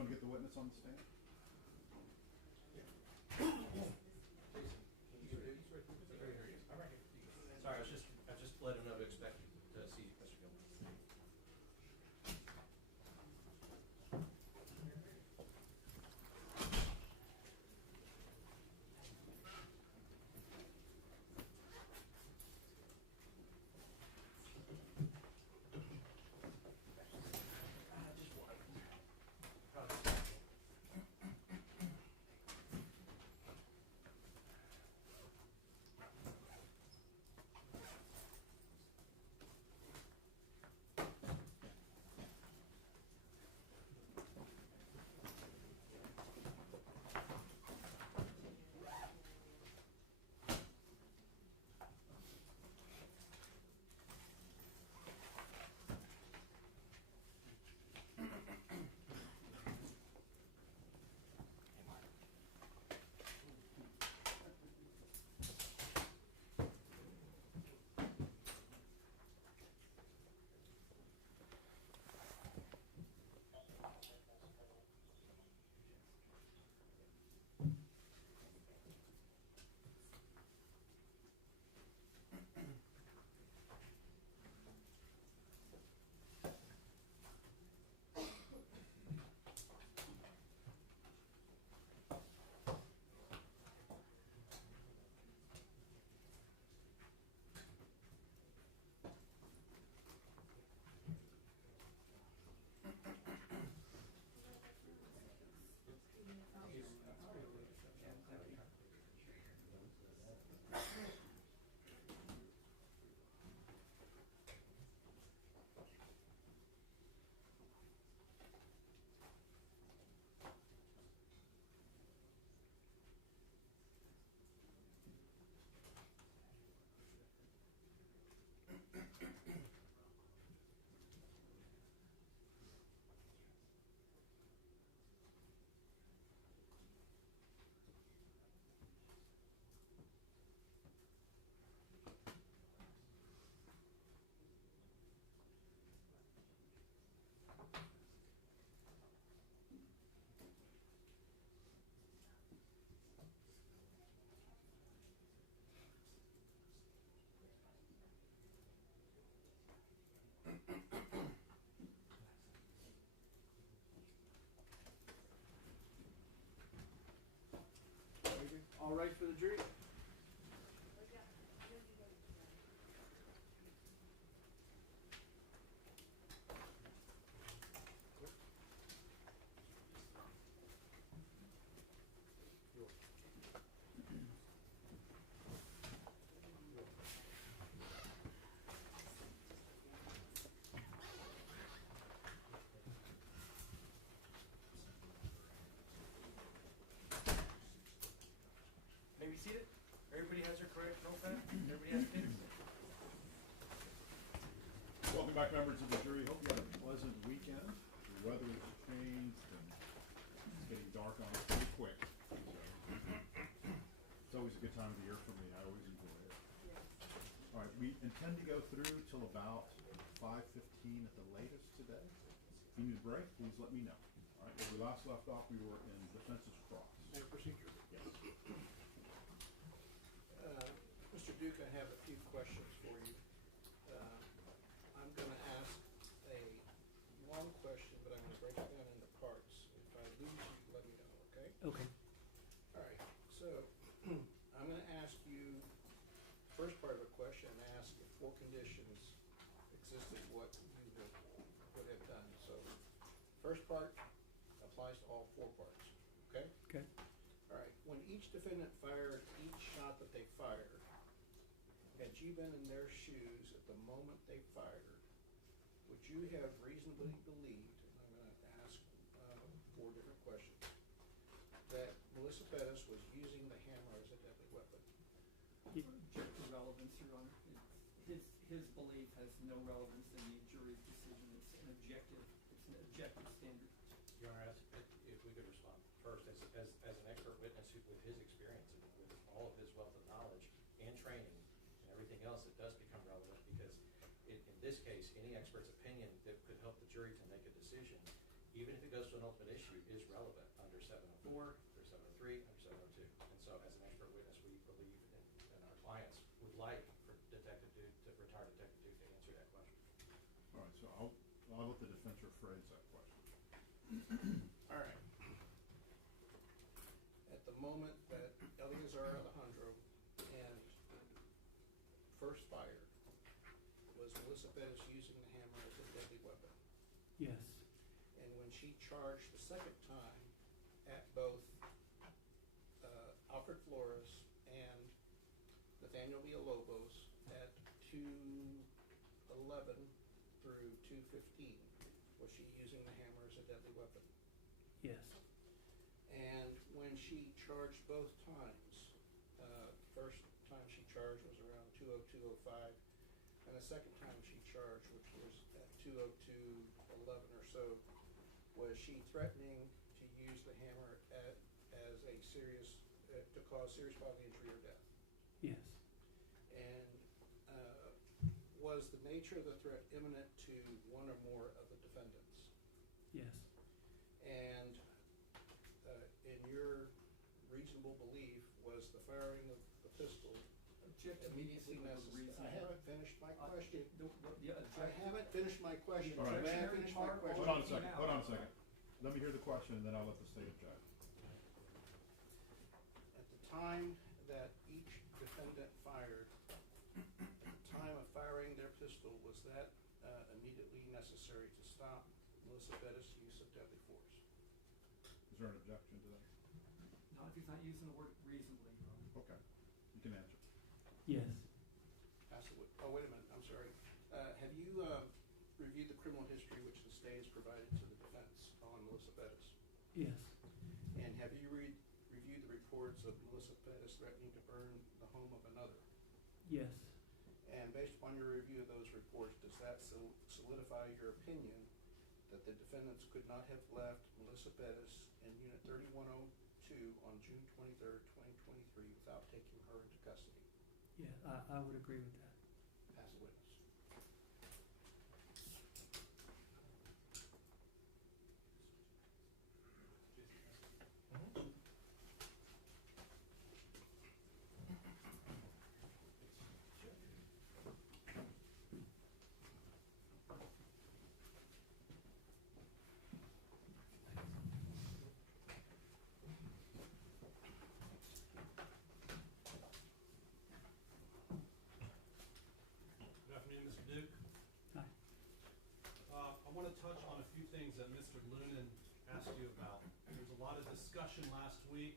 want to get the witness on the stand? Sorry, I was just letting him know to expect to see Mr. Gilman. All right for the jury? Maybe seated. Everybody has their correct notepad. Everybody has pens. Welcome back, members of the jury. Hope you had a pleasant weekend. The weather has changed and it's getting dark on us pretty quick. So it's always a good time of the year for me. I always enjoy it. All right, we intend to go through till about 5:15 at the latest today. If you need a break, please let me know. All right, where we last left off, we were in defense's cross. Matter of procedure. Yes. Mr. Duke, I have a few questions for you. I'm going to ask a long question, but I'm going to break it down into parts. If I lose you, let me know, okay? Okay. All right, so I'm going to ask you, first part of the question, ask if 4 conditions existed, what you would have done. So first part applies to all 4 parts, okay? Okay. All right, when each defendant fired each shot that they fired, had you been in their shoes at the moment they fired, would you have reasonably believed, and I'm going to ask 4 different questions, that Melissa Perez was using the hammer as a deadly weapon? He object to relevance, Your Honor. His belief has no relevance in the jury's decision. It's an objective standard. Your Honor, if we could respond first, as an expert witness with his experience and with all of his wealth of knowledge and training and everything else, it does become relevant because in this case, any expert's opinion that could help the jury to make a decision even if it goes to an ultimate issue, is relevant under 704, under 703, under 702. And so as an expert witness, we believe, and our clients would like for Detective Duke, to retired Detective Duke, to answer that question. All right, so I'll let the defense rephrase that question. All right. At the moment that Eleazar Alejandro and first fired, was Melissa Perez using the hammer as a deadly weapon? Yes. And when she charged the second time at both Alfred Flores and Nathaniel Villalobos at 2:11 through 2:15, was she using the hammer as a deadly weapon? Yes. And when she charged both times, first time she charged was around 2:02:05, and the second time she charged, which was at 2:02:11 or so, was she threatening to use the hammer as a serious, to cause serious bodily injury or death? Yes. And was the nature of the threat imminent to one or more of the defendants? Yes. And in your reasonable belief, was the firing of the pistol immediately necessary? I haven't finished my question. I haven't finished my question. All right. May I finish my question? Hold on a second, hold on a second. Let me hear the question, and then I'll let the state object. At the time that each defendant fired, at the time of firing their pistol, was that immediately necessary to stop Melissa Perez's use of deadly force? Is there an objection to that? Not if he's not using the word reasonably, Your Honor. Okay, you can answer. Yes. Pass the wit- Oh, wait a minute, I'm sorry. Have you reviewed the criminal history which the state has provided to the defense on Melissa Perez? Yes. And have you reviewed the reports of Melissa Perez threatening to burn the home of another? Yes. And based upon your review of those reports, does that solidify your opinion that the defendants could not have left Melissa Perez in Unit 3102 on June 23rd, 2023 without taking her into custody? Yeah, I would agree with that. Pass the witness. Good afternoon, Mr. Duke. Hi. I want to touch on a few things that Mr. Lunan asked you about. There was a lot of discussion last week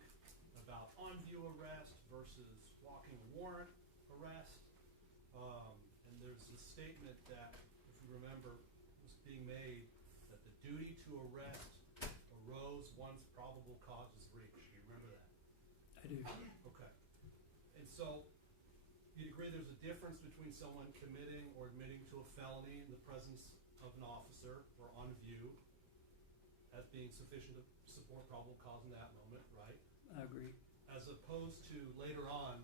about on-view arrest versus walking a warrant arrest. And there's a statement that, if you remember, was being made that the duty to arrest arose once probable cause is reached. Do you remember that? I do. Okay. And so, you'd agree there's a difference between someone committing or admitting to a felony in the presence of an officer or on view as being sufficient to support probable cause in that moment, right? I agree. As opposed to later on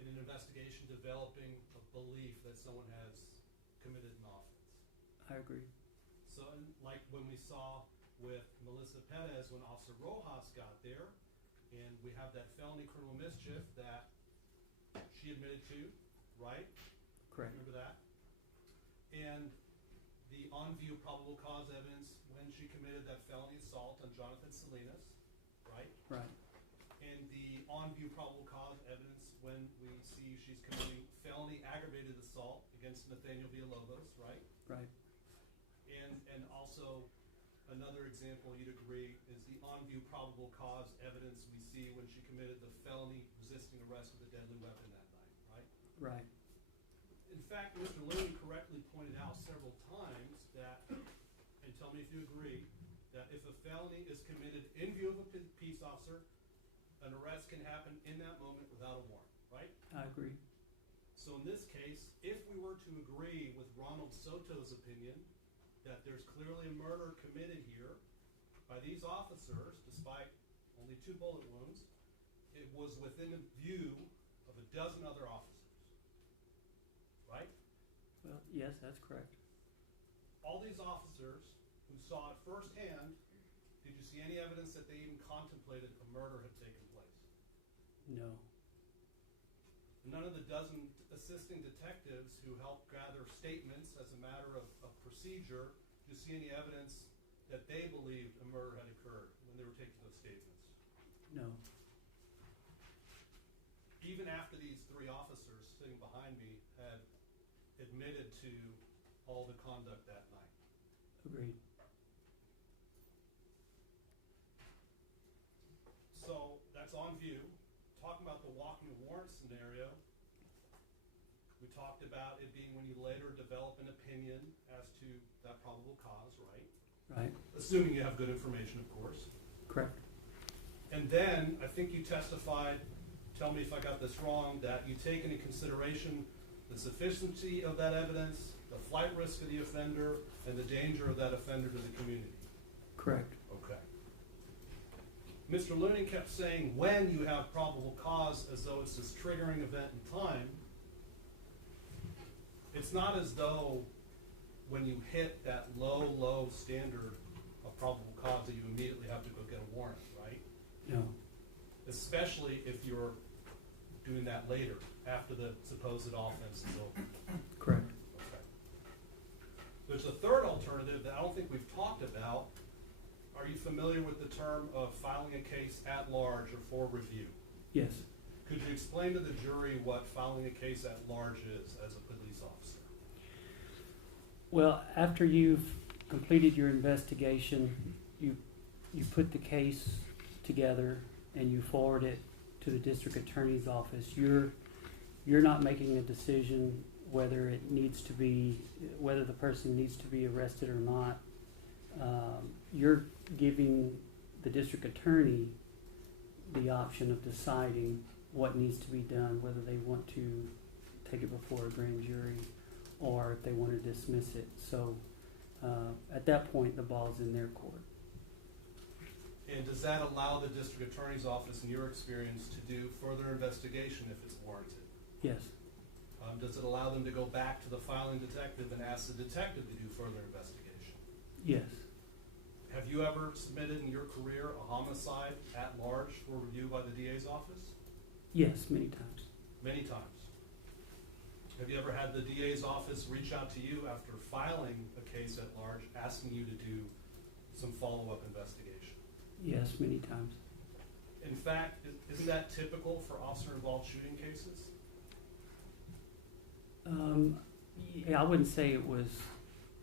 in an investigation developing a belief that someone has committed an offense. I agree. So, like when we saw with Melissa Perez when Officer Rojas got there, and we have that felony criminal mischief that she admitted to, right? Correct. Remember that? And the on-view probable cause evidence when she committed that felony assault on Jonathan Salinas, right? Right. And the on-view probable cause evidence when we see she's committing felony aggravated assault against Nathaniel Villalobos, right? Right. And also another example you'd agree is the on-view probable cause evidence we see when she committed the felony resisting arrest with a deadly weapon that night, right? Right. In fact, Mr. Looney correctly pointed out several times that, and tell me if you agree, that if a felony is committed in view of a peace officer, an arrest can happen in that moment without a warrant, right? I agree. So in this case, if we were to agree with Ronald Soto's opinion that there's clearly a murder committed here by these officers, despite only 2 bullet wounds, it was within the view of a dozen other officers, right? Well, yes, that's correct. All these officers who saw it firsthand, did you see any evidence that they even contemplated a murder had taken place? No. None of the dozen assisting detectives who helped gather statements as a matter of procedure, did you see any evidence that they believed a murder had occurred when they were taking those statements? No. Even after these three officers sitting behind me had admitted to all the conduct that night. Agreed. So that's on view. Talking about the walking warrant scenario, we talked about it being when you later develop an opinion as to that probable cause, right? Right. Assuming you have good information, of course. Correct. And then I think you testified, tell me if I got this wrong, that you take into consideration the sufficiency of that evidence, the flight risk of the offender, and the danger of that offender to the community. Correct. Okay. Mr. Looning kept saying when you have probable cause as though it's this triggering event in time. It's not as though when you hit that low standard of probable cause that you immediately have to go get a warrant, right? No. Especially if you're doing that later, after the supposed offense is over. Correct. Okay. There's a third alternative that I don't think we've talked about. Are you familiar with the term of filing a case at large or for review? Yes. Could you explain to the jury what filing a case at large is as a police officer? Well, after you've completed your investigation, you put the case together and you forward it to the district attorney's office. You're not making a decision whether the person needs to be arrested or not. You're giving the district attorney the option of deciding what needs to be done, whether they want to take it before a grand jury or if they want to dismiss it. So at that point, the ball's in their court. And does that allow the district attorney's office, in your experience, to do further investigation if it's warranted? Yes. Does it allow them to go back to the filing detective and ask the detective to do further investigation? Yes. Have you ever submitted in your career a homicide at large for review by the DA's office? Yes, many times. Many times. Have you ever had the DA's office reach out to you after filing a case at large, asking you to do some follow-up investigation? Yes, many times. In fact, isn't that typical for officer-involved shooting cases? Yeah, I wouldn't say it was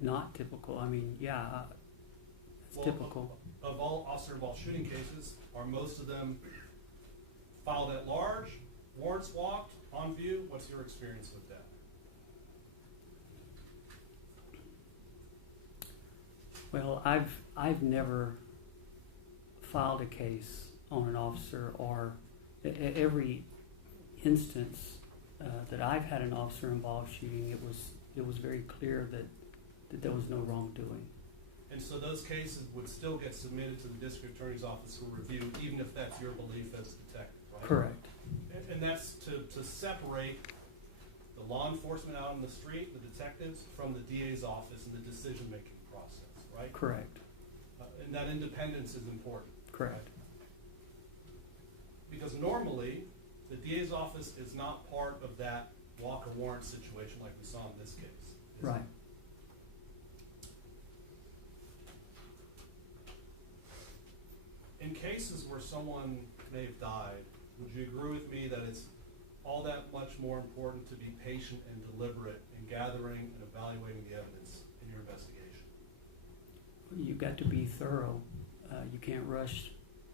not typical. I mean, yeah, it's Well, typical. Of all officer-involved shooting cases, are most of them filed at large, warrants walked, on view? What's your experience with that? Well, I've never filed a case on an officer, or every instance that I've had an officer involved shooting, it was very clear that there was no wrongdoing. And so those cases would still get submitted to the district attorney's office for review, even if that's your belief as a detective, right? Correct. And that's to separate the law enforcement out on the street, the detectives, from the DA's office and the decision-making process, right? Correct. And that independence is important. Correct. Right? Because normally, the DA's office is not part of that Walker warrant situation like we saw in this case. is Right. it? In cases where someone may have died, would you agree with me that it's all that much more important to be patient and deliberate in gathering and evaluating the evidence in your investigation? You've got to be thorough. You can't rush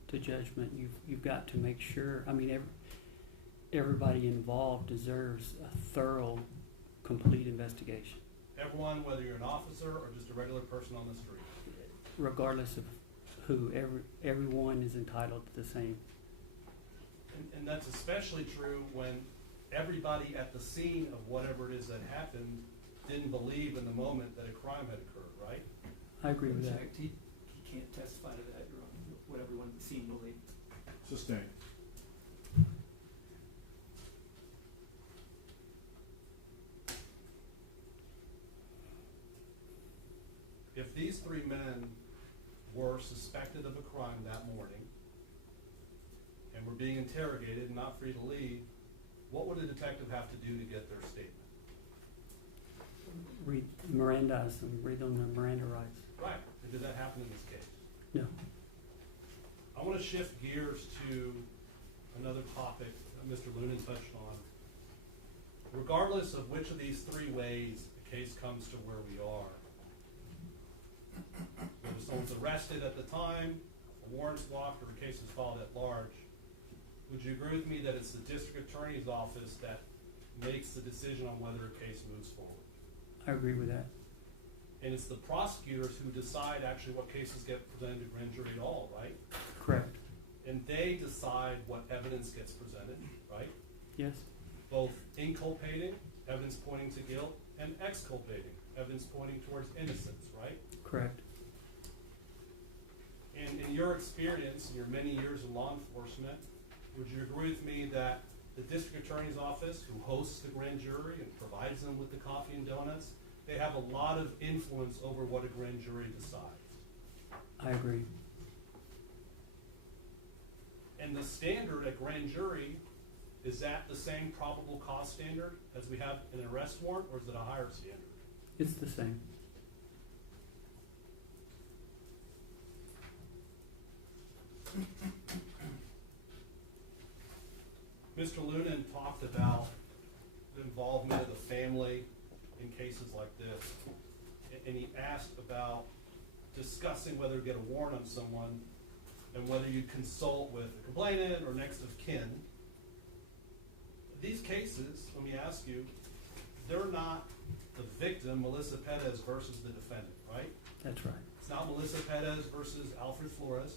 to judgment. You've got to make sure. I mean, everybody involved deserves a thorough, complete investigation, Everyone, whether you're an officer or just a regular person on the street. regardless of who. Everyone is entitled to the same. And that's especially true when everybody at the scene of whatever it is that happened didn't believe in the moment that a crime had occurred, right? I agree with In that. fact, he can't testify to that, Your Honor, what everyone at the scene believed. Sustained. if these three men were suspected of a crime that morning and were being interrogated and not free to leave, what would a detective have to do to get their statement? Read Miranda's and read on the Miranda rights. Right. And did that happen in this case? No. I want to shift gears to another topic that Mr. Lunan touched on. Regardless of which of these three ways the case comes to where we are, whether someone's arrested at the time, a warrant's locked, or a case is filed at large, would you agree with me that it's the district attorney's office that makes the decision on whether a case moves forward? I agree with that. And it's the prosecutors who decide actually what cases get presented to grand jury at all, right? Correct. And they decide what evidence gets presented, right? Yes. Both inculpating, evidence pointing to guilt, and exculpating, evidence pointing towards innocence, right? Correct. And in your experience, in your many years in law enforcement, would you agree with me that the district attorney's office, who hosts the grand jury and provides them with the coffee and donuts, they have a lot of influence over what a grand jury decides? I agree. And the standard at grand jury, is that the same probable cause standard as we have in an arrest warrant, or is it a higher standard? It's the same. Mr. Lunan talked about the involvement of the family in cases like this, and he asked about discussing whether to get a warrant on someone and whether you consult with the complainant or next of kin. These cases, let me ask you, they're not the victim, Melissa Perez, versus the defendant, right? That's right. It's not Melissa Perez versus Alfred Flores.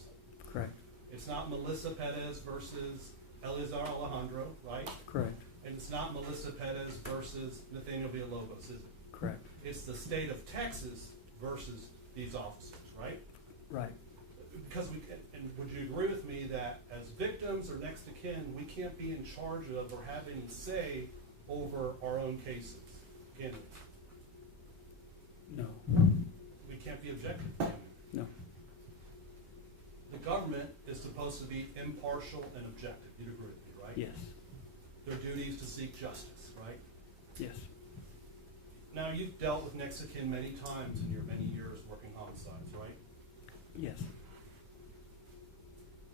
Correct. It's not Melissa Perez versus Eleazar Alejandro, right? Correct. And it's not Melissa Perez versus Nathaniel Villalobos, is it? Correct. It's the state of Texas versus these officers, right? Right. Because we can, and would you agree with me that as victims or next to kin, we can't be in charge of or have any say over our own cases, can we? No. We can't be objective, can we? No. The government is supposed to be impartial and objective. You'd agree with me, right? Yes. Their duty is to seek justice, right? Yes. Now, you've dealt with next of kin many times in your many years working homicides, right? Yes.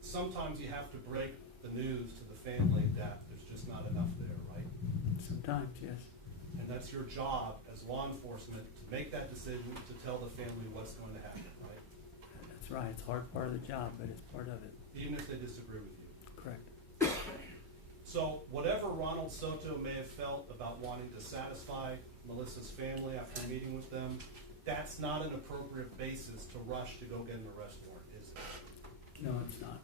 Sometimes you have to break the news to the family that there's just not enough there, right? Sometimes, yes. And that's your job as law enforcement to make that decision to tell the family what's going to happen, right? That's right. It's a hard part of the job, but it's part of it. Even if they disagree with you. Correct. So whatever Ronald Soto may have felt about wanting to satisfy Melissa's family after meeting with them, that's not an appropriate basis to rush to go get an arrest warrant, is it? No, it's not.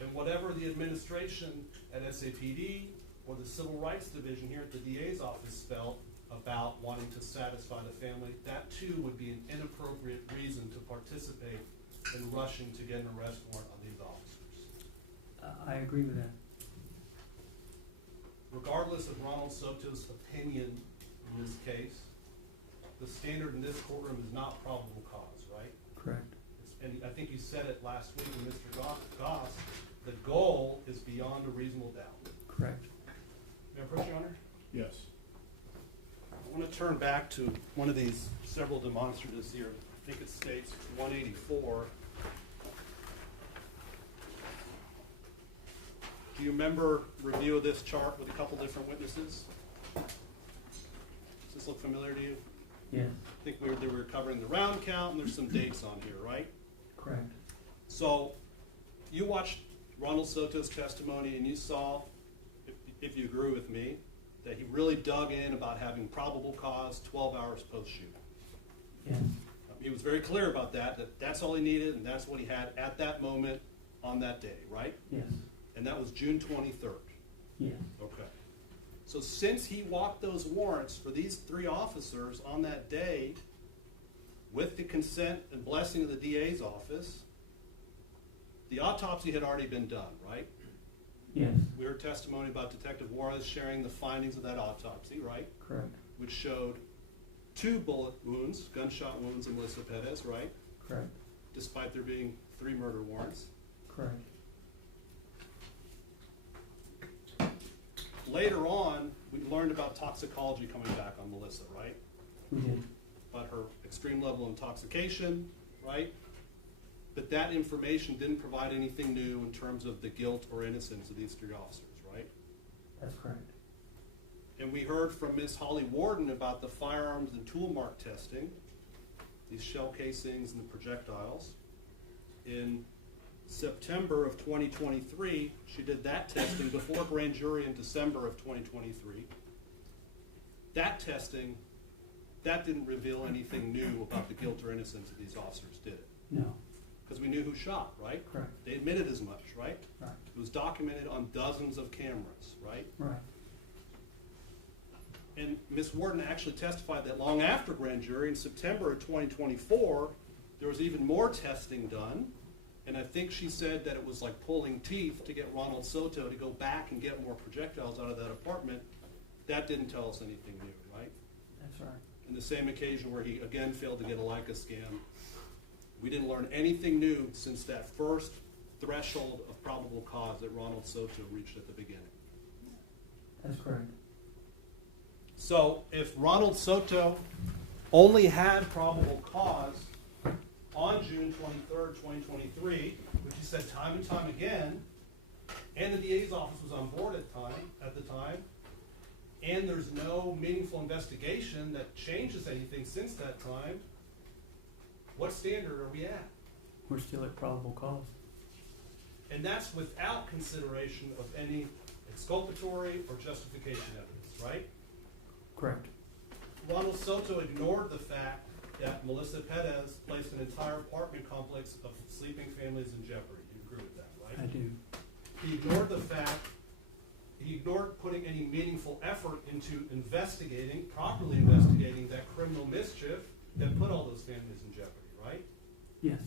And whatever the administration at SAPD or the Civil Rights Division here at the DA's office felt about wanting to satisfy the family, that too would be an inappropriate reason to participate in rushing to get an arrest warrant on these officers. I agree with that. Regardless of Ronald Soto's opinion in this case, the standard in this courtroom is not probable cause, right? Correct. And I think you said it last week with Mr. Goss, the goal is beyond a reasonable doubt. Correct. May I approach, Your Honor? Yes. I want to turn back to one of these several demonstratives here. I think it states 184. Do you remember review of this chart with a couple different witnesses? Does this look familiar to you? Yes. I think we were covering the round count, and there's some dates on here, right? Correct. So you watched Ronald Soto's testimony, and you saw, if you agree with me, that he really dug in about having probable cause 12 hours post-shoot. Yes. He was very clear about that that's all he needed, and that's what he had at that moment on that day, right? Yes. And that was June 23rd. Yes. Okay. So since he walked those warrants for these three officers on that day, with the consent and blessing of the DA's office, the autopsy had already been done, right? Yes. We heard testimony about Detective Juarez sharing the findings of that autopsy, right? Correct. Which showed 2 bullet wounds, gunshot wounds in Melissa Perez, right? Correct. Despite there being 3 murder warrants. Correct. Later on, we learned about toxicology coming back on Melissa, right? We did. About her extreme level of intoxication, right? But that information didn't provide anything new in terms of the guilt or innocence of these 3 officers, right? That's correct. And we heard from Ms. Holly Warden about the firearms and tool mark testing, these shell casings and the projectiles. In September of 2023, she did that testing before grand jury in December of 2023. That testing, that didn't reveal anything new about the guilt or innocence of these officers, did it? No. Because we knew who shot, right? Correct. They admitted as much, right? Right. It was documented on dozens of cameras, right? Right. And Ms. Warden actually testified that long after grand jury, in September of 2024, there was even more testing done. And I think she said that it was like pulling teeth to get Ronald Soto to go back and get more projectiles out of that apartment. That didn't tell us anything new, right? That's right. And the same occasion where he again failed to get a Leica scan, we didn't learn anything new since that first threshold of probable cause that Ronald Soto reached at the beginning. That's correct. So if Ronald Soto only had probable cause on June 23rd, 2023, which he said time and time again, and the DA's office was on board at the time, and there's no meaningful investigation that changes anything since that time, what standard are we at? We're still at probable cause. And that's without consideration of any exculpatory or justification evidence, right? Correct. Ronald Soto ignored the fact that Melissa Perez placed an entire apartment complex of sleeping families in jeopardy. You agree with that, right? I do. He ignored the fact, he ignored putting any meaningful effort into investigating, properly investigating that criminal mischief that put all those families in jeopardy, right? Yes.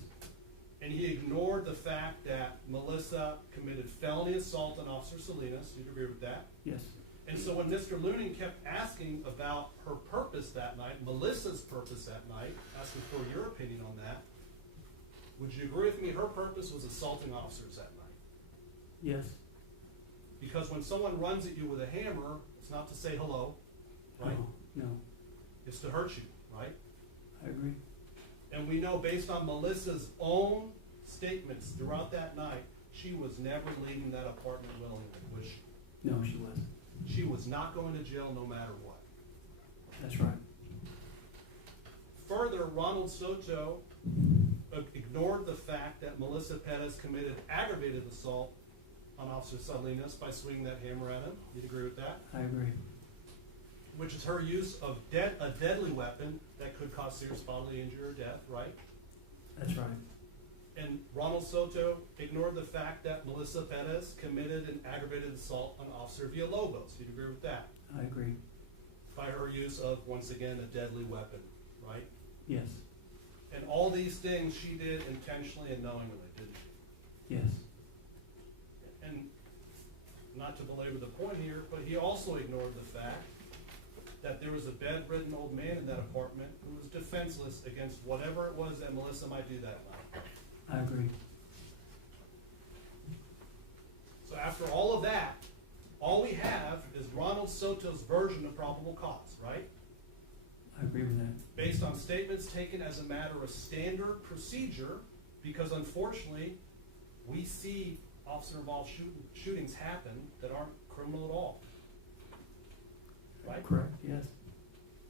And he ignored the fact that Melissa committed felony assault on Officer Salinas. You'd agree with that? Yes. And so when Mr. Looning kept asking about her purpose that night, Melissa's purpose that night, asking for your opinion on that, would you agree with me her purpose was assaulting officers that night? Yes. Because when someone runs at you with a hammer, it's not to say hello, right? No. It's to hurt you, right? I agree. And we know based on Melissa's own statements throughout that night, she was never leaving that apartment willingly, which No, she wasn't. she was not going to jail no matter what. That's right. Further, Ronald Soto ignored the fact that Melissa Perez committed aggravated assault on Officer Salinas by swinging that hammer at him. You'd agree with that? I agree. Which is her use of a deadly weapon that could cause serious bodily injury or death, right? That's right. And Ronald Soto ignored the fact that Melissa Perez committed an aggravated assault on Officer Villalobos. You'd agree with that? I agree. By her use of, once again, a deadly weapon, right? Yes. And all these things she did intentionally and knowingly, didn't she? Yes. And not to belabor the point here, but he also ignored the fact that there was a bedridden old man in that apartment who was defenseless against whatever it was that Melissa might do that night. I agree. So after all of that, all we have is Ronald Soto's version of probable cause, right? I agree with that. Based on statements taken as a matter of standard procedure, because unfortunately, we see officer-involved shootings happen that aren't criminal at all. Right? Correct. Yes.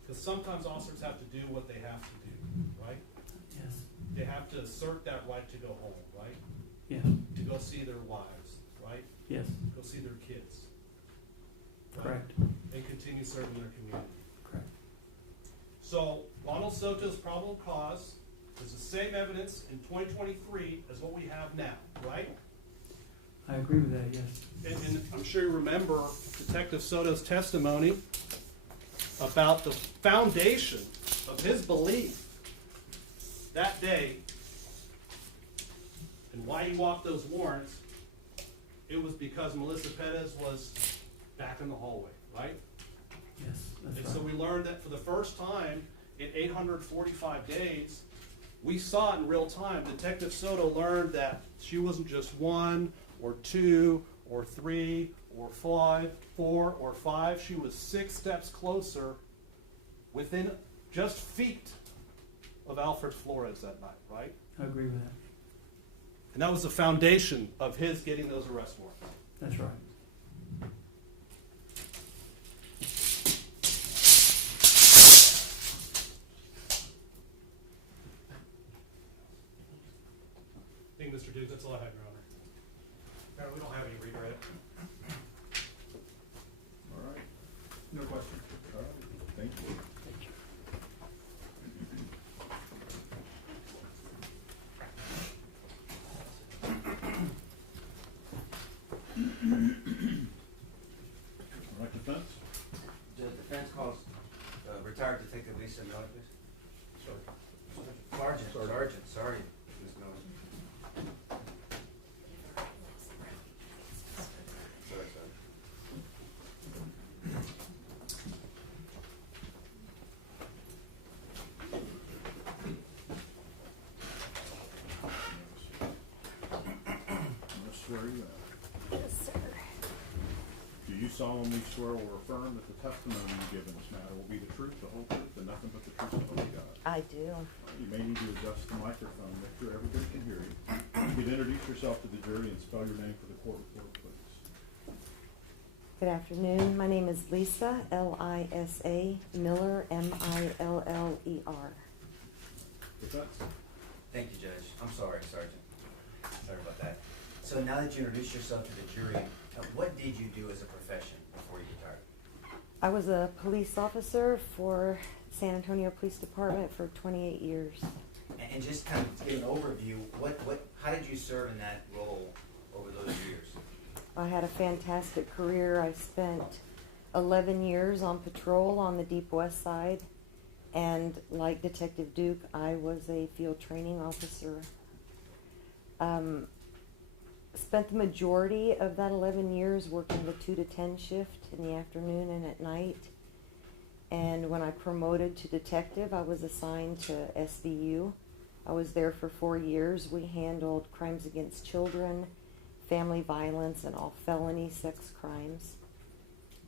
Because sometimes officers have to do what they have to do, right? Yes. They have to assert that right to go home, right? Yes. To go see their wives, right? Yes. Go see their kids. Right? Correct. And continue serving their community. Correct. So Ronald Soto's probable cause is the same evidence in 2023 as what we have now, right? I agree with that. Yes. And I'm sure you remember Detective Soto's testimony about the foundation of his belief that day and why he walked those warrants. It was because Melissa Perez was back in the hallway, right? Yes. That's And right. so we learned that for the first time in 845 days, we saw it in real time. Detective Soto learned that she wasn't just 1 or 2 or 3 or 5, 4 or 5. She was 6 steps closer, within just feet of Alfred Flores that night, right? I agree with that. And that was the foundation of his getting those arrest warrants. That's right. I think, Mr. Duke, that's all I have, Your Honor. No, we don't have any regret. All right, No question. all right, thank you. All right, defense? The defense calls retired Detective Lisa Miller, please. Sergeant, sorry, Ms. Miller. Sorry. I'm gonna swear you out. Yes, sir. Do you solemnly swear or affirm that the testimony you give in this matter will be the truth, the whole truth, and nothing but the truth, so help you God? I do. You may need to adjust the microphone, make sure everybody can hear you. You can introduce yourself to the jury and spell your name for the court report, please. Good afternoon. My name is Lisa, L-I-S-A, Miller, M-I-L-L-E-R. Defense? Thank you, Judge. I'm sorry, Sergeant. Sorry about that. So now that you introduced yourself to the jury, what did you do as a profession before you retired? I was a police officer for San Antonio Police Department for 28 years. And just kind of to give an overview, how did you serve in that role over those years? I had a fantastic career. I spent 11 years on patrol on the Deep West Side, and like Detective Duke, I was a field training officer. Spent the majority of that 11 years working the 2 to 10 shift in the afternoon and at night. And when I promoted to detective, I was assigned to SVU. I was there for 4 years. We handled crimes against children, family violence, and all felony sex crimes.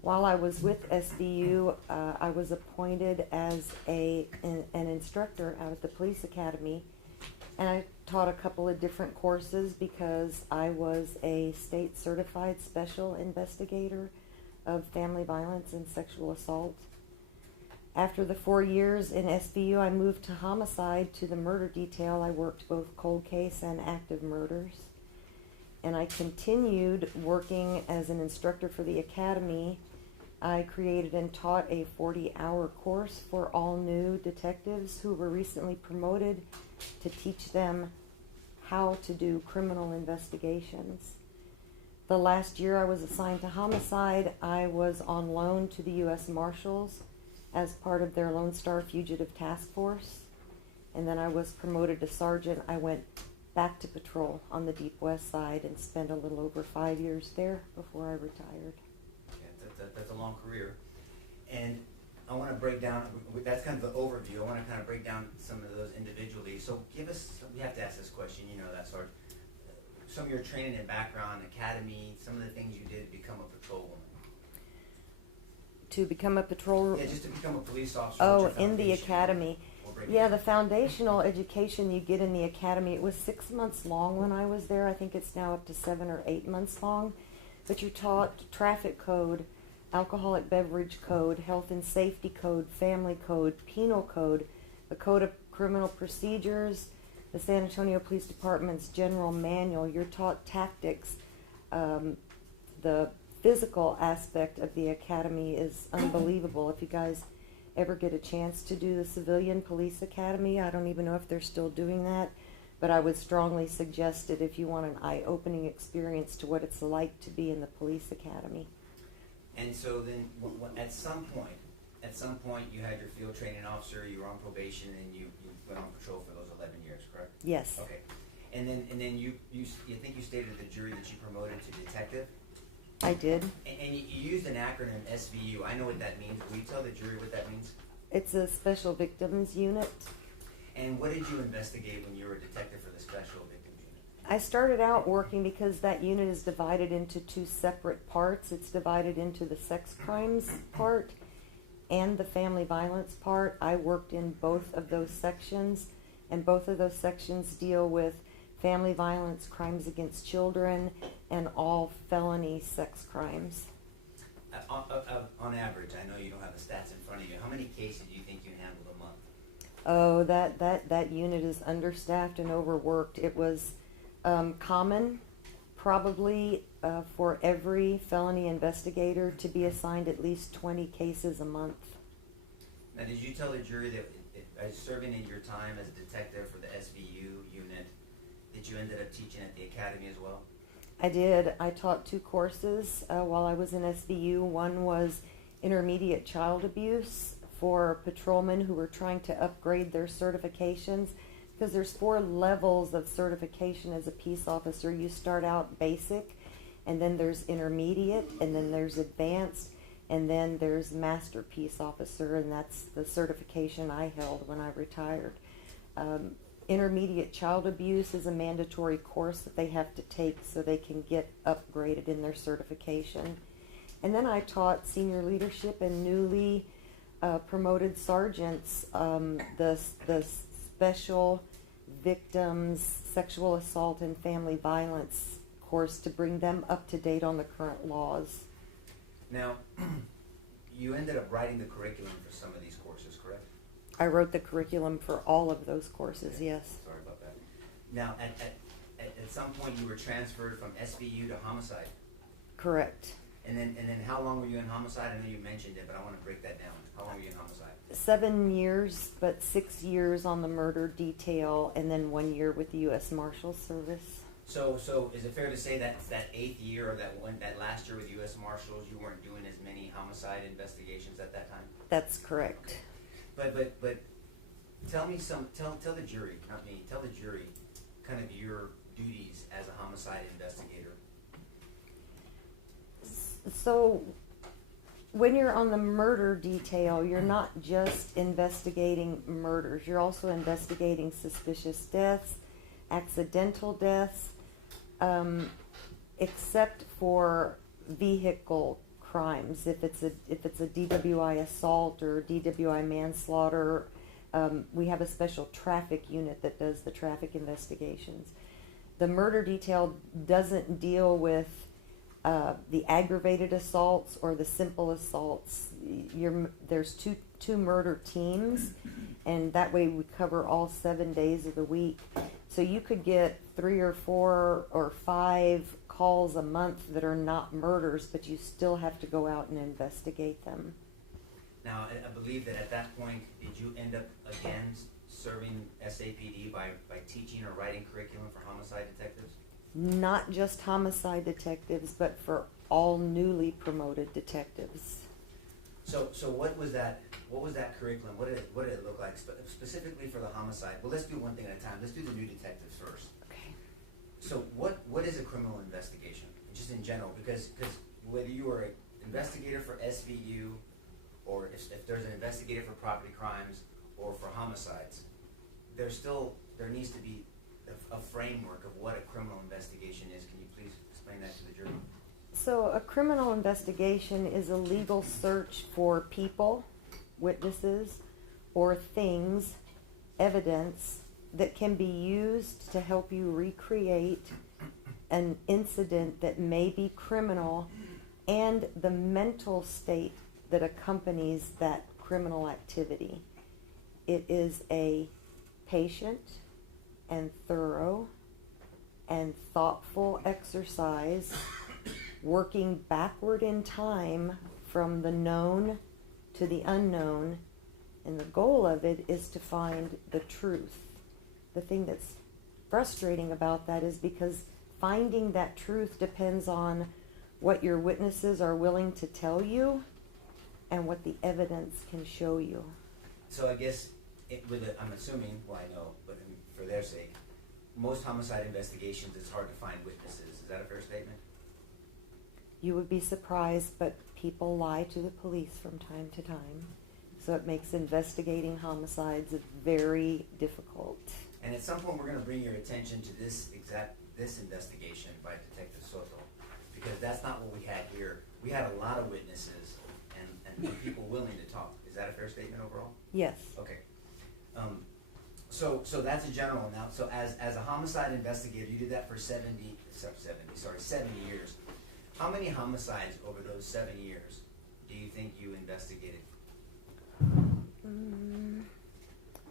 While I was with SVU, I was appointed as an instructor out at the police academy, and I taught a couple of different courses because I was a state certified special investigator of family violence and sexual assault. After the 4 years in SVU, I moved to homicide, to the murder detail. I worked both cold case and active murders. And I continued working as an instructor for the academy. I created and taught a 40-hour course for all new detectives who were recently promoted to teach them how to do criminal investigations. The last year I was assigned to homicide, I was on loan to the U.S. Marshals as part of their Lone Star Fugitive Task Force. And then I was promoted to sergeant. I went back to patrol on the Deep West Side and spent a little over 5 years there before I retired. Yeah, that's a long career. And I want to break down, that's kind of the overview. I want to kind of break down some of those individually. So give us, we have to ask this question, you know that, Sergeant. Some of your training and background, academy, some of the things you did to become a patrolwoman. To become a patrol... Yeah, just to become a police officer. Oh, in the academy. We'll Yeah, the foundational education you get in the academy, it was 6 months long when I was there. I think it's now up to 7 or 8 months long. But you're taught traffic code, alcoholic beverage code, health and safety code, family code, penal code, the code of criminal procedures, the San Antonio Police Department's general manual. You're taught tactics. The physical aspect of the academy is unbelievable. If you guys ever get a chance to do the Civilian Police Academy, I don't even know if they're still doing that, but I would strongly suggest it if you want an eye-opening experience to what it's like to be in the police academy. And so then, at some point, you had your field training officer, you were on probation, and you went on patrol for those 11 years, correct? Yes. Okay. And then you think you stated to the jury that you promoted to detective? I did. And you used an acronym, SVU. I know what that means. Will you tell the jury what that means? It's a special victims unit. And what did you investigate when you were a detective for the Special Victims Unit? I started out working because that unit is divided into two separate parts. It's divided into the sex crimes part and the family violence part. I worked in both of those sections, and both of those sections deal with family violence, crimes against children, and all felony sex crimes. On average, I know you don't have the stats in front of you, how many cases do you think you handled a month? Oh, that unit is understaffed and overworked. It was common, probably, for every felony investigator to be assigned at least 20 cases a month. Now, did you tell the jury that as serving in your time as a detective for the SVU unit, that you ended up teaching at the academy as well? I did. I taught 2 courses while I was in SVU. One was intermediate child abuse for patrolmen who were trying to upgrade their certifications, because there's 4 levels of certification as a peace officer. You start out basic, and then there's intermediate, and then there's advanced, and then there's master peace officer, and that's the certification I held when I retired. Intermediate child abuse is a mandatory course that they have to take so they can get upgraded in their certification. And then I taught senior leadership and newly promoted sergeants the special victims sexual assault and family violence course to bring them up to date on the current laws. Now, you ended up writing the curriculum for some of these courses, correct? I wrote the curriculum for all of those courses, Okay. yes. Sorry about that. Now, at some point you were transferred from SVU to homicide. Correct. And then how long were you in homicide? I know you mentioned it, but I want to break that down. How long were you in homicide? 7 years, but 6 years on the murder detail, and then 1 year with the U.S. Marshals Service. So is it fair to say that that 8th year or that last year with U.S. Marshals, you weren't doing as many homicide investigations at that time? That's correct. But tell me tell the jury, not me, tell the jury kind of your duties as a homicide investigator. So when you're on the murder detail, you're not just investigating murders. You're also investigating suspicious deaths, accidental deaths, except for vehicle crimes. If it's a DWI assault or DWI manslaughter, we have a special traffic unit that does the traffic investigations. The murder detail doesn't deal with the aggravated assaults or the simple assaults. There's two murder teams, and that way we cover all 7 days of the week. So you could get 3 or 4 or 5 calls a month that are not murders, but you still have to go out and investigate them. Now, I believe that at that point, did you end up again serving SAPD by teaching or writing curriculum for homicide detectives? Not just homicide detectives, but for all newly promoted detectives. So what was that curriculum? What did it look like specifically for the homicide? Well, let's do one thing at a time. Let's do the new detectives first. Okay. So what is a criminal investigation, just in general? Because whether you are an investigator for SVU, or if there's an investigator for property crimes or for homicides, there needs to be a framework of what a criminal investigation is. Can you please explain that to the jury? So a criminal investigation is a legal search for people, witnesses, or things, evidence that can be used to help you recreate an incident that may be criminal and the mental state that accompanies that criminal activity. It is a patient and thorough and thoughtful exercise working backward in time from the known to the unknown, and the goal of it is to find the truth. The thing that's frustrating about that is because finding that truth depends on what your witnesses are willing to tell you and what the evidence can show you. So I guess, I'm assuming, well I know, but for their sake, most homicide investigations, it's hard to find witnesses. Is that a fair statement? You would be surprised, but people lie to the police from time to time. So it makes investigating homicides very difficult. And at some point, we're gonna bring your attention to this investigation by Detective Soto, because that's not what we had here. We had a lot of witnesses and people willing to talk. Is that a fair statement overall? Yes. Okay. So that's a general now. So as a homicide investigator, you did that for 7 years. How many homicides over those 7 years do you think you investigated?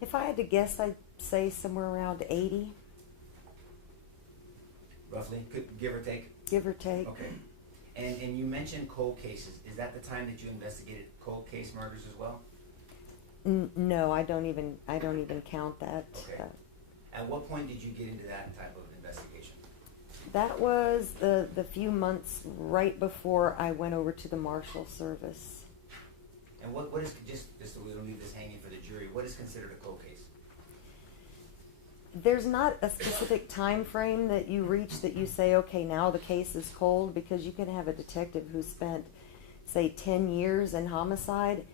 If I had to guess, I'd say somewhere around 80, Roughly, give or take? give or take. Okay. And you mentioned cold cases. Is that the time that you investigated cold case murders as well? No, I don't even count that. Okay. At what point did you get into that type of investigation? That was the few months right before I went over to the Marshal Service. And what is, just so we don't leave this hanging for the jury, what is considered a cold case? There's not a specific time frame that you reach that you say, okay, now the case is cold, because you can have a detective who spent, say, 10 years in homicide,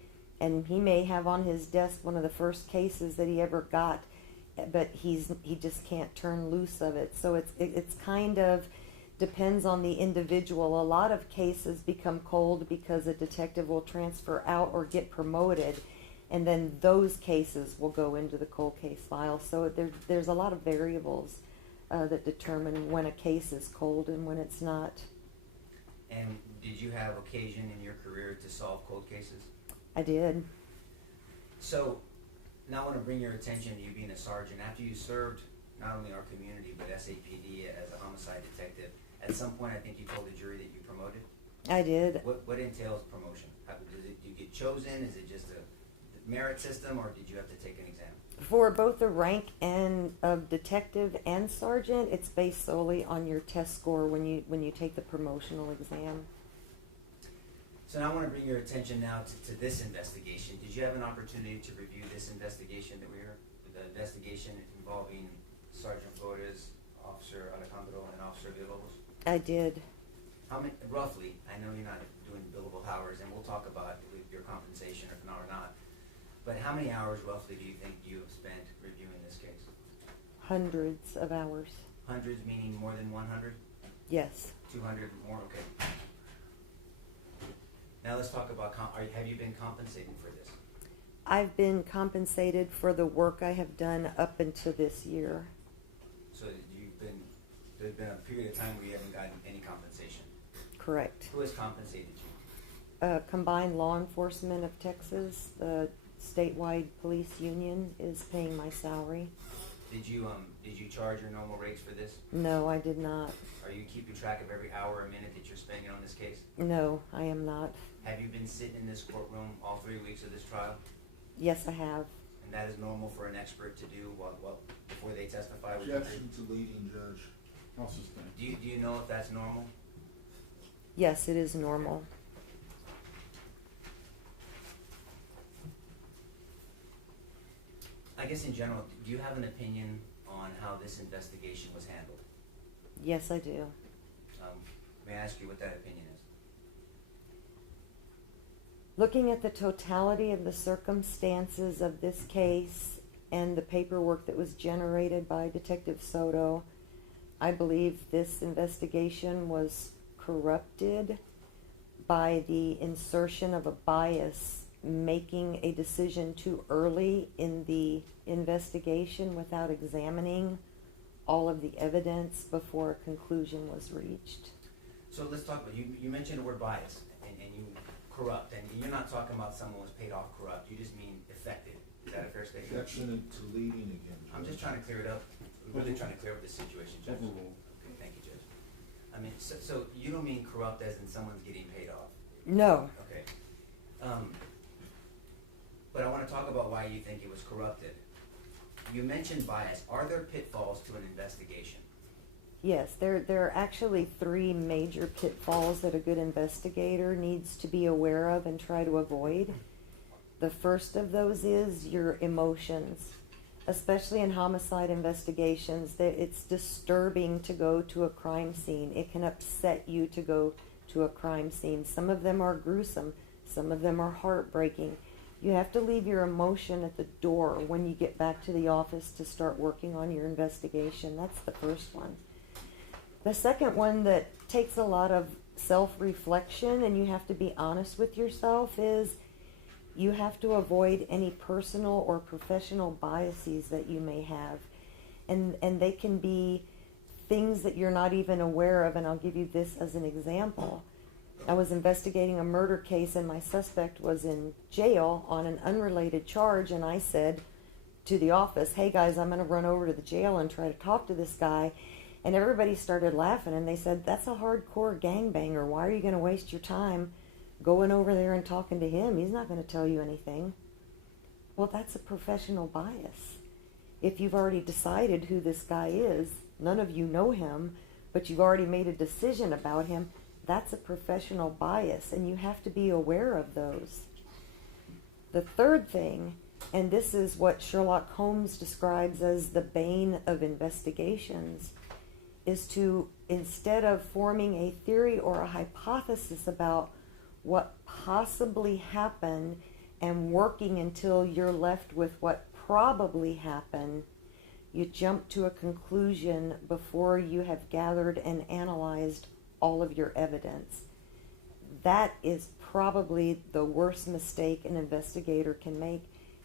and he may have on his desk one of the first cases that he ever got, but he just can't turn loose of it. So it's kind of depends on the individual. A lot of cases become cold because a detective will transfer out or get promoted, and then those cases will go into the cold case file. So there's a lot of variables that determine when a case is cold and when it's not. And did you have occasion in your career to solve cold cases? I did. So now I want to bring your attention to you being a sergeant. After you served not only our community but SAPD as a homicide detective, at some point I think you told the jury that you promoted. I did. What entails promotion? Do you get chosen? Is it just a merit system, or did you have to take an exam? For both the rank and of detective and sergeant, it's based solely on your test score when you take the promotional exam. So now I want to bring your attention now to this investigation. Did you have an opportunity to review this investigation that we heard? The investigation involving Sergeant Flores, Officer Alejandro, and Officer Villalobos? I did. How many, roughly, I know you're not doing billable hours, and we'll talk about your compensation or not, but how many hours roughly do you think you have spent reviewing this case? Hundreds of hours. Hundreds meaning more than 100? Yes. 200 more? Okay. Now let's talk about, have you been compensated for this? I've been compensated for the work I have done up until this year. So there's been a period of time where you haven't gotten any compensation? Correct. Who has compensated you? Combined Law Enforcement of Texas, the statewide police union, is paying my salary. Did you charge your normal rates for this? No, I did not. Are you keeping track of every hour or minute that you're spending on this case? No, I am not. Have you been sitting in this courtroom all 3 weeks of this trial? Yes, I have. And that is normal for an expert to do before they testify with the jury? Objection to leading judge. I'll sustain. Do you know if that's normal? Yes, it is normal. I guess in general, do you have an opinion on how this investigation was handled? Yes, I do. May I ask you what that opinion is? Looking at the totality of the circumstances of this case and the paperwork that was generated by Detective Soto, I believe this investigation was corrupted by the insertion of a bias, making a decision too early in the investigation without examining all of the evidence before a conclusion was reached. So let's talk about, you mentioned the word bias and you corrupt, and you're not talking about someone was paid off corrupt, you just mean affected. Is that a fair statement? Objection to leading again, Judge. I'm just trying to clear it up. I'm really trying to clear up the situation, Judge. Overruled. Okay, thank you, Judge. I mean, so you don't mean corrupt as in someone's getting paid off? No. Okay. But I want to talk about why you think it was corrupted. You mentioned bias. Are there pitfalls to an investigation? Yes, there are actually 3 major pitfalls that a good investigator needs to be aware of and try to avoid. The first of those is your emotions. Especially in homicide investigations, it's disturbing to go to a crime scene. It can upset you to go to a crime scene. Some of them are gruesome. Some of them are heartbreaking. You have to leave your emotion at the door when you get back to the office to start working on your investigation. That's the first one. The second one that takes a lot of self-reflection, and you have to be honest with yourself, is you have to avoid any personal or professional biases that you may have. And they can be things that you're not even aware of, and I'll give you this as an example. I was investigating a murder case, and my suspect was in jail on an unrelated charge, and I said to the office, hey guys, I'm going to run over to the jail and try to talk to this guy. And everybody started laughing, and they said, that's a hardcore gangbanger. Why are you going to waste your time going over there and talking to him? He's not going to tell you anything. Well, that's a professional bias. If you've already decided who this guy is, none of you know him, but you've already made a decision about him, that's a professional bias, and you have to be aware of those. The third thing, and this is what Sherlock Holmes describes as the bane of investigations, is to, instead of forming a theory or a hypothesis about what possibly happened and working until you're left with what probably happened, you jump to a conclusion before you have gathered and analyzed all of your evidence. That is probably the worst mistake an investigator can make,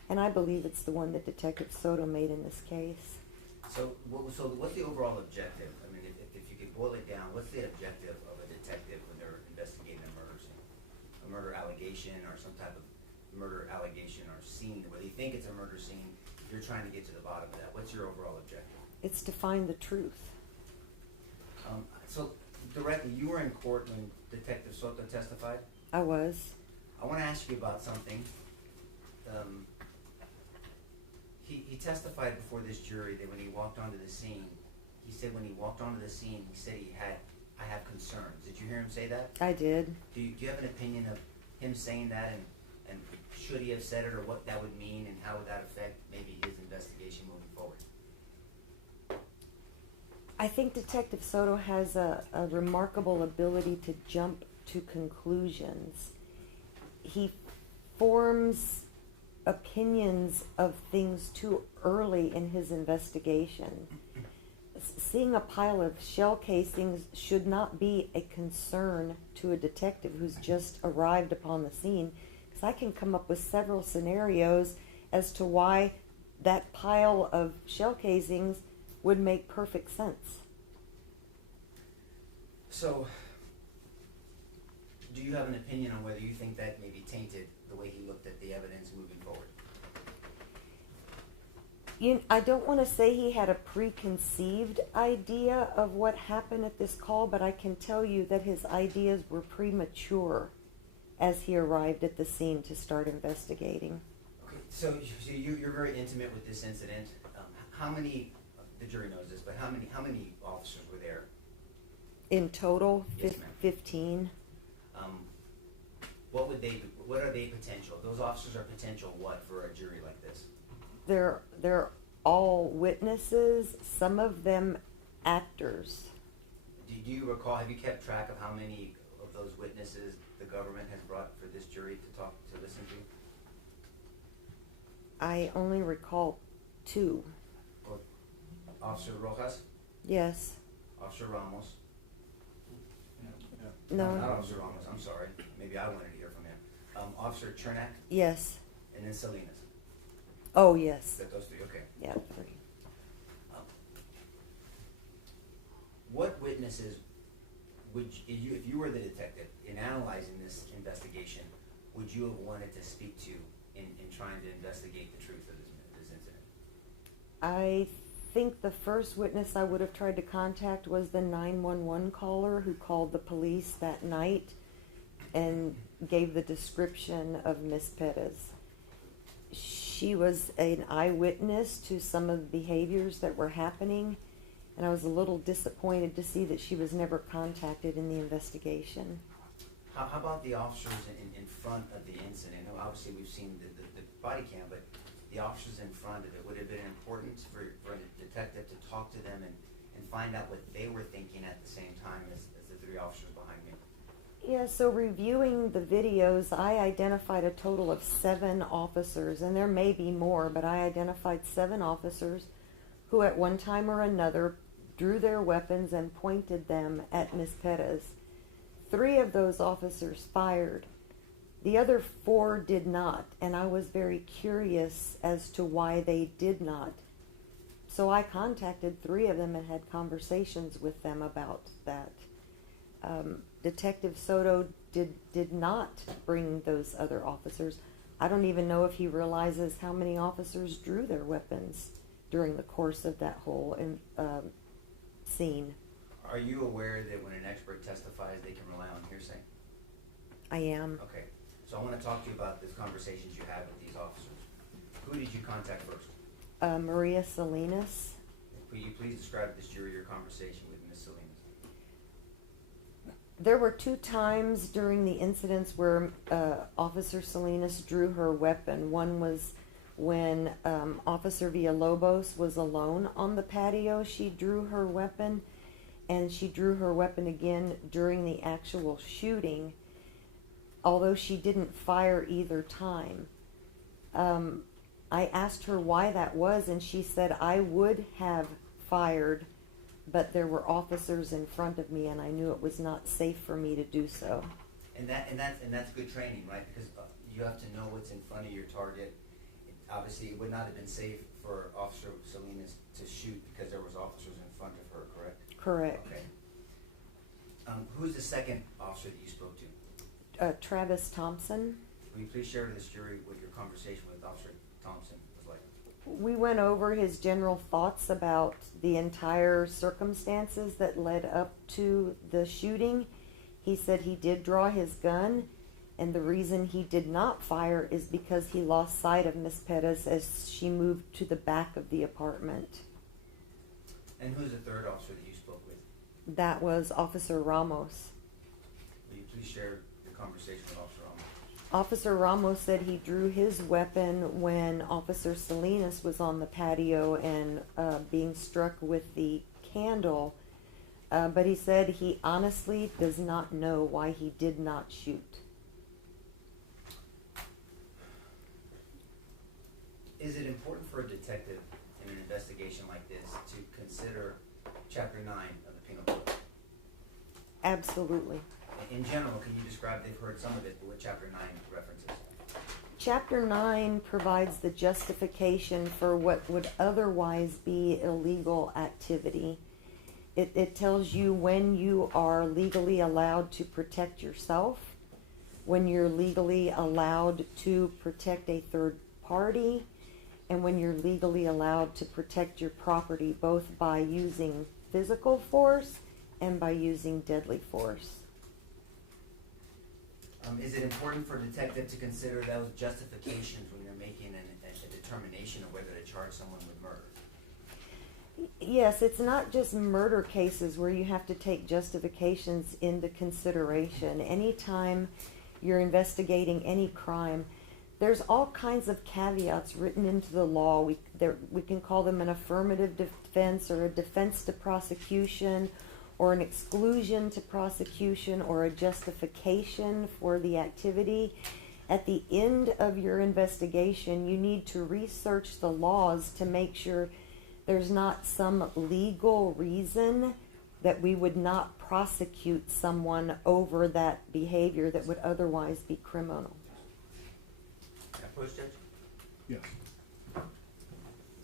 and I believe it's the one that Detective Soto made in this case. So what's the overall objective? I mean, if you could boil it down, what's the objective of a detective when they're investigating a murder scene? A murder allegation or some type of murder allegation or scene where they think it's a murder scene, you're trying to get to the bottom of that. What's your overall objective? It's to find the truth. So directly, you were in court when Detective Soto testified? I was. I want to ask you about something. He testified before this jury that when he walked onto the scene, he said I have concerns. Did you hear him say that? I did. Do you have an opinion of him saying that, and should he have said it, or what that would mean, and how would that affect maybe his investigation moving forward? I think Detective Soto has a remarkable ability to jump to conclusions. He forms opinions of things too early in his investigation. Seeing a pile of shell casings should not be a concern to a detective who's just arrived upon the scene, because I can come up with several scenarios as to why that pile of shell casings would make perfect sense. So, do you have an opinion on whether you think that maybe tainted the way he looked at the evidence moving forward? I don't want to say he had a preconceived idea of what happened at this call, but I can tell you that his ideas were premature as he arrived at the scene to start investigating. Okay, so you're very intimate with this incident. How many, the jury knows this, but how many officers were there? In total, Yes, ma'am. 15. What are they potential? Those officers are potential what for a jury like this? They're all witnesses, some of them actors. Do you recall, have you kept track of how many of those witnesses the government has brought for this jury to listen to? I only recall 2. Or Officer Rojas? Yes. Officer Ramos? No. Not Officer Ramos, I'm sorry. Maybe I wanted to hear from him. Officer Chernak, Yes. and then Salinas. Oh, yes. Those 3, okay. Yeah, 3. What witnesses would you, if you were the detective in analyzing this investigation, would you have wanted to speak to in trying to investigate the truth of this incident? I think the first witness I would have tried to contact was the 911 caller who called the police that night and gave the description of Miss Perez. She was an eyewitness to some of the behaviors that were happening, and I was a little disappointed to see that she was never contacted in the investigation. How about the officers in front of the incident? Now, obviously, we've seen the body cam, but the officers in front of it, would it have been important for a detective to talk to them and find out what they were thinking at the same time as the 3 officers behind me? Yeah, so reviewing the videos, I identified a total of 7 officers, and there may be more, but I identified 7 officers who at one time or another drew their weapons and pointed them at Ms. Perez. 3 of those officers fired. The other 4 did not, and I was very curious as to why they did not. So I contacted 3 of them and had conversations with them about that. Detective Soto did not bring those other officers. I don't even know if he realizes how many officers drew their weapons during the course of that whole scene. Are you aware that when an expert testifies, they can rely on hearsay? I am. Okay, so I want to talk to you about these conversations you had with these officers. Who did you contact first? Maria Salinas. Will you please describe to this jury your conversation with Ms. Salinas? There were 2 times during the incidents where Officer Salinas drew her weapon. One was when Officer Villalobos was alone on the patio. She drew her weapon, and she drew her weapon again during the actual shooting, although she didn't fire either time. I asked her why that was, and she said, I would have fired, but there were officers in front of me, and I knew it was not safe for me to do so. And that's good training, right? Because you have to know what's in front of your target. Obviously, it would not have been safe for Officer Salinas to shoot because there was officers in front of her, correct? Correct. Okay. Who's the second officer that you spoke to? Travis Thompson. Will you please share with this jury what your conversation with Officer Thompson was like? We went over his general thoughts about the entire circumstances that led up to the shooting. He said he did draw his gun, and the reason he did not fire is because he lost sight of Miss Perez as she moved to the back of the apartment. And who's the third officer that you spoke with? That was Officer Ramos. Will you please share your conversation with Officer Ramos? Officer Ramos said he drew his weapon when Officer Salinas was on the patio and being struck with the candle, but he said he honestly does not know why he did not shoot. Is it important for a detective in an investigation like this to consider Chapter 9 of the Penal Code? Absolutely. In general, can you describe, they've heard some of it, but what Chapter 9 references? Chapter 9 provides the justification for what would otherwise be illegal activity. It tells you when you are legally allowed to protect yourself, when you're legally allowed to protect a third party, and when you're legally allowed to protect your property, both by using physical force and by using deadly force. Is it important for a detective to consider those justifications when you're making a determination of whether to charge someone with murder? Yes, it's not just murder cases where you have to take justifications into consideration. Anytime you're investigating any crime, there's all kinds of caveats written into the law. We can call them an affirmative defense or a defense to prosecution or an exclusion to prosecution or a justification for the activity. At the end of your investigation, you need to research the laws to make sure there's not some legal reason that we would not prosecute someone over that behavior that would otherwise be criminal. Post Judge? Yes.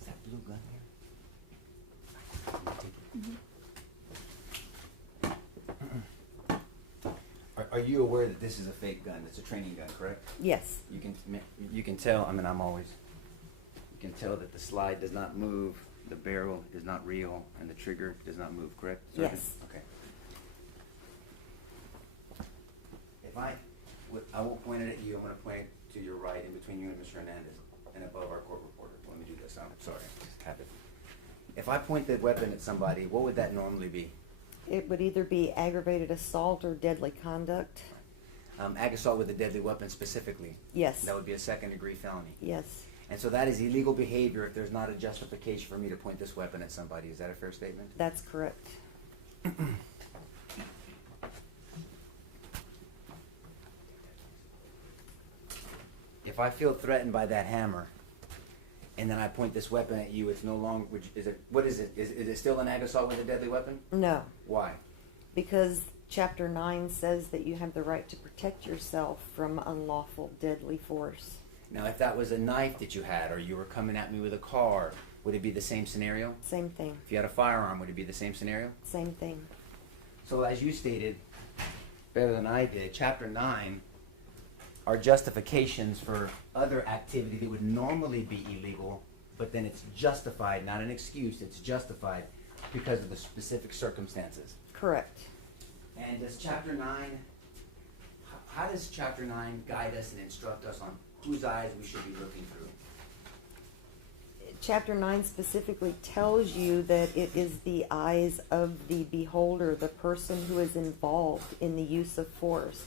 Is that blue gun there? Are you aware that this is a fake gun? It's a training gun, correct? Yes. You can tell. I mean, you can tell that the slide does not move, the barrel is not real, and the trigger does not move, correct? Sergeant? Yes. Okay. I won't point it at you. I'm going to point it to your right, in between you and Mr. Hernandez, and above our court reporter. Let me do this. I'm sorry. I just have it. If I point the weapon at somebody, what would that normally be? It would either be aggravated assault or deadly conduct. Ag assault with a deadly weapon specifically. Yes. That would be a second-degree felony. Yes. And so that is illegal behavior if there's not a justification for me to point this weapon at somebody. Is that a fair statement? That's correct. if I feel threatened by that hammer, and then I point this weapon at you, it's no longer, what is it? Is it still an ag assault with a deadly weapon? No, Why? because Chapter 9 says that you have the right to protect yourself from unlawful deadly force. Now, if that was a knife that you had, or you were coming at me with a car, would it be the same scenario? Same thing, If you had a firearm, would it be the same scenario? same thing. So as you stated, better than I did, Chapter 9 are justifications for other activity that would normally be illegal, but then it's justified, not an excuse, it's justified because of the specific circumstances. Correct. And does Chapter 9, how does Chapter 9 guide us and instruct us on whose eyes we should be looking through? Chapter 9 specifically tells you that it is the eyes of the beholder, the person who is involved in the use of force.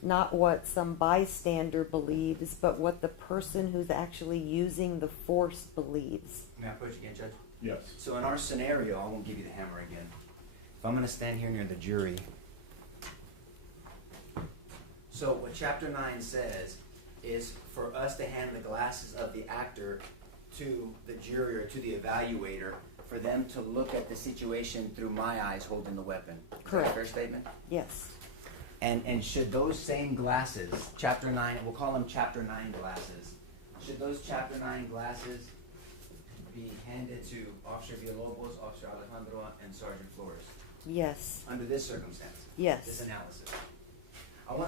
Not what some bystander believes, but what the person who's actually using the force believes. May I approach again, Judge? Yes. So in our scenario, I won't give you the hammer again. If I'm going to stand here near the jury. So what Chapter 9 says is for us to hand the glasses of the actor to the jury or to the evaluator, for them to look at the situation through my eyes holding the weapon. Correct. Is that a fair statement? Yes. And should those same glasses, Chapter 9, we'll call them Chapter 9 glasses, should those Chapter 9 glasses be handed to Officer Villalobos, Officer Alejandro, and Sergeant Flores Yes. under this circumstance, Yes. this analysis?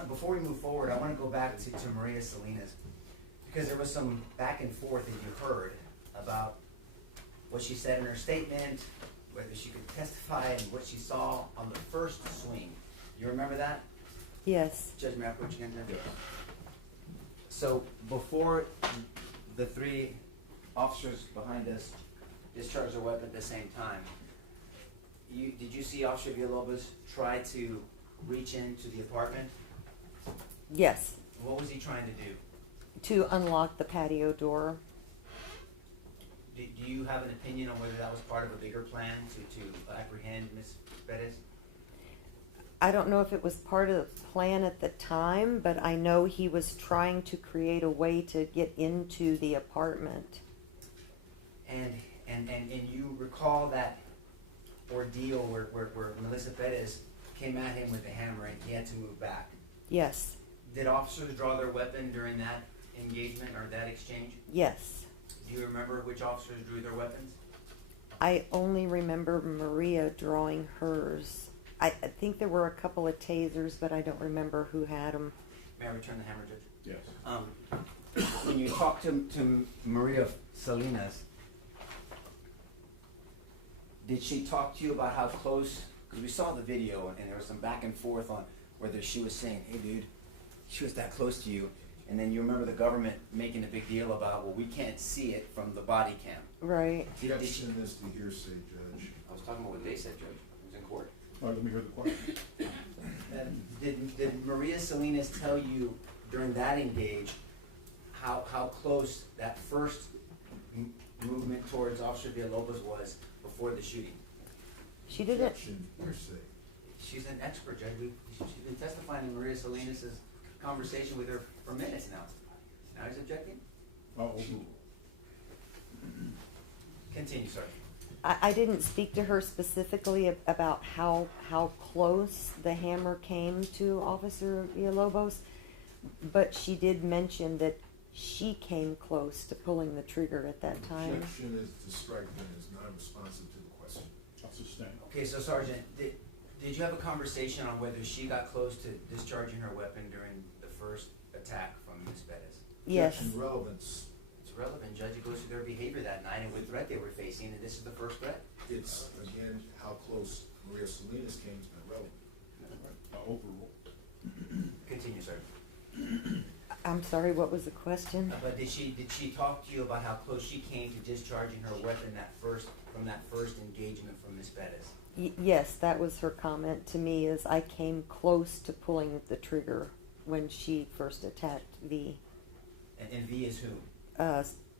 Before we move forward, I want to go back to Maria Salinas, because there was some back and forth that you heard about what she said in her statement, whether she could testify, and what she saw on the first swing. You remember that? Yes. Judge, may I put you in there? So before the three officers behind us discharged their weapon at the same time, did you see Officer Villalobos try to reach into the apartment? Yes. What was he trying to do? To unlock the patio door. Do you have an opinion on whether that was part of a bigger plan to apprehend Ms. Perez? I don't know if it was part of the plan at the time, but I know he was trying to create a way to get into the apartment. And you recall that ordeal where Melissa Perez came at him with the hammer and he had to move back. Yes. Did officers draw their weapon during that engagement or that exchange? Yes. Do you remember which officers drew their weapons? I only remember Maria drawing hers. I think there were a couple of tasers, but I don't remember who had them. May I return the hammer, Judge? Yes. When you talked to Maria Salinas, did she talk to you about how close, because we saw the video and there was some back and forth on whether she was saying, hey dude, she was that close to you, and then you remember the government making a big deal about, well, we can't see it from the body cam. Right. Objection is the hearsay, Judge. I was talking about what they said, Judge. It was in court. All right, let me hear the question. Did Maria Salinas tell you during that engage how close that first movement towards Officer Villalobos was before the shooting? She didn't. Objection, hearsay. She's an expert, Judge. She's been testifying in Maria Salinas' conversation with her for minutes now. Now he's objecting? Overruled. Continue, sir. I didn't speak to her specifically about how close the hammer came to Officer Villalobos, but she did mention that she came close to pulling the trigger at that time. Objection is to strike then is not responsive to the question. I'll sustain. Okay, so Sergeant, did you have a conversation on whether she got close to discharging her weapon during the first attack from Ms. Perez? Yes. Objection, relevance. It's relevant, Judge. It goes to their behavior that night and what threat they were facing, and this is the first threat. It's, again, how close Maria Salinas came is not relevant. Overruled. Continue, sir. I'm sorry, what was the question? But did she talk to you about how close she came to discharging her weapon from that first engagement from Ms. Perez? Yes, that was her comment to me, is I came close to pulling the trigger when she first attacked V. And V is who?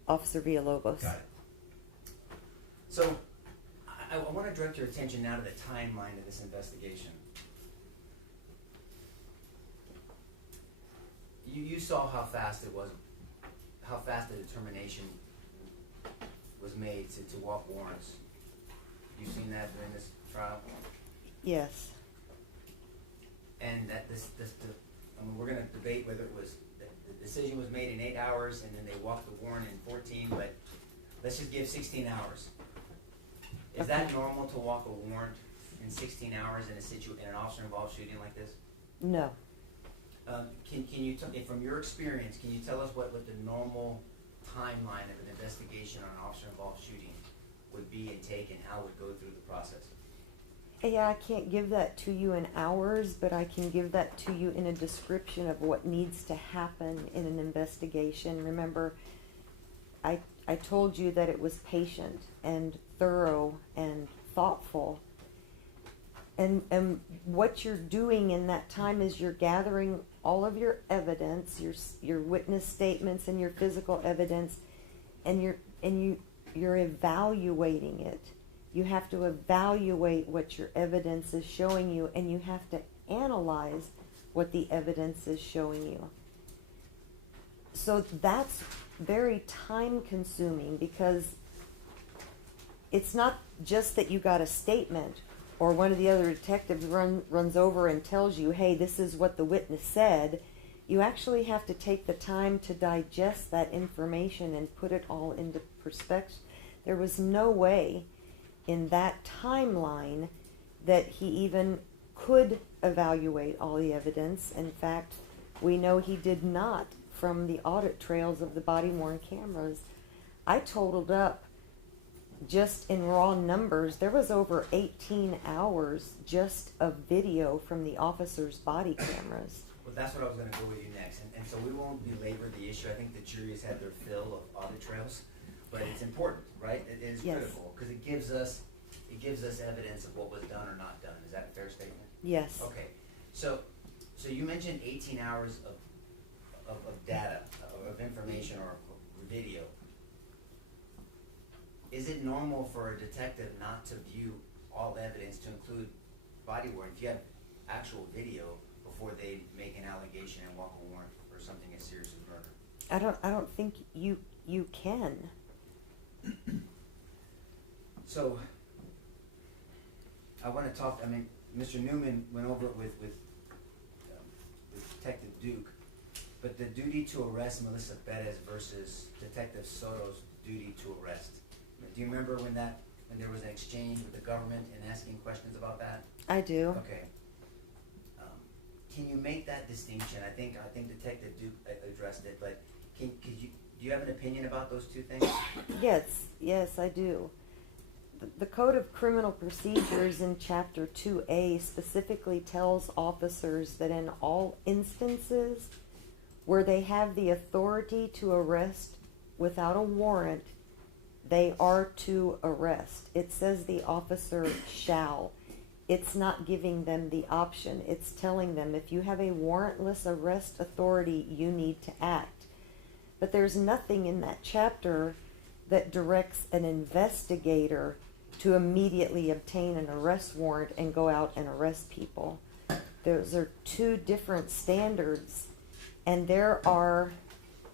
Officer Villalobos. Got it. So, I want to direct your attention now to the timeline of this investigation. You saw how fast it was how fast the determination was made to walk warrants. You seen that during this trial? Yes. And that I mean, we're gonna debate whether it was, the decision was made in 8 hours and then they walked the warrant in 14, but let's just give 16 hours. Is that normal to walk a warrant in 16 hours in an officer-involved shooting like this? No. Can you, from your experience, can you tell us what the normal timeline of an investigation on an officer-involved shooting would be and take, and how it would go through the process? Yeah, I can't give that to you in hours, but I can give that to you in a description of what needs to happen in an investigation. Remember, I told you that it was patient and thorough and thoughtful. And what you're doing in that time is you're gathering all of your evidence, your witness statements and your physical evidence, and you're evaluating it. You have to evaluate what your evidence is showing you, and you have to analyze what the evidence is showing you. So that's very time consuming, because it's not just that you got a statement or one of the other detectives runs over and tells you, hey, this is what the witness said. You actually have to take the time to digest that information and put it all into perspective. There was no way in that timeline that he even could evaluate all the evidence. In fact, we know he did not from the audit trails of the body-worn cameras. I totaled up, just in raw numbers, there was over 18 hours just of video from the officers' body cameras. Well, that's what I was going to go with you next, and so we won't belabor the issue. I think the jury has had their fill of audit trails, but it's important, right? It is Yes. critical, because it gives us evidence of what was done or not done. Is that a fair statement? Yes. Okay, so you mentioned 18 hours of data, of information or video. Is it normal for a detective not to view all evidence, to include body worn, if you have actual video, before they make an allegation and walk a warrant for something as serious as murder? I don't think you can. So I want to talk. I mean, Mr. Newman went over it with Detective Duke, but the duty to arrest Melissa Perez versus Detective Soto's duty to arrest. Do you remember when there was an exchange with the government and asking questions about that? I do. Okay. Can you make that distinction? I think Detective Duke addressed it, but do you have an opinion about those two things? Yes, I do. The Code of Criminal Procedures in Chapter 2A specifically tells officers that in all instances where they have the authority to arrest without a warrant, they are to arrest. It says the officer shall. It's not giving them the option. It's telling them if you have a warrantless arrest authority, you need to act. But there's nothing in that chapter that directs an investigator to immediately obtain an arrest warrant and go out and arrest people. Those are two different standards, and there are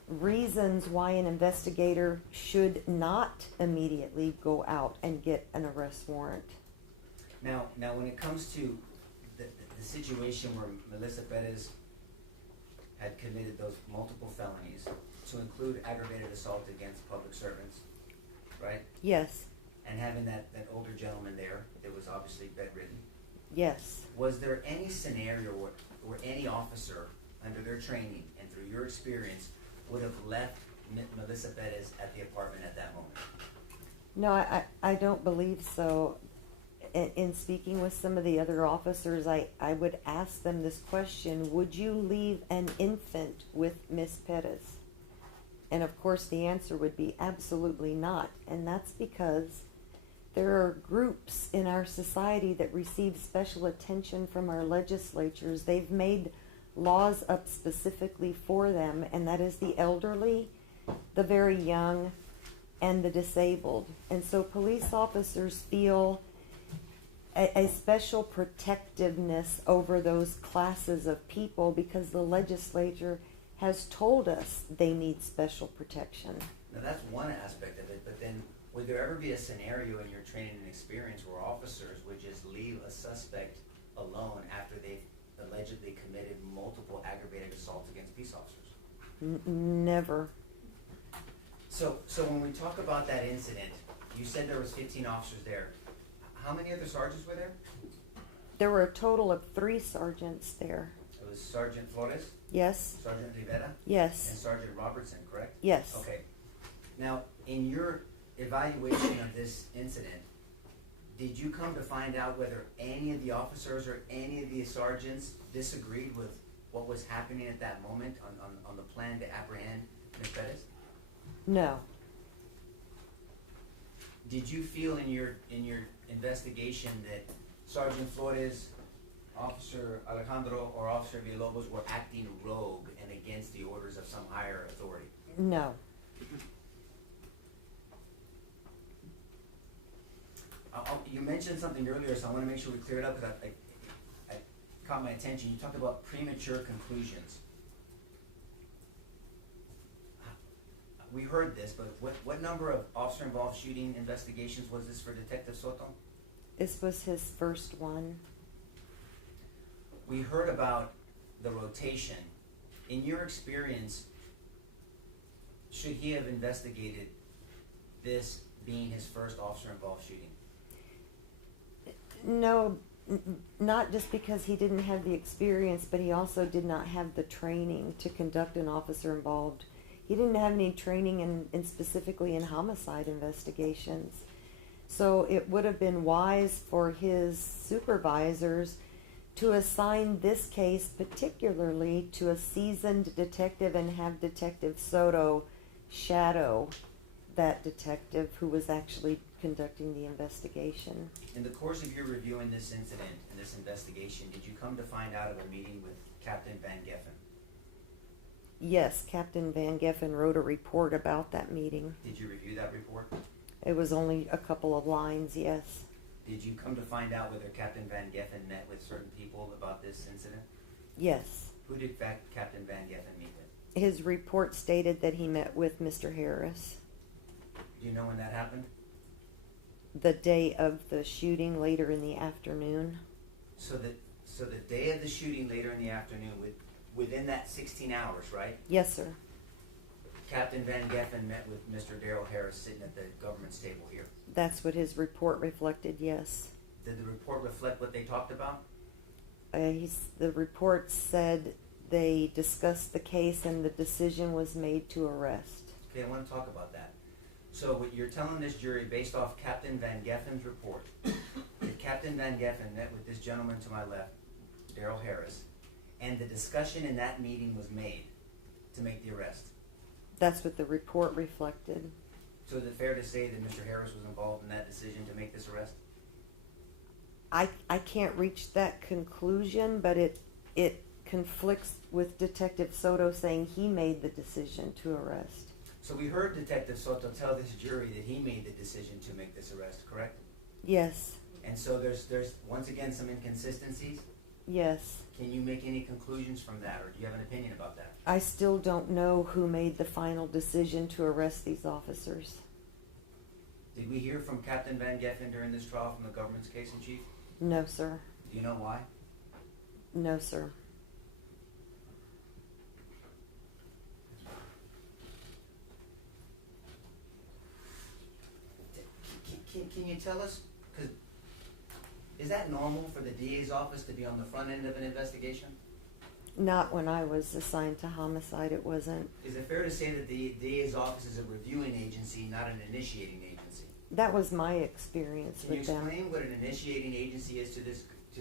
reasons why an investigator should not immediately go out and get an arrest warrant. Now, when it comes to the situation where Melissa Perez had committed those multiple felonies, to include aggravated assault against public servants, right? Yes. And having that older gentleman there that was obviously bedridden. Yes. Was there any scenario where any officer, under their training and through your experience, would have left Melissa Perez at the apartment at that moment? No, I don't believe so. In speaking with some of the other officers, I would ask them this question: would you leave an infant with Miss Perez? And of course the answer would be absolutely not. And that's because there are groups in our society that receive special attention from our legislatures. They've made laws up specifically for them, and that is the elderly, the very young, and the disabled. And so police officers feel a special protectiveness over those classes of people because the legislature has told us they need special protection. Now, that's one aspect of it, but then would there ever be a scenario in your training and experience where officers would just leave a suspect alone after they've allegedly committed multiple aggravated assaults against peace officers? Never. So when we talk about that incident, you said there was 15 officers there. How many other sergeants were there? There were a total of 3 sergeants there. It was Sergeant Flores, Yes, Sergeant Rivera, and yes, Sergeant Robertson, correct? yes. Okay. Now, in your evaluation of this incident, did you come to find out whether any of the officers or any of the sergeants disagreed with what was happening at that moment on the plan to apprehend Ms. Perez? No. Did you feel in your investigation that Sergeant Flores, Officer Alejandro, or Officer Villalobos were acting rogue and against the orders of some higher authority? No. You mentioned something earlier, so I want to make sure we clear it up because I caught my attention. You talked about premature conclusions. We heard this, but what number of officer-involved shooting investigations was this for Detective Soto? This was his first one. We heard about the rotation. In your experience, should he have investigated this being his first officer-involved shooting? No, not just because he didn't have the experience, but he also did not have the training to conduct an officer-involved. He didn't have any training in specifically in homicide investigations. So it would have been wise for his supervisors to assign this case particularly to a seasoned detective and have Detective Soto shadow that detective who was actually conducting the investigation. In the course of your reviewing this incident and this investigation, did you come to find out of a meeting with Captain Van Geffen? Yes, Captain Van Geffen wrote a report about that meeting. Did you review that report? It was only a couple of lines, yes. Did you come to find out whether Captain Van Geffen met with certain people about this incident? Yes. Who did Captain Van Geffen meet with? His report stated that he met with Mr. Harris. Do you know when that happened? The day of the shooting, later in the afternoon. So the day of the shooting later in the afternoon, within that 16 hours, right? Yes, sir. Captain Van Geffen met with Mr. Darrell Harris sitting at the government's table here. That's what his report reflected, yes. Did the report reflect what they talked about? The report said they discussed the case and the decision was made to arrest. Okay, I want to talk about that. So what you're telling this jury, based off Captain Van Geffen's report, that Captain Van Geffen met with this gentleman to my left, Darrell Harris, and the discussion in that meeting was made to make the arrest. That's what the report reflected. So is it fair to say that Mr. Harris was involved in that decision to make this arrest? I can't reach that conclusion, but it conflicts with Detective Soto saying he made the decision to arrest. So we heard Detective Soto tell this jury that he made the decision to make this arrest, correct? Yes. And so there's once again some inconsistencies. Yes. Can you make any conclusions from that, or do you have an opinion about that? I still don't know who made the final decision to arrest these officers. Did we hear from Captain Van Geffen during this trial from the government's case in chief? No, sir. Do you know why? No, sir. Can you tell us, because is that normal for the DA's office to be on the front end of an investigation? Not when I was assigned to homicide, it wasn't. Is it fair to say that the DA's office is a reviewing agency, not an initiating agency? That was my experience Can you with them. explain what an initiating agency is to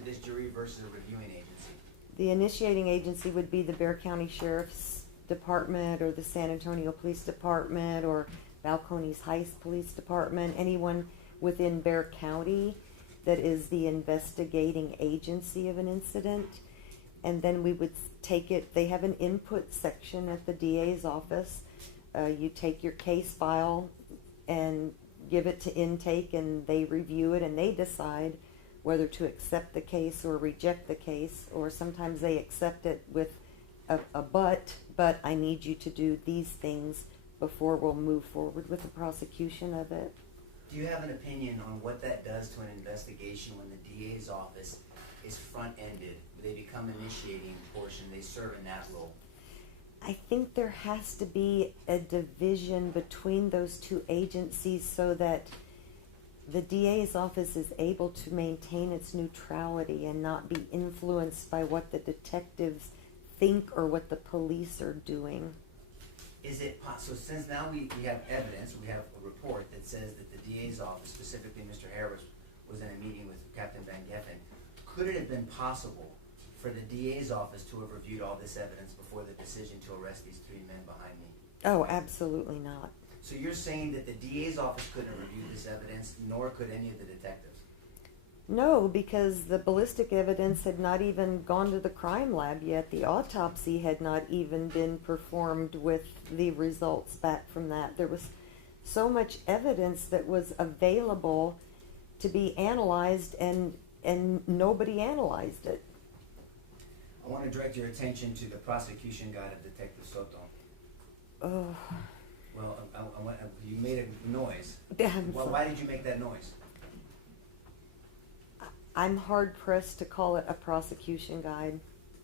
this jury versus a reviewing agency? The initiating agency would be the Bexar County Sheriff's Department or the San Antonio Police Department or Balcones Heights Police Department, anyone within Bexar County that is the investigating agency of an incident. And then we would take it, they have an input section at the DA's office. You take your case file and give it to intake and they review it and they decide whether to accept the case or reject the case, or sometimes they accept it with a but I need you to do these things before we'll move forward with the prosecution of it. Do you have an opinion on what that does to an investigation when the DA's office is front-ended? They become initiating portion, they serve in that role. I think there has to be a division between those two agencies so that the DA's office is able to maintain its neutrality and not be influenced by what the detectives think or what the police are doing. Is it so since now we have evidence, we have a report that says that the DA's office, specifically Mr. Harris, was in a meeting with Captain Van Geffen, could it have been possible for the DA's office to have reviewed all this evidence before the decision to arrest these three men behind me? Oh, absolutely not. So you're saying that the DA's office couldn't have reviewed this evidence, nor could any of the detectives? No, because the ballistic evidence had not even gone to the crime lab yet. The autopsy had not even been performed with the results back from that. There was so much evidence that was available to be analyzed, and nobody analyzed it. I want to direct your attention to the prosecution guide of Detective Soto. Oh. Well, you made a noise. Why did you make that noise? I'm hard pressed to call it a prosecution guide.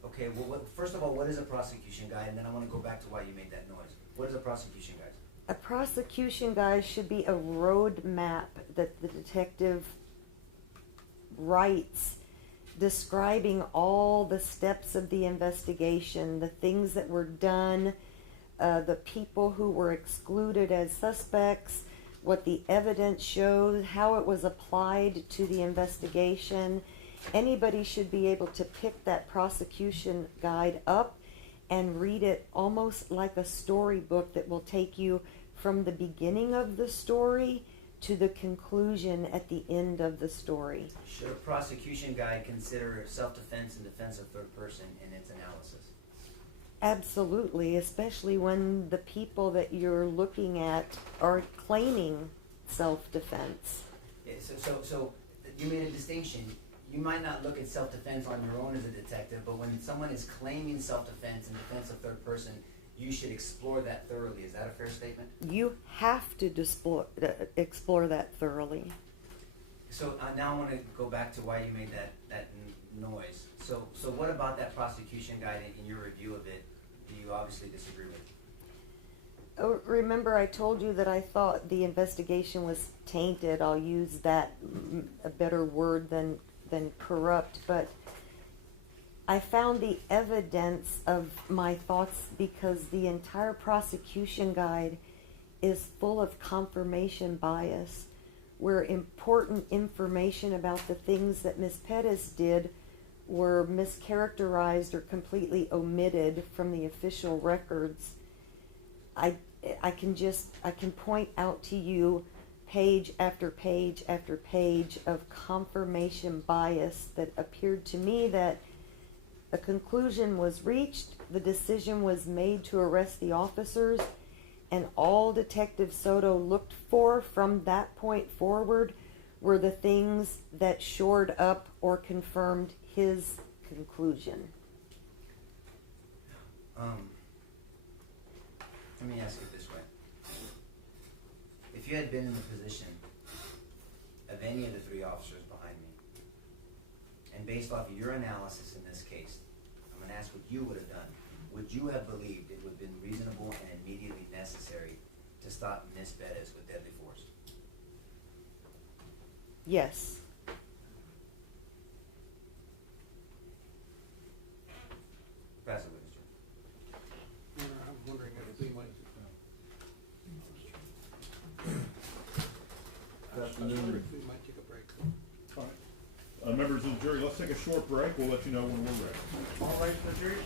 Okay, well, first of all, what is a prosecution guide? And then I want to go back to why you made that noise. What is a prosecution guide? A prosecution guide should be a road map that the detective writes describing all the steps of the investigation, the things that were done, the people who were excluded as suspects, what the evidence showed, how it was applied to the investigation. Anybody should be able to pick that prosecution guide up and read it almost like a storybook that will take you from the beginning of the story to the conclusion at the end of the story. Should a prosecution guide consider self-defense and defense of third person in its analysis? Absolutely, especially when the people that you're looking at are claiming self-defense. Yeah, so you made a distinction. You might not look at self-defense on your own as a detective, but when someone is claiming self-defense and defense of third person, you should explore that thoroughly. Is that a fair statement? You have to explore that thoroughly. So now I want to go back to why you made that noise. So what about that prosecution guide in your review of it do you obviously disagree with? Oh, remember I told you that I thought the investigation was tainted. I'll use that, a better word than corrupt, but I found the evidence of my thoughts because the entire prosecution guide is full of confirmation bias, where important information about the things that Ms. Perez did were mischaracterized or completely omitted from the official records. I can point out to you page after page after page of confirmation bias that appeared to me that a conclusion was reached, the decision was made to arrest the officers, and all Detective Soto looked for from that point forward were the things that shored up or confirmed his conclusion. Let me ask it this way. If you had been in the position of any of the three officers behind me, and based off of your analysis in this case, I'm going to ask what you would have done. Would you have believed it would have been reasonable and immediately necessary to stop Ms. Perez with deadly force? Yes. Pass it, witness. I'm wondering if we might. We might take a break. All right. Members of the jury, let's take a short break. We'll let you know when we're ready. All right, the jury.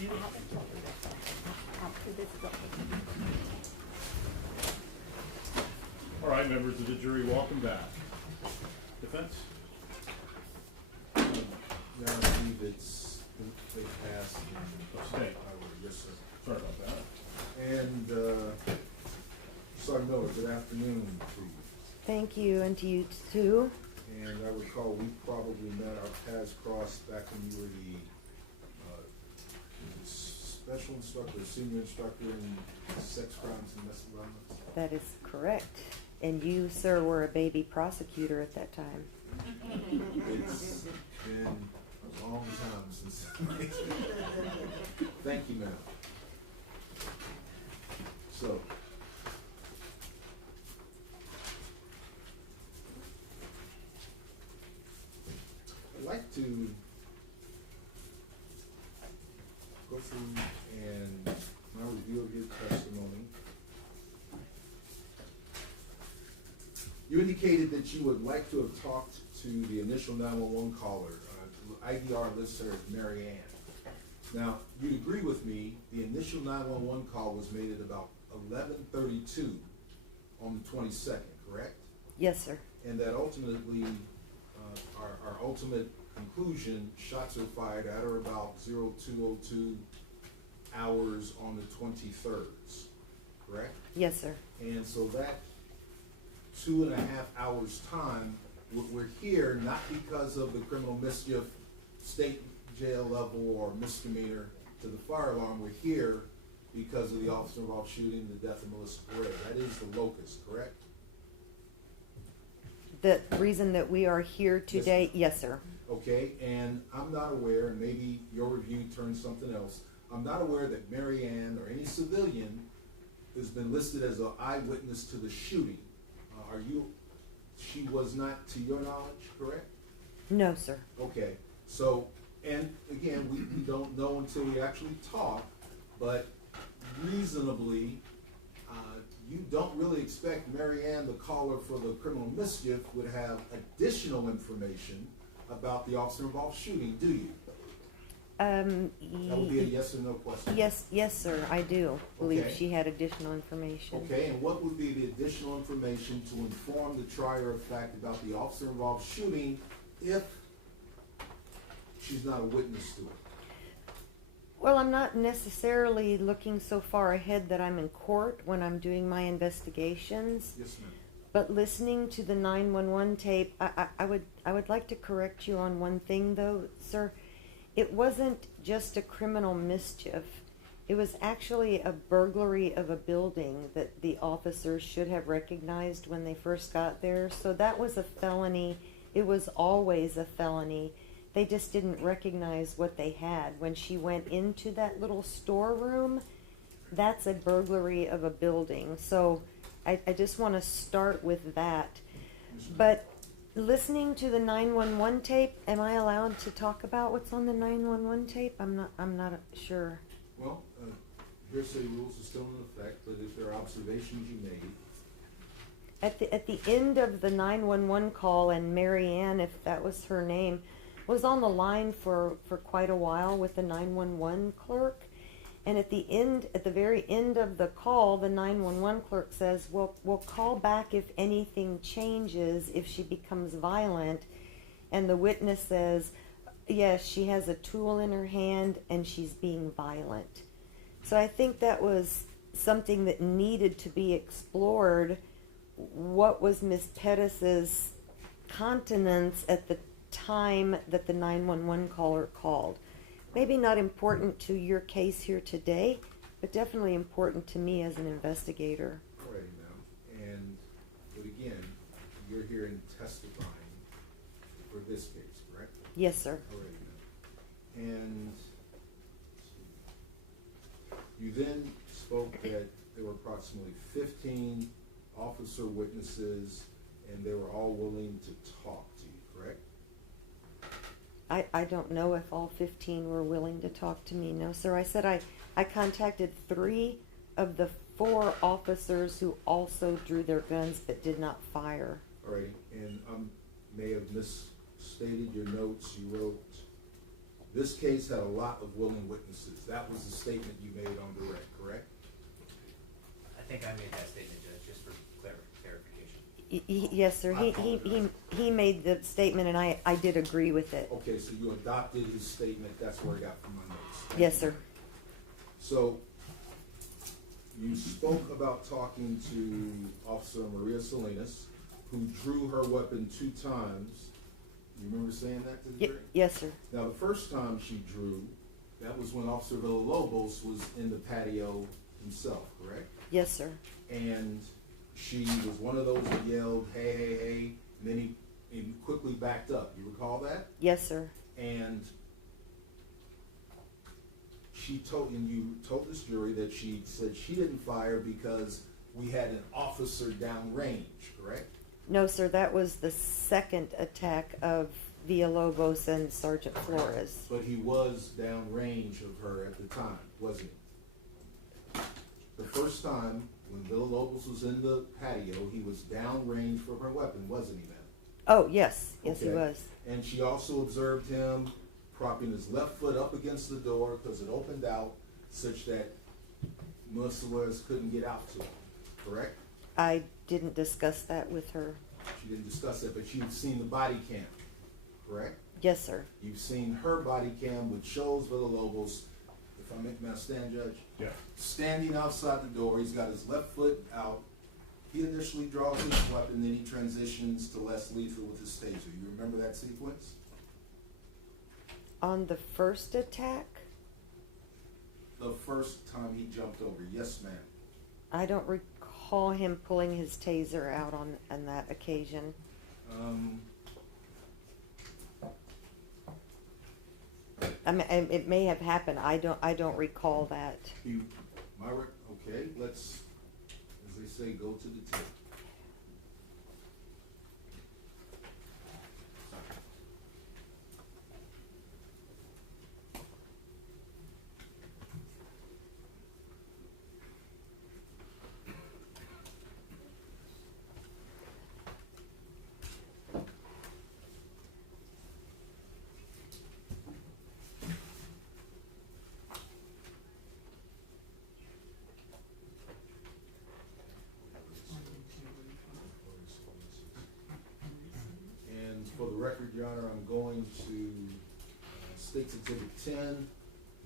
seated. All right, members of the jury, welcome back. Defense? Now, I believe they passed. Abstain. Yes, sir. Sorry about that. And, Sergeant Miller, good afternoon to you. Thank you, and to you too. And I recall we probably met, our paths crossed back when you were the special instructor, senior instructor in sex crimes and domestic violence. That is correct. And you, sir, were a baby prosecutor at that time. It's been a long time since. Thank you, ma'am. So. I'd like to go through and my review of your testimony. You indicated that you would like to have talked to the initial 911 caller. IDR lists her as Mary Ann. Now, you'd agree with me, the initial 911 call was made at about 11:32 on the 22nd, correct? Yes, sir. And that ultimately, our ultimate conclusion, shots are fired at or about 02:02 hours on the 23rd, correct? Yes, sir. And so that 2.5 hours time, we're here not because of the criminal mischief, state jail level or misdemeanor to the fire alarm. We're here because of the officer involved shooting, the death of Melissa Perez. That is the locus, correct? The reason that we are here today, Yes, yes, sir. Okay, and I'm not aware, and maybe your review turns something else, I'm not aware that Mary Ann or any civilian has been listed as an eyewitness to the shooting. She was not, to your knowledge, correct? No, sir. Okay, so, and again, we don't know until we actually talk, but reasonably, you don't really expect Mary Ann, the caller for the criminal mischief, would have additional information about the officer involved shooting, do you? That would be a yes or no question. Yes, sir, I do believe Okay. she had additional information. Okay, and what would be the additional information to inform the trier of fact about the officer involved shooting if she's not a witness to it? Well, I'm not necessarily looking so far ahead that I'm in court when I'm doing my investigations. Yes, ma'am. But listening to the 911 tape, I would like to correct you on one thing, though, sir. It wasn't just a criminal mischief. It was actually a burglary of a building that the officers should have recognized when they first got there. So that was a felony. It was always a felony. They just didn't recognize what they had. When she went into that little storeroom, that's a burglary of a building. So I just want to start with that. But listening to the 911 tape, am I allowed to talk about what's on the 911 tape? I'm not sure. Well, hearsay rules are still in effect, but if there are observations you made. At the end of the 911 call, and Mary Ann, if that was her name, was on the line for quite a while with the 911 clerk. And at the very end of the call, the 911 clerk says, we'll call back if anything changes, if she becomes violent. And the witness says, yes, she has a tool in her hand and she's being violent. So I think that was something that needed to be explored. What was Ms. Pettis's continence at the time that the 911 caller called? Maybe not important to your case here today, but definitely important to me as an investigator. All right, ma'am. But again, you're here and testifying for this case, correct? Yes, sir. All right, ma'am. And you then spoke that there were approximately 15 officer witnesses, and they were all willing to talk to you, correct? I don't know if all 15 were willing to talk to me. No, sir. I said I contacted 3 of the 4 officers who also drew their guns but did not fire. All right, and may have misstated your notes. You wrote This case had a lot of willing witnesses. That was the statement you made on direct, correct? I think I made that statement, Judge, just for clarification. Yes, sir. He made the statement, and I did agree with it. Okay, so you adopted his statement. That's where I got from my notes. Yes, sir. So you spoke about talking to Officer Maria Salinas, who drew her weapon 2 times. You remember saying that to the jury? Yes, sir. Now, the first time she drew, that was when Officer Villalobos was in the patio himself, correct? Yes, sir. And she was one of those that yelled, hey, hey, hey, and then he quickly backed up. You recall that? Yes, sir. And you told this jury that she said she didn't fire because we had an officer downrange, correct? No, sir. That was the second attack of Villalobos and Sergeant Flores. But he was downrange of her at the time, wasn't he? The first time when Villalobos was in the patio, he was downrange from her weapon, wasn't he, ma'am? Oh, yes. Yes, he Okay. was. And she also observed him propping his left foot up against the door because it opened out such that Melissa Perez couldn't get out to him, correct? I didn't discuss that with her. She didn't discuss that, but you've seen the body cam, correct? Yes, sir. You've seen her body cam, which shows Villalobos, if I may stand, Judge? Yeah. Standing outside the door, he's got his left foot out. He initially draws his weapon, then he transitions to less lethal with his taser. You remember that sequence? On the first attack, The first time he jumped over, yes, ma'am. I don't recall him pulling his taser out on that occasion. I mean, it may have happened. I don't recall that. Okay, let's, as they say, go to the tape. And for the record, Your Honor, I'm going to State's Exhibit 10,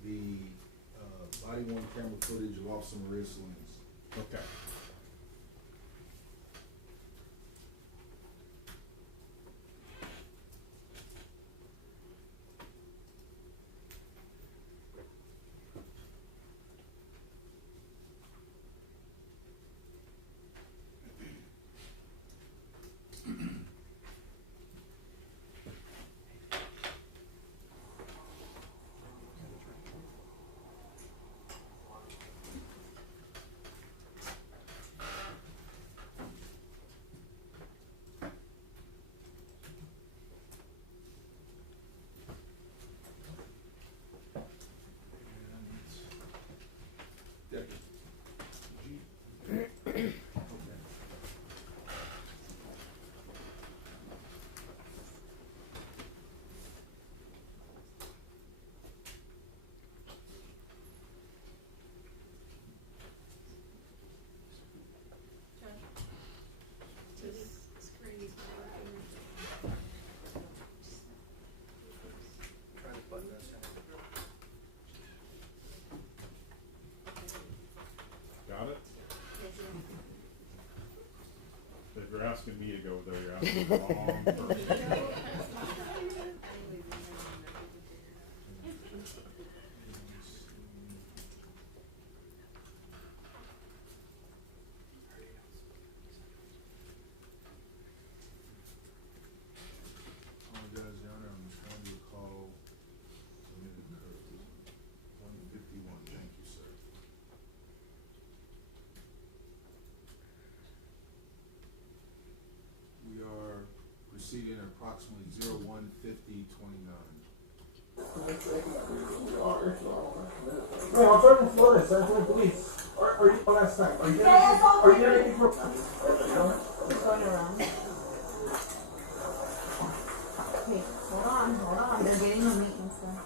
the body-worn camera footage of Officer Maria Salinas. Okay. Got it? If you're asking me to go there, you're asking the wrong person. Apologize, Your Honor, I'm trying to recall when it occurred. 151, thank you, sir. We are proceeding at approximately 01:50:29. Hey, I'm Sergeant Flores, Sergeant Police. Are you, last time, are you getting anything for? What's going around? Okay, hold on, they're getting the maintenance done.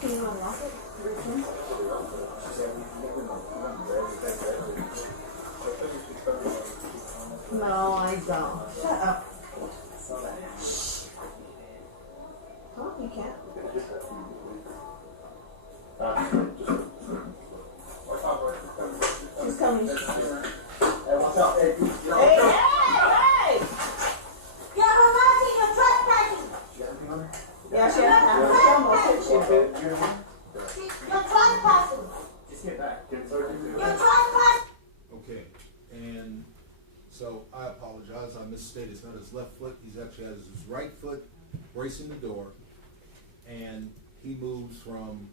Can you unlock it? Return? No, I don't. Shut up. Huh? You can't? She's coming. Hey, watch out. Hey, Hey, hey! You're harassing your trespassing! Yeah, she almost hit you, dude. You're trespassing! just get back. You're trespassing! Okay, and so I apologize, I misstated, it's not his left foot, he's actually has his right foot bracing the door, and he moves from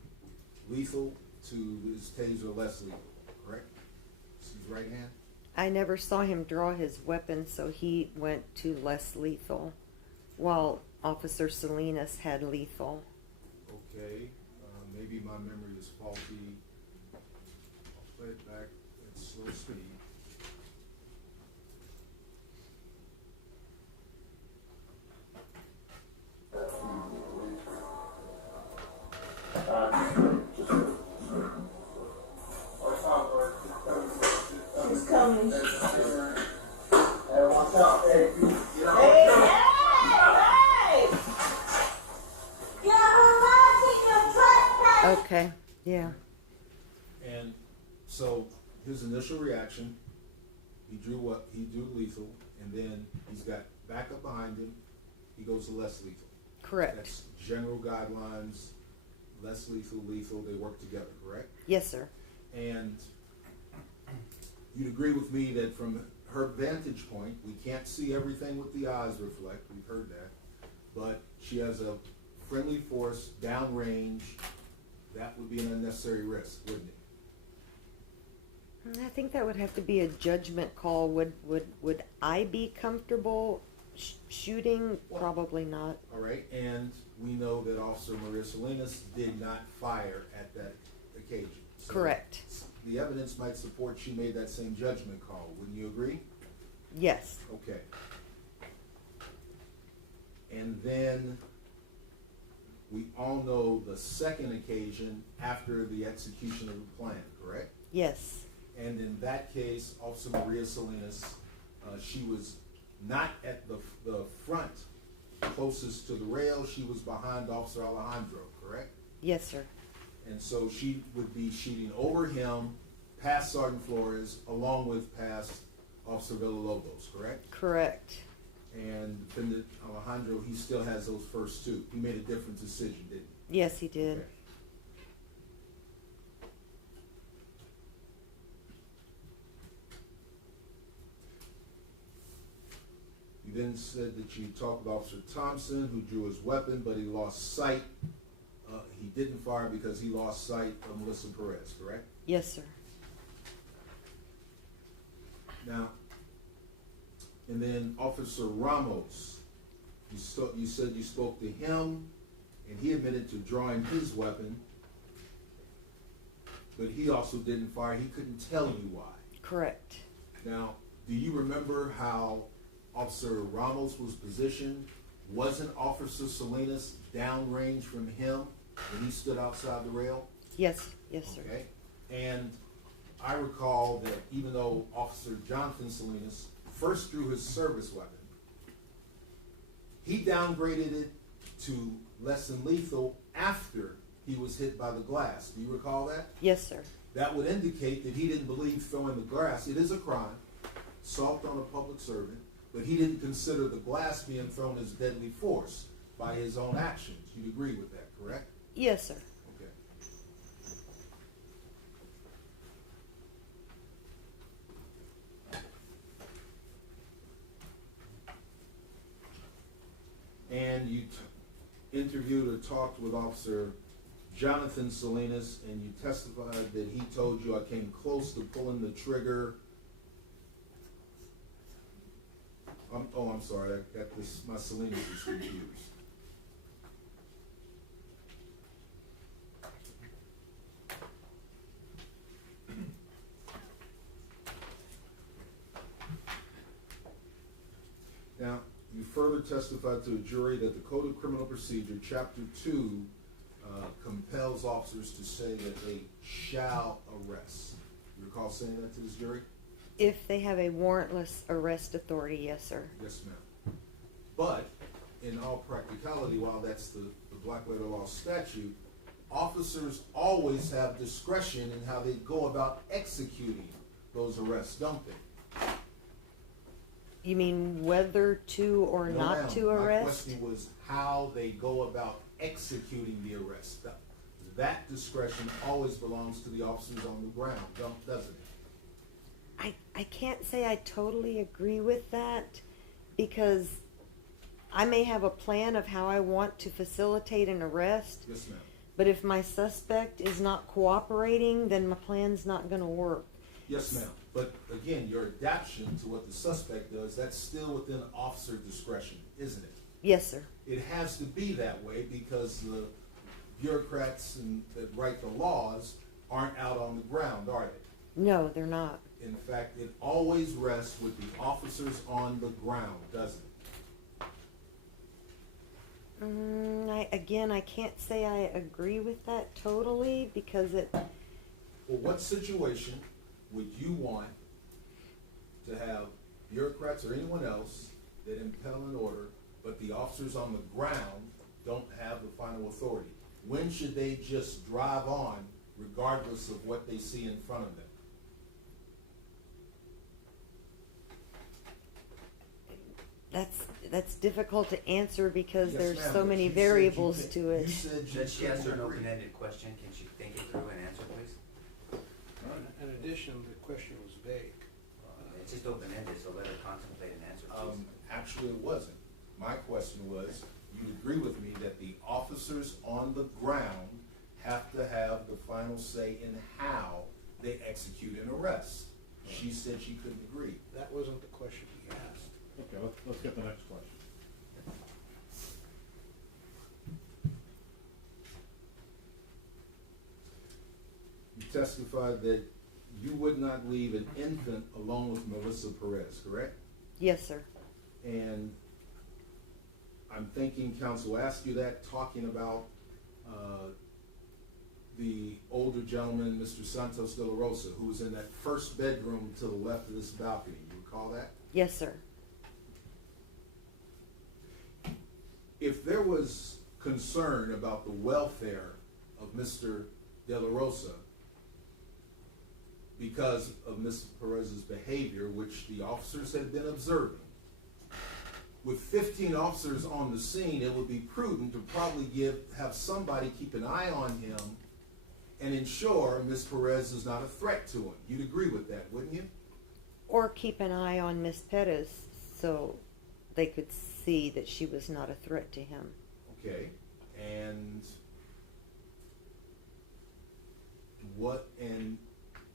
lethal to his taser less lethal, correct? It's his right hand? I never saw him draw his weapon, so he went to less lethal, while Officer Salinas had lethal. Okay, maybe my memory is faulty. I'll play it back at slow speed. She's coming. Hey, watch out. Hey, Hey, hey! You're harassing your trespassing! Okay, yeah. And so his initial reaction, he drew lethal, and then he's got backup behind him, he goes to less lethal. Correct. That's general guidelines, less lethal, lethal, they work together, correct? Yes, sir. And you'd agree with me that from her vantage point, we can't see everything with the eyes reflect, we've heard that, but she has a friendly force downrange, that would be an unnecessary risk, wouldn't it? I think that would have to be a judgment call. Would I be comfortable shooting? Probably not. All right, and we know that Officer Maria Salinas did not fire at that occasion. So Correct. the evidence might support she made that same judgment call. Wouldn't you agree? Yes. Okay. And then we all know the second occasion after the execution of the plan, correct? Yes. And in that case, Officer Maria Salinas, she was not at the front closest to the rail. She was behind Officer Alejandro, correct? Yes, sir. And so she would be shooting over him, past Sergeant Flores, along with past Officer Villalobos, correct? Correct. And Defendant Alejandro, he still has those first two. He made a different decision, didn't he? Yes, he did. Okay. You then said that you talked with Officer Thompson, who drew his weapon, but he lost sight. He didn't fire because he lost sight of Melissa Perez, correct? Yes, sir. Now, and then Officer Ramos, you said you spoke to him, and he admitted to drawing his weapon, but he also didn't fire. He couldn't tell you why. Correct. Now, do you remember how Officer Ramos was positioned? Wasn't Officer Salinas downrange from him when he stood outside the rail? Yes. Yes, sir. Okay. And I recall that even though Officer Jonathan Salinas first drew his service weapon, he downgraded it to less than lethal after he was hit by the glass. Do you recall that? Yes, sir. That would indicate that he didn't believe throwing the glass. It is a crime, assault on a public servant, but he didn't consider the glass being thrown as deadly force by his own actions. You'd agree with that, correct? Yes, sir. Okay. And you interviewed or talked with Officer Jonathan Salinas, and you testified that he told you, I came close to pulling the trigger. I'm sorry, I got this, my Salinas is confused. further testified to a jury that the Code of Criminal Procedure, Chapter 2, compels officers to say that they shall arrest. You recall saying that to this jury? If they have a warrantless arrest authority, yes, sir. Yes, ma'am. But in all practicality, while that's the black letter law statute, officers always have discretion in how they go about executing those arrests, don't they? You mean whether to or No, not ma'am. to My arrest? question was how they go about executing the arrest. That discretion always belongs to the officers on the ground, doesn't it? I can't say I totally agree with that, because I may have a plan of how I want to facilitate an arrest, Yes, ma'am. but if my suspect is not cooperating, then my plan's not going to work. Yes, ma'am. But again, your adaptation to what the suspect does, that's still within officer discretion, isn't it? Yes, sir. It has to be that way because the bureaucrats that write the laws aren't out on the ground, are they? No, they're not. In fact, it always rests with the officers on the ground, doesn't I can't say I agree with that totally, because it... Well, what situation would you want to have bureaucrats or anyone else that impel an order, but the officers on the ground don't have the final authority? When should they just drive on regardless of what they see in front of them? That's difficult to answer because Yes, there's ma'am, so but many you said variables you to it. You said you Does she answer an couldn't agree. open-ended question? Can she think it through and answer, please? In addition, the question was vague. It's just open-ended, so let her contemplate and answer, please. Actually, it wasn't. My question was, you agree with me that the officers on the ground have to have the final say in how they execute an arrest. She said she couldn't agree. That wasn't the question he asked. Okay, let's get the next question. You testified that you would not leave an infant alone with Melissa Perez, correct? Yes, sir. And I'm thinking counsel asked you that, talking about the older gentleman, Mr. Santos de la Rosa, who was in that first bedroom to the left of this balcony. You recall that? Yes, sir. If there was concern about the welfare of Mr. de la Rosa because of Ms. Perez's behavior, which the officers had been observing, with 15 officers on the scene, it would be prudent to probably have somebody keep an eye on him and ensure Ms. Perez is not a threat to him. You'd agree with that, wouldn't you? Or keep an eye on Miss Perez so they could see that she was not a threat to him. Okay. And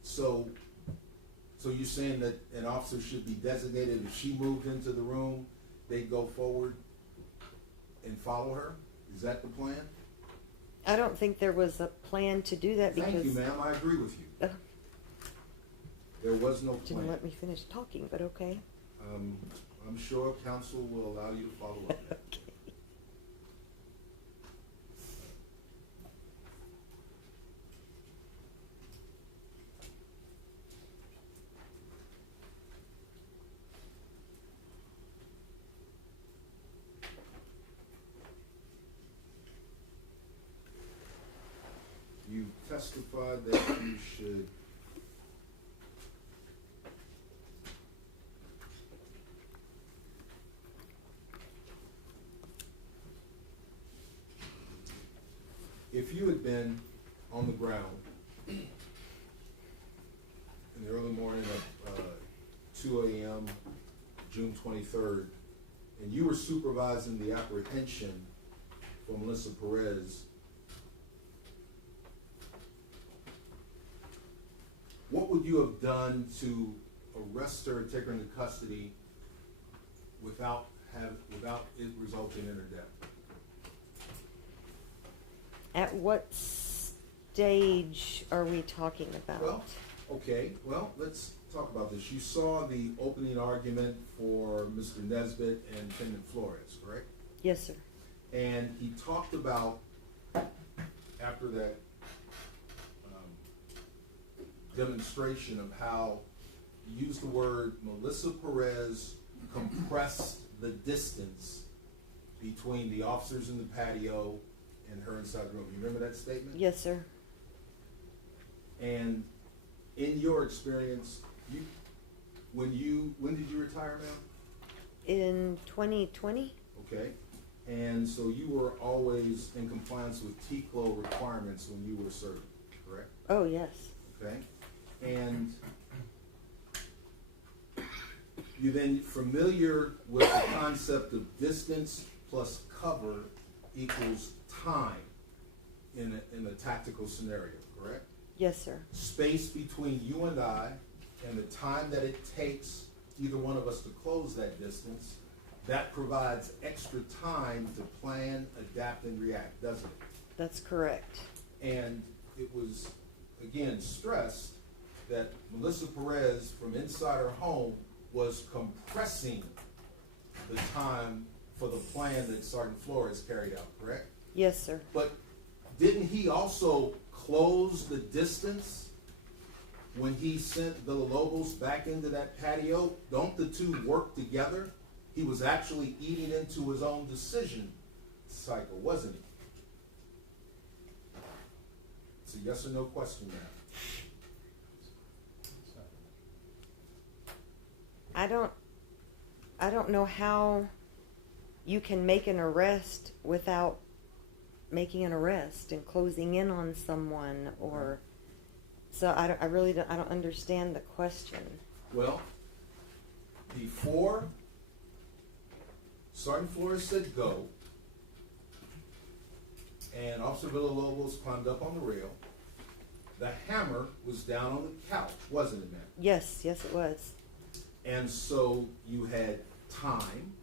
so you're saying that an officer should be designated if she moved into the room, they'd go forward and follow her? Is that the plan? I don't think there was a plan to do that because... Thank you, ma'am. I agree with you. There was no plan. Didn't let me finish talking, but okay. I'm sure counsel will allow you to follow up. Okay. You testified that you should if you had been on the ground in the early morning of 2 a.m., June 23rd, and you were supervising the apprehension for Melissa Perez, what would you have done to arrest her and take her into custody without it resulting in her death? At what stage are we talking about? Well, Okay, well, let's talk about this. You saw the opening argument for Mr. Nesbitt and Defendant Flores, correct? Yes, sir. And he talked about, after that demonstration, of how he used the word Melissa Perez compressed the distance between the officers in the patio and her inside the room. You remember that statement? Yes, sir. And in your experience, when did you retire, ma'am? In 2020? Okay. And so you were always in compliance with TCLO requirements when you were serving, correct? Oh, yes. Okay. And you then familiar with the concept of distance plus cover equals time in a tactical scenario, correct? Yes, sir. Space between you and I and the time that it takes either one of us to close that distance, that provides extra time to plan, adapt, and react, doesn't it? That's correct. And it was, again, stressed that Melissa Perez from inside her home was compressing the time for the plan that Sergeant Flores carried out, correct? Yes, sir. But didn't he also close the distance when he sent Villalobos back into that patio? Don't the two work together? He was actually eating into his own decision cycle, wasn't he? It's a yes or no question now. I don't know how you can make an arrest without making an arrest and closing in on someone, or so I don't understand the question. Well, before Sergeant Flores said go, and Officer Villalobos climbed up on the rail, the hammer was down on the couch, wasn't it, ma'am? Yes, it was. And so you had time,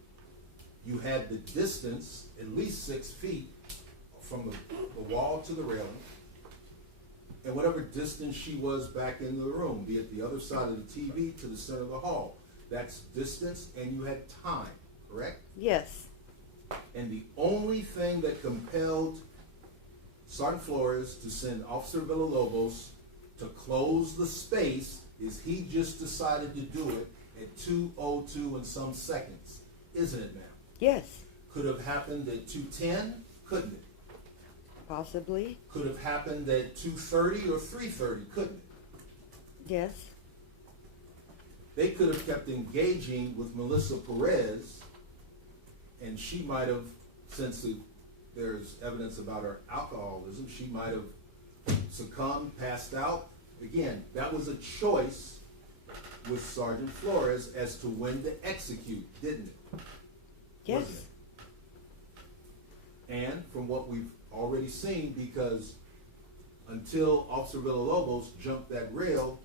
you had the distance, at least 6 feet from the wall to the railing, and whatever distance she was back into the room, be it the other side of the TV to the center of the hall. That's distance, and you had time, correct? Yes. And the only thing that compelled Sergeant Flores to send Officer Villalobos to close the space is he just decided to do it at 2:02 and some seconds, isn't it, ma'am? Yes. Could have happened at 2:10, couldn't it? Possibly. Could have happened at 2:30 or 3:30, couldn't it? Yes. They could have kept engaging with Melissa Perez, and she might have, since there's evidence about her alcoholism, she might have succumbed, passed out. Again, that was a choice with Sergeant Flores as to when to execute, didn't it? Yes. Wasn't it? And from what we've already seen, because until Officer Villalobos jumped that rail,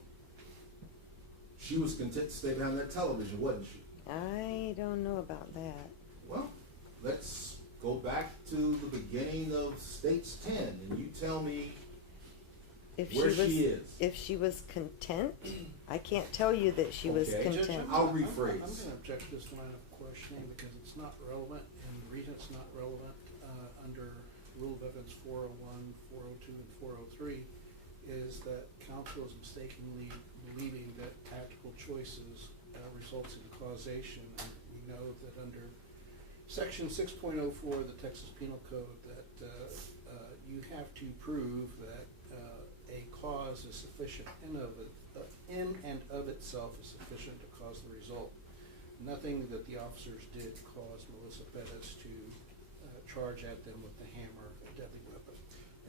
she was content to stay behind that television, wasn't she? I don't know about that. Well, let's go back to the beginning of States 10, and you tell me where she is. If she was content, I can't tell you that she was Okay. content. I'll I'm rephrase. going to object to this line of questioning because it's not relevant, and the reason it's not relevant under Rule of Evidence 401, 402, and 403 is that counsel is mistakenly believing that tactical choices results in causation. And we know that under Section 6.04 of the Texas Penal Code that you have to prove that a cause is sufficient in and of itself is sufficient to cause the result. Nothing that the officers did caused Melissa Perez to charge at them with the hammer, a deadly weapon.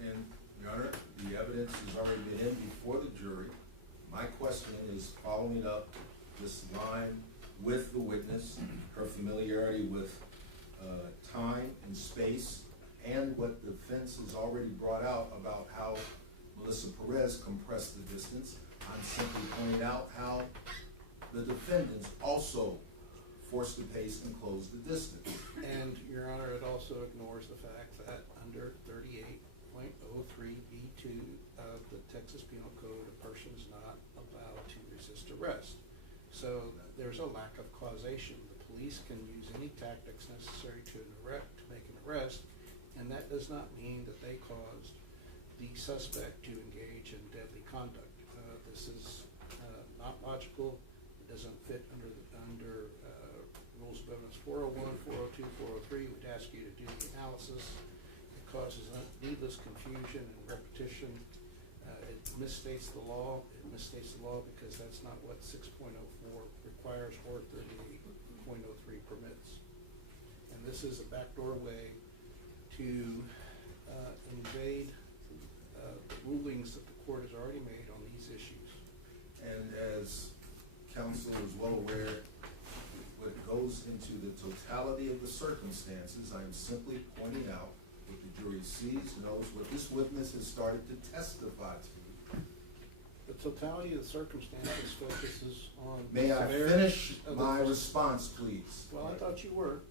And, Your Honor, the evidence has already been in before the jury. My question is following up this line with the witness, her familiarity with time and space, and what the defense has already brought out about how Melissa Perez compressed the distance. I'm simply pointing out how the defendants also forced the pace and closed the distance. And, Your Honor, it also ignores the fact that under 38.03B2 of the Texas Penal Code, a person is not arrest. So there's a lack of causation. The police can use any tactics necessary to make an arrest, and that does not mean that they caused the suspect to engage in deadly conduct. This is not logical. It doesn't fit under Rules of Evidence 401, 402, 403. We'd ask you to do the analysis. It causes needless confusion and repetition. It misstates the law. It misstates the law because that's not what 6.04 requires or 38.03 permits. And this is a backdoor way to invade rulings that the court has already made on these issues. And as counsel is well aware, what goes into the totality of the circumstances, I am simply pointing out what the jury sees, knows, what this witness has started to testify to. The totality of the circumstances focuses on. May I finish my response, please? Well, I thought you were.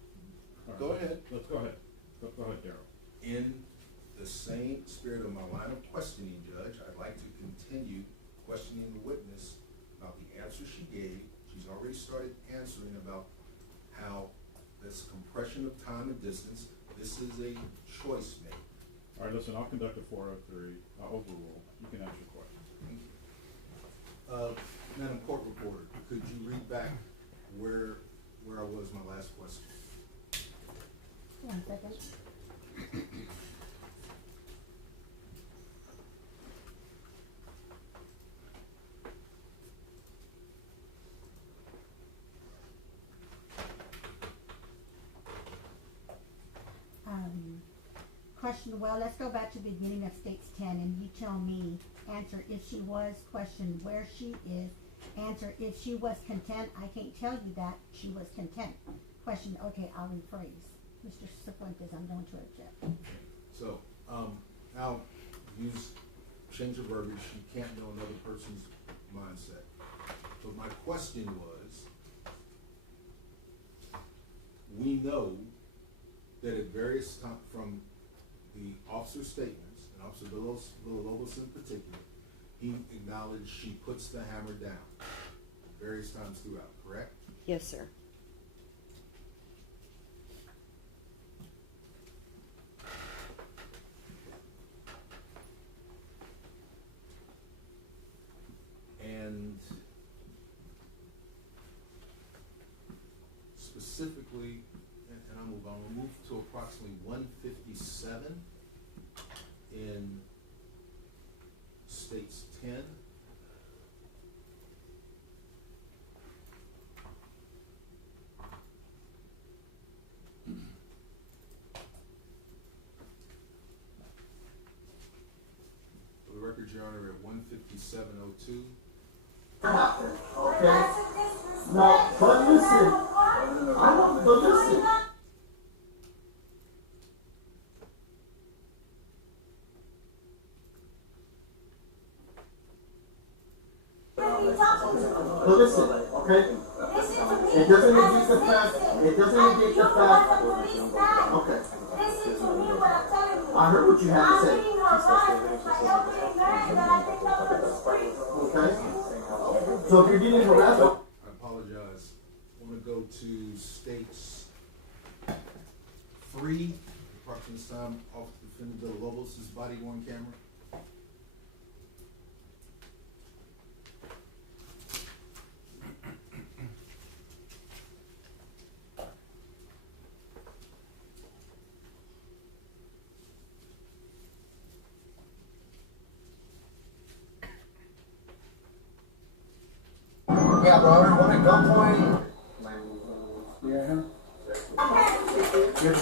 All right, Go ahead. Let's go ahead. Go ahead, Darrell. In the same spirit of my line of questioning, Judge, I'd like to continue questioning the witness about the answer she gave. She's already started answering about how this compression of time and distance, this is a choice made. All right, listen, I'll conduct a 403 overrule. You can ask your question. Thank you. Madam Court Reporter, could you read back where I was my last question? 1 second. Question, well, let's go back to the beginning of States 10 and you tell me, answer if she was, question where she is, answer if she was content. I can't tell you that she was content. Question, okay, I'll rephrase. Mr. Cifuentes, I'm going to object. So, I'll change of verbiage. You can't know another person's mindset. But my question was, we know that at various times from the officer's statements, and Officer Villalobos in particular, he acknowledged she puts the hammer down various times throughout, correct? Yes, sir. And specifically, and I'll move on, we'll move to approximately 157 in States 10. For the record, Your Honor, at 157.02. Okay? Now, but listen. I don't, but listen. But listen, okay? It doesn't negate the fact. It doesn't negate the fact. Okay. I heard what you had to say. Okay? So if you're getting harassed. I apologize. I want to go to States 3. Approximately time off Defendant Villalobos' body worn camera. Yeah, brother, what at gunpoint? Yeah. Yes,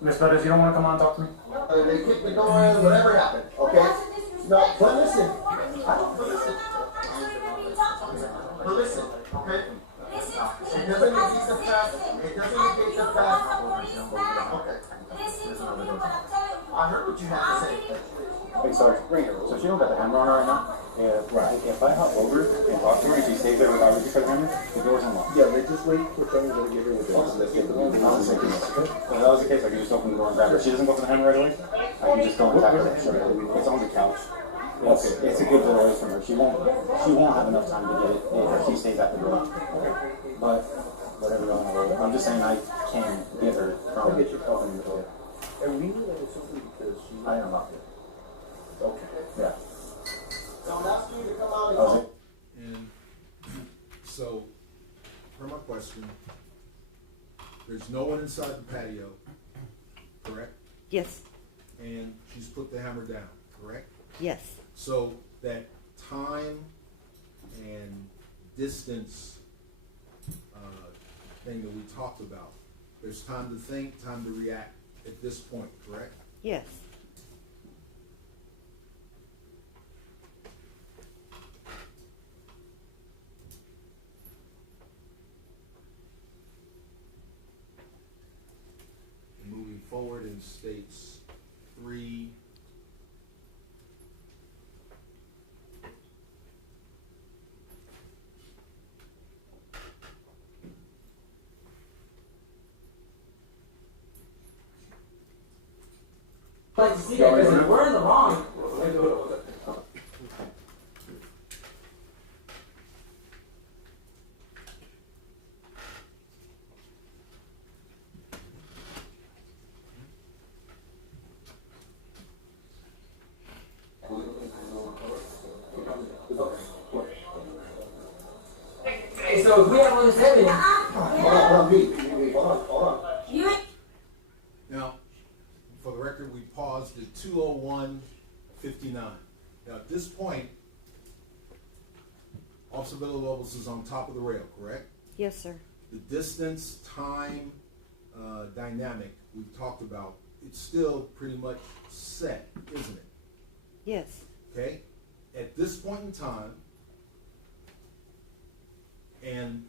Miss Perez, you don't want to come on and talk to me? They kicked the door in, whatever happened, okay? No, but listen. I don't, but listen. But listen, okay? It doesn't negate the fact. It doesn't negate the fact. Okay. I heard what you had to say. Hey, sorry, bring her. So she don't got the hammer on her right now? If I hop over and talk to her and she stays there without reaching for the hammer, the door's unlocked. Yeah, they just wait for someone to get her with That was the case, I can just open the door and grab her. If she doesn't go for the hammer right away, I can just go and tap her. It's on the couch. It's a good bit away from her. She won't have enough time to get it if she stays at the door. But whatever you want to do. I'm just saying I can get her from opening the door. And we knew that was simply because she. I unlocked it. Okay. Yeah. So I'm asking you to come out That was it. And so, per my question, there's no one inside the patio, correct? Yes, And she's put the hammer down, correct? yes, So that time and distance thing that we talked about, there's time to think, time to react at this point, correct? yes. Moving forward in states 3. Like to see that because we're in the wrong. Hey, so if we have one seven. Hold on. Now, for the record, we paused at 2:01:59. Now, at this point, Officer Villalobos is on top of the rail, correct? Yes, sir. The distance, time, dynamic we've talked about, it's still pretty much set, isn't it? Yes, Okay? At this point in time, and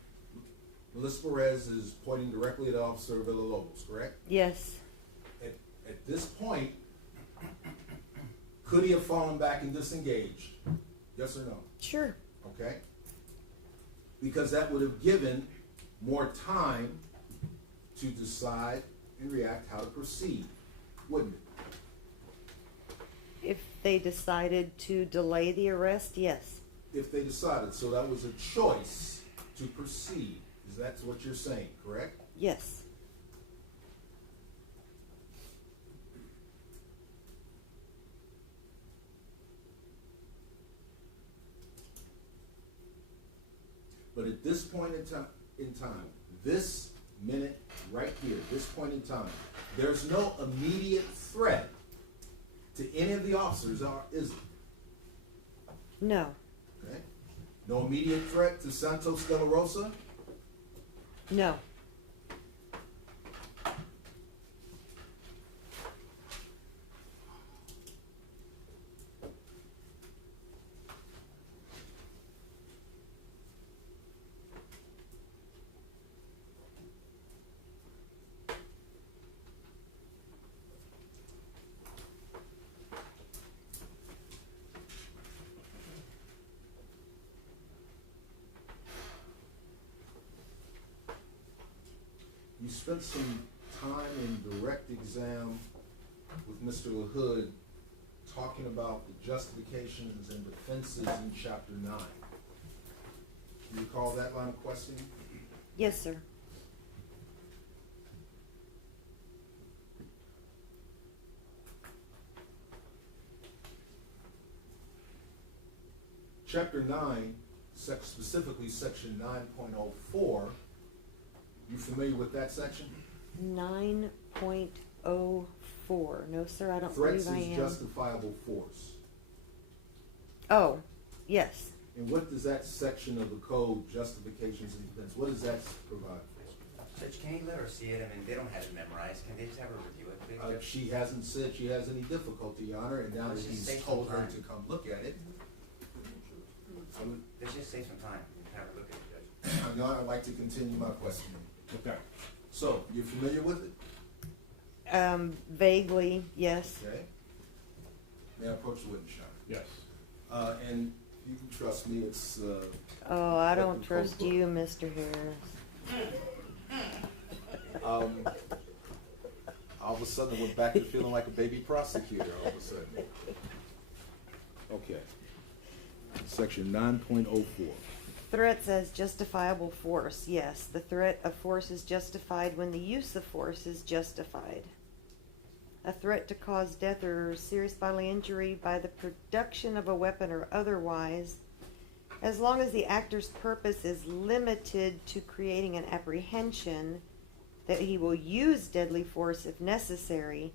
Melissa Perez is pointing directly at Officer Villalobos, correct? yes, At this point, could he have fallen back and disengaged? Yes or no? sure. Okay? Because that would have given more time to decide and react how to proceed, wouldn't it? If they decided to delay the arrest, yes, If they decided, so that was a choice to proceed. Is that what you're saying, correct? yes. But at this point in time, this minute right here, this point in time, there's no immediate threat to any of the officers, is there? No, Okay? No immediate threat to Santos de la Rosa? no, You spent some time in direct exam with Mr. LaHood talking about the justifications and defenses in Chapter 9. Can you recall that line of questioning? yes, sir. Chapter 9, specifically Section 9.04, you familiar with that section? 9.04. No, sir, I don't Threats believe I is am. justifiable force. Oh, yes. And what does that section of the code, justifications and defense, what does that provide for? Judge, can you let her see it? I mean, they don't have it memorized. Can they just have her review it, please, Judge? She hasn't said she has any difficulty, Your Honor, and now that Let's just he's take told some her time. to come look at it. Let's just save some time and have her look at it, Judge. Now I'd like to continue my questioning. Okay. So, you're familiar with it? Vaguely, yes. Okay. May I approach the witness, Your Honor? Yes. And You can trust me, it's, Oh, I Let don't them trust cook. you, Mr. Harris. all of a sudden I went back to feeling like a baby prosecutor all of a sudden. Okay. Section 9.04. Threats as justifiable force. Yes, the threat of force is justified when the use of force is justified. A threat to cause death or serious bodily injury by the production of a weapon or otherwise, as long as the actor's purpose is limited to creating an apprehension that he will use deadly force if necessary,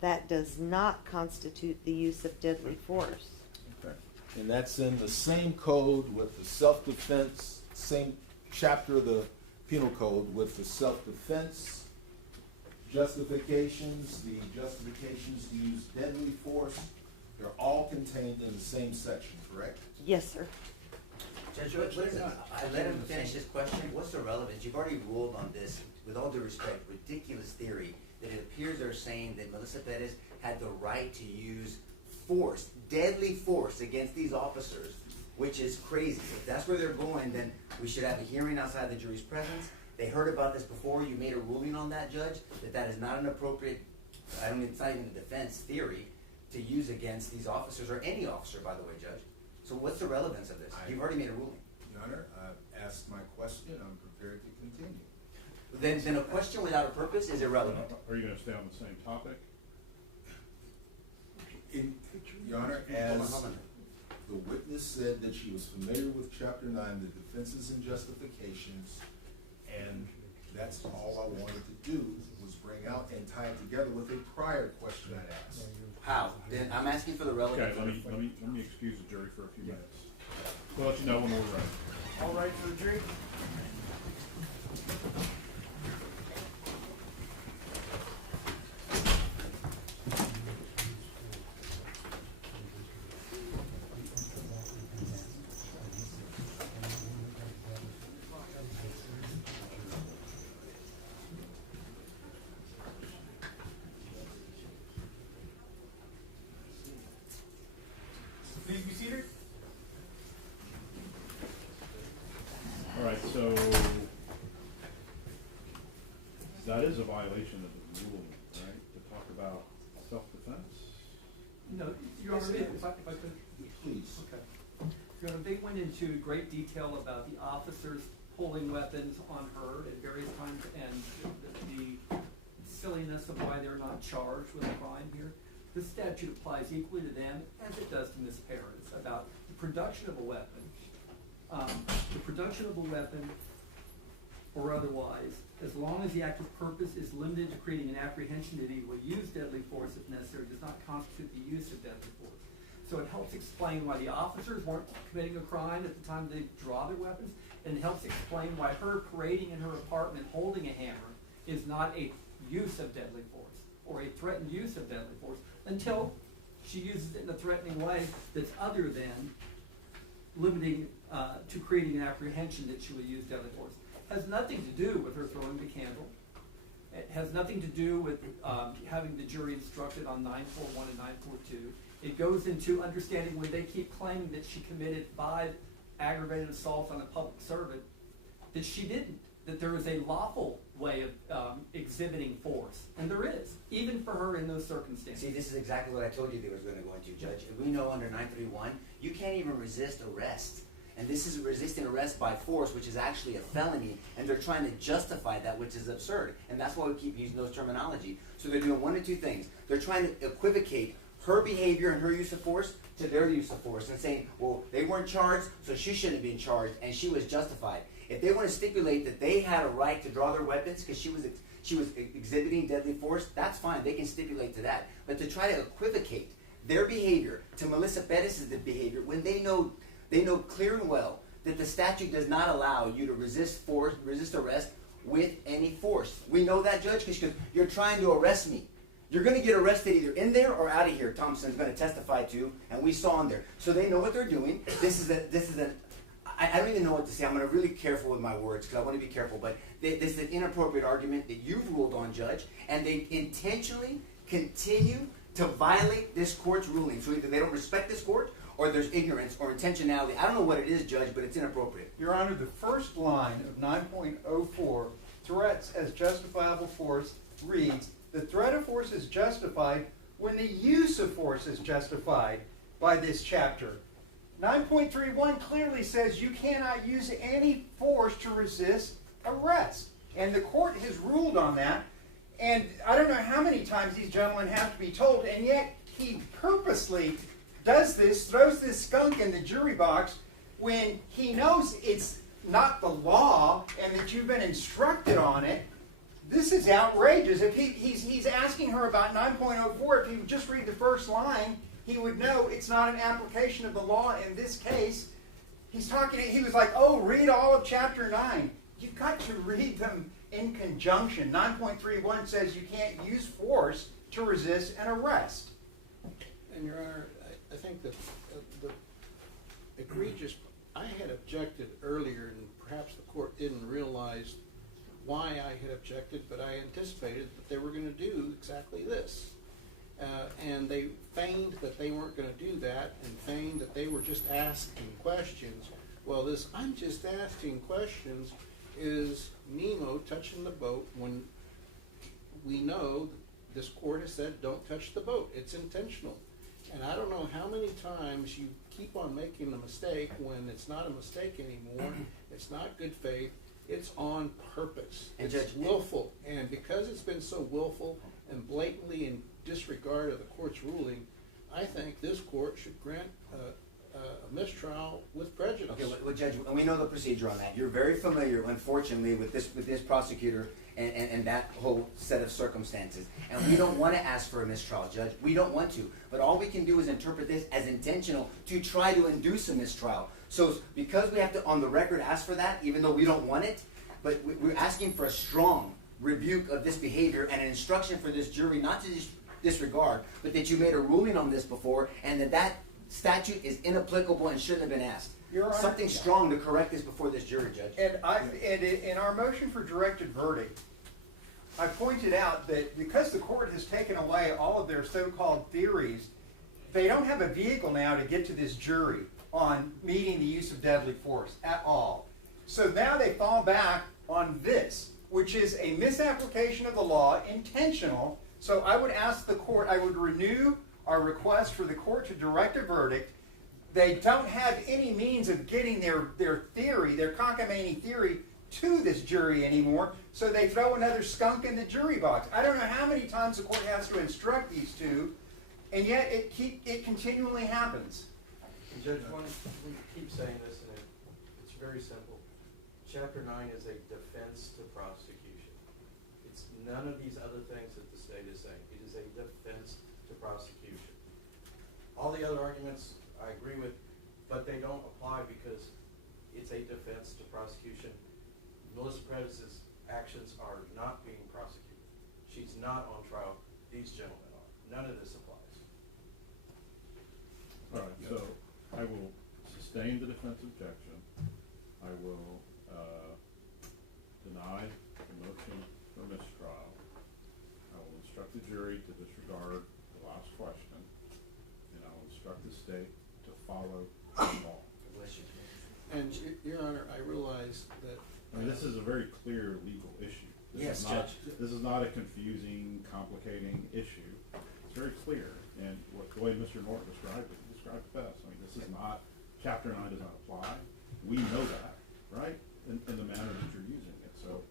that does not constitute the use of deadly force. Okay. And that's in the same code with the self-defense, same chapter of the penal code with the self-defense justifications, the justifications to use deadly force. They're all contained in the same section, correct? Yes, sir. Judge, what is it? I let him finish his question. What's the relevance? You've already ruled on this, with all due respect, ridiculous theory that it appears they're saying that Melissa Perez had the right to use force, deadly force against these officers, which is crazy. If that's where they're going, then we should have a hearing outside the jury's presence. They heard about this before. You made a ruling on that, Judge, that is not an appropriate, it's not even a defense theory to use against these officers, or any officer, by the way, Judge. So what's the relevance of this? You've already made a ruling. Your Honor, I've asked my question. I'm prepared to continue. Then a question without a purpose is irrelevant. Are you gonna stay on the same topic? Your Honor, Hold as on. the witness said that she was familiar with Chapter 9, the defenses and justifications, and that's all I wanted to do was bring out and tie it together with a prior question I asked. How? Then I'm asking for the relevance. Okay, let me excuse the jury for a few minutes. We'll let you know when we're ready. All right for the jury? Please be seated. All right, so that is a violation of the rule, right? To talk about self-defense? No, Your Honor, if I could. Please. Okay. Your Honor, they went into great detail about the officers pulling weapons on her at various times and the silliness of why they're not charged with a crime here. This statute applies equally to them as it does to Ms. Perez about the production of a weapon. The production of a weapon or otherwise, as long as the actor's purpose is limited to creating an apprehension that he will use deadly force if necessary, does not constitute the use of deadly force. So it helps explain why the officers weren't committing a crime at the time they draw their weapons, and it helps explain why her parading in her apartment holding a hammer is not a use of deadly force or a threatened use of deadly force until she uses it in a threatening way that's other than limiting to creating an apprehension that she will use deadly force. Has nothing to do with her throwing the candle. It has nothing to do with having the jury instructed on 941 and 942. It goes into understanding where they keep claiming that she committed 5 aggravated assaults on a public servant, that she didn't, that there is a lawful way of exhibiting force, and there is, even for her in those circumstances. See, this is exactly what I told you they was going to go into, Judge. We know under 931, you can't even resist arrest. And this is resisting arrest by force, which is actually a felony, and they're trying to justify that, which is absurd. And that's why we keep using those terminology. So they're doing one of two things. They're trying to equivocate her behavior and her use of force to their use of force and saying, well, they weren't charged, so she shouldn't have been charged, and she was justified. If they want to stipulate that they had a right to draw their weapons because she was exhibiting deadly force, that's fine. They can stipulate to that. But to try to equivocate their behavior to Melissa Perez's behavior when they know clear and well that the statute does not allow you to resist arrest with any force. We know that, Judge, because you're trying to arrest me. You're going to get arrested either in there or out of here, Thompson's going to testify to, and we saw in there. So they know what they're doing. I don't even know what to say. I'm going to really careful with my words because I want to be careful, but this is an inappropriate argument that you've ruled on, Judge, and they intentionally continue to violate this court's ruling. So either they don't respect this court or there's ignorance or intentionality. I don't know what it is, Judge, but it's inappropriate. Your Honor, the first line of 9.04, threats as justifiable force, reads, the threat of force is justified when the use of force is justified by this chapter. 9.31 clearly says you cannot use any force to resist arrest. And the court has ruled on that. And I don't know how many times these gentlemen have to be told, and yet he purposely does this, throws this skunk in the jury box when he knows it's not the law and that you've been instructed on it. This is outrageous. If he's asking her about 9.04, if he would just read the first line, he would know it's not an application of the law in this case. He was like, oh, read all of chapter 9. You've got to read them in conjunction. 9.31 says you can't use force to resist an arrest. And Your Honor, I think that the egregious, I had objected earlier, and perhaps the court didn't realize why I had objected, but I anticipated that they were going to do exactly this. And they feigned that they weren't going to do that, and feigned that they were just asking questions. Well, this I'm just asking questions is Nemo touching the boat when we know this court has said don't touch the boat. It's intentional. And I don't know how many times you keep on making the mistake when it's not a mistake anymore. It's not good faith. It's on purpose. And It's willful. And because it's been so willful and blatantly in disregard of the court's ruling, I think this court should grant a mistrial with prejudice. Okay, well, Judge, and we know the procedure on that. You're very familiar, unfortunately, with this prosecutor and that whole set of circumstances. And we don't want to ask for a mistrial, Judge. We don't want to. But all we can do is interpret this as intentional to try to induce a mistrial. So because we have to, on the record, ask for that, even though we don't want it, but we're asking for a strong rebuke of this behavior and an instruction for this jury not to disregard, but that you made a ruling on this before and that statute is inapplicable and shouldn't have been asked. Your Honor, something strong to correct this before this jury, Judge. And in our motion for directed verdict, I pointed out that because the court has taken away all of their so-called theories, they don't have a vehicle now to get to this jury on meeting the use of deadly force at all. So now they fall back on this, which is a misapplication of the law, intentional. So I would ask the court, I would renew our request for the court to direct a verdict. They don't have any means of getting their theory, their cockamamie theory, to this jury anymore, so they throw another skunk in the jury box. I don't know how many times the court has to instruct these two, and yet it continually happens. And Judge, we keep saying this, and it's very simple. Chapter 9 is a defense to prosecution. It's none of these other things that the state is saying. It is a defense to prosecution. All the other arguments I agree with, but they don't apply because it's a defense to prosecution. Melissa Perez's actions are not being prosecuted. She's not on trial. These gentlemen are. None of this applies. All right, so I will sustain the defense objection. I will deny the motion for mistrial. I will instruct the jury to disregard the last question, and I will instruct the state to follow the law. And Your Honor, I realize that I mean, this is a very clear legal issue. Yes, Judge. This is not a confusing, complicating issue. It's very clear, and the way Mr. Norton described it, he described it best. I mean, this is not, Chapter 9 does not apply. We know that, right, in the manner that you're using it. So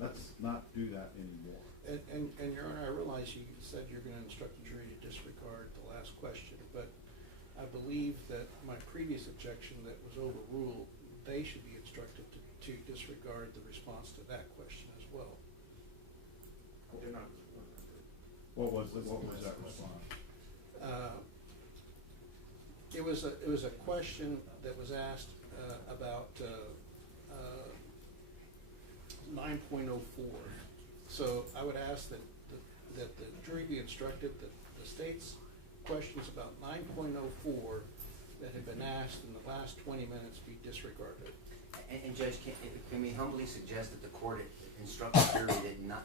let's not do that anymore. And Your Honor, I realize you said you're going to instruct the jury to disregard the last question, but I believe that my previous objection that was overruled, they should be instructed to disregard the response to that question as well. What was that response? It was a question that was asked about 9.04. So I would ask that the jury be instructed that the state's questions about 9.04 that have been asked in the last 20 minutes be disregarded. And Judge, can we humbly suggest that the court instruct the jury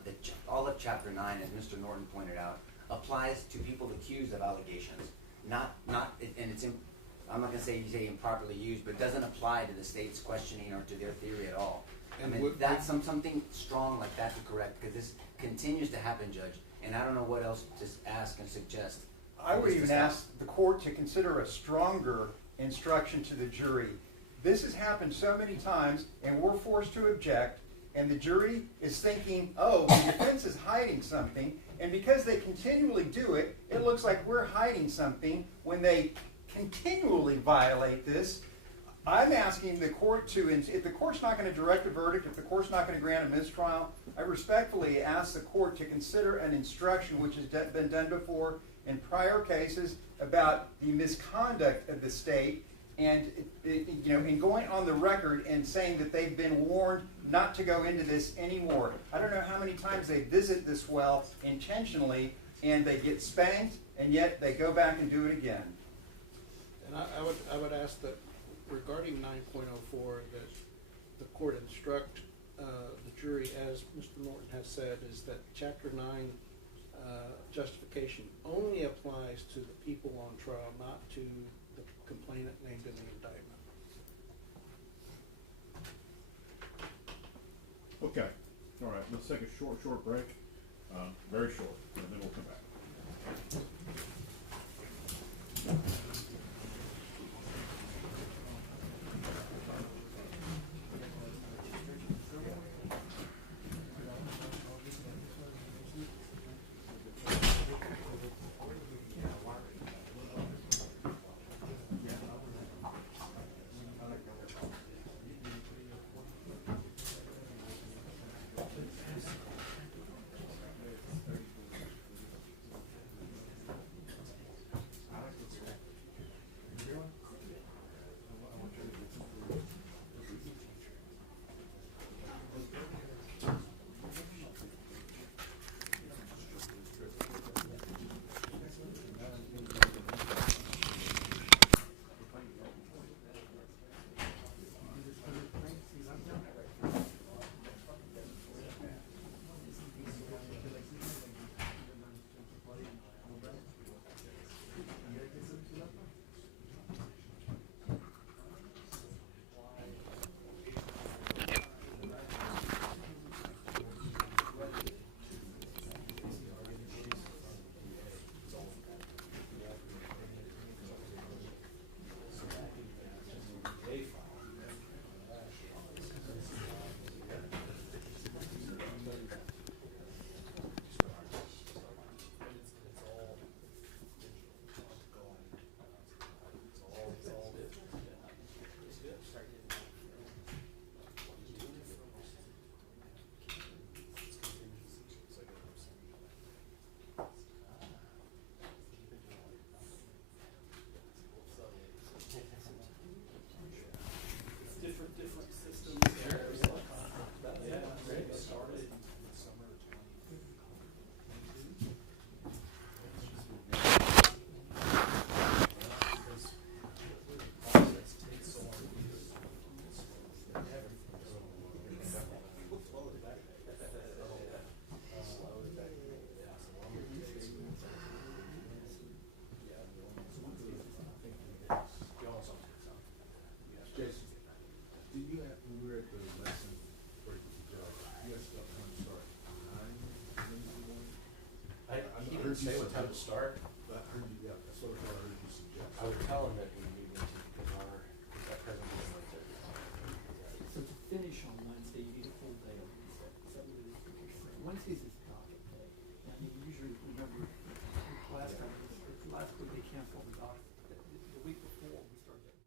that all of Chapter 9, as Mr. Norton pointed out, applies to people accused of allegations, not and it's I'm not gonna say you say improperly used, but doesn't apply to the state's questioning or to their theory at all. I And mean, would- that's something strong like that to correct, because this continues to happen, Judge, and I don't know what else to ask and suggest. I for would this to even stop. ask the court to consider a stronger instruction to the jury. This has happened so many times, and we're forced to object, and the jury is thinking, oh, the defense is hiding something, and because they continually do it, it looks like we're hiding something when they continually violate this. I'm asking the court to, if the court's not going to direct a verdict, if the court's not going to grant a mistrial, I respectfully ask the court to consider an instruction which has been done before in prior cases about the misconduct of the state, and in going on the record and saying that they've been warned not to go into this anymore. I don't know how many times they visit this well intentionally and they get spanked, and yet they go back and do it again. And I would ask that regarding 9.04, that the court instruct the jury, as Mr. Norton has said, is that Chapter 9 justification only applies to the people on trial, not to the complainant named in the indictment. Okay, all right, let's take a short break, very short, and then we'll come back. Say what time to start. I heard you, yeah, that's what I heard you suggest. I would tell them that we need to, because that presentation right there. So to finish on Wednesday, you need a full day. Wednesdays is docket day. And you usually remember last week they canceled the docket. The week before we started.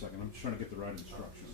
second, I'm just trying to get the right instruction.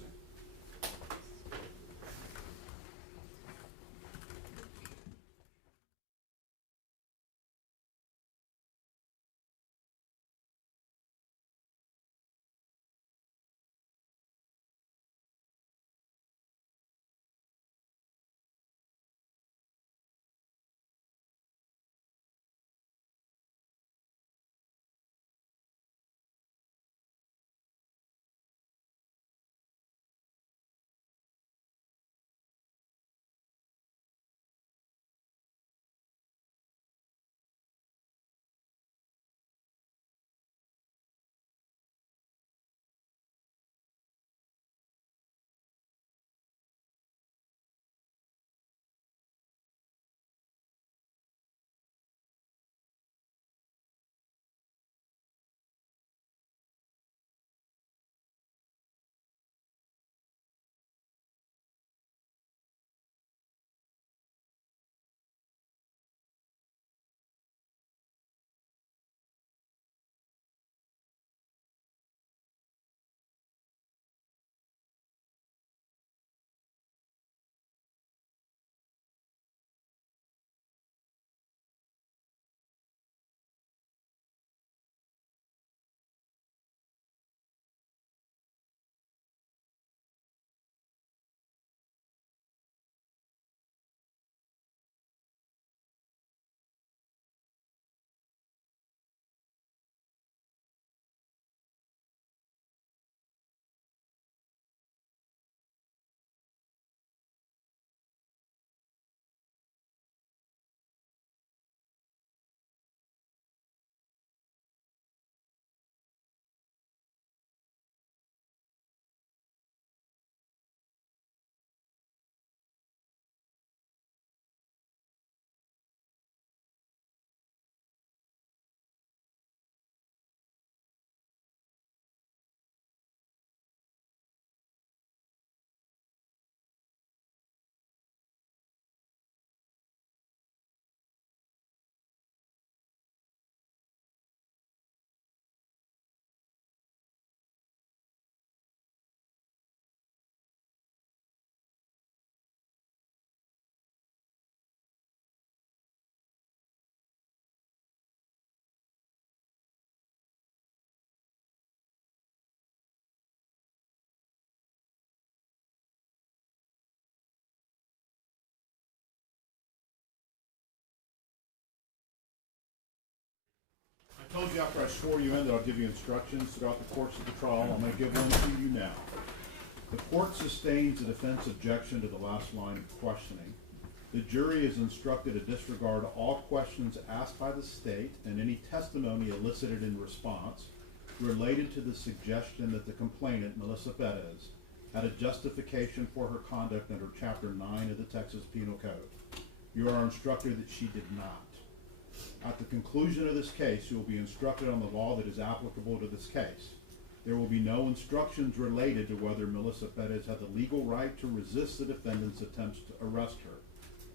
I told you after I swore you in that I'll give you instructions throughout the course of the trial. I'm going to give one to you now. The court sustains the defense objection to the last line of questioning. The jury is instructed to disregard all questions asked by the state and any testimony elicited in response related to the suggestion that the complainant, Melissa Perez, had a justification for her conduct under Chapter 9 of the Texas Penal Code. You are instructed that she did not. At the conclusion of this case, you will be instructed on the law that is applicable to this case. There will be no instructions related to whether Melissa Perez had the legal right to resist the defendant's attempts to arrest her.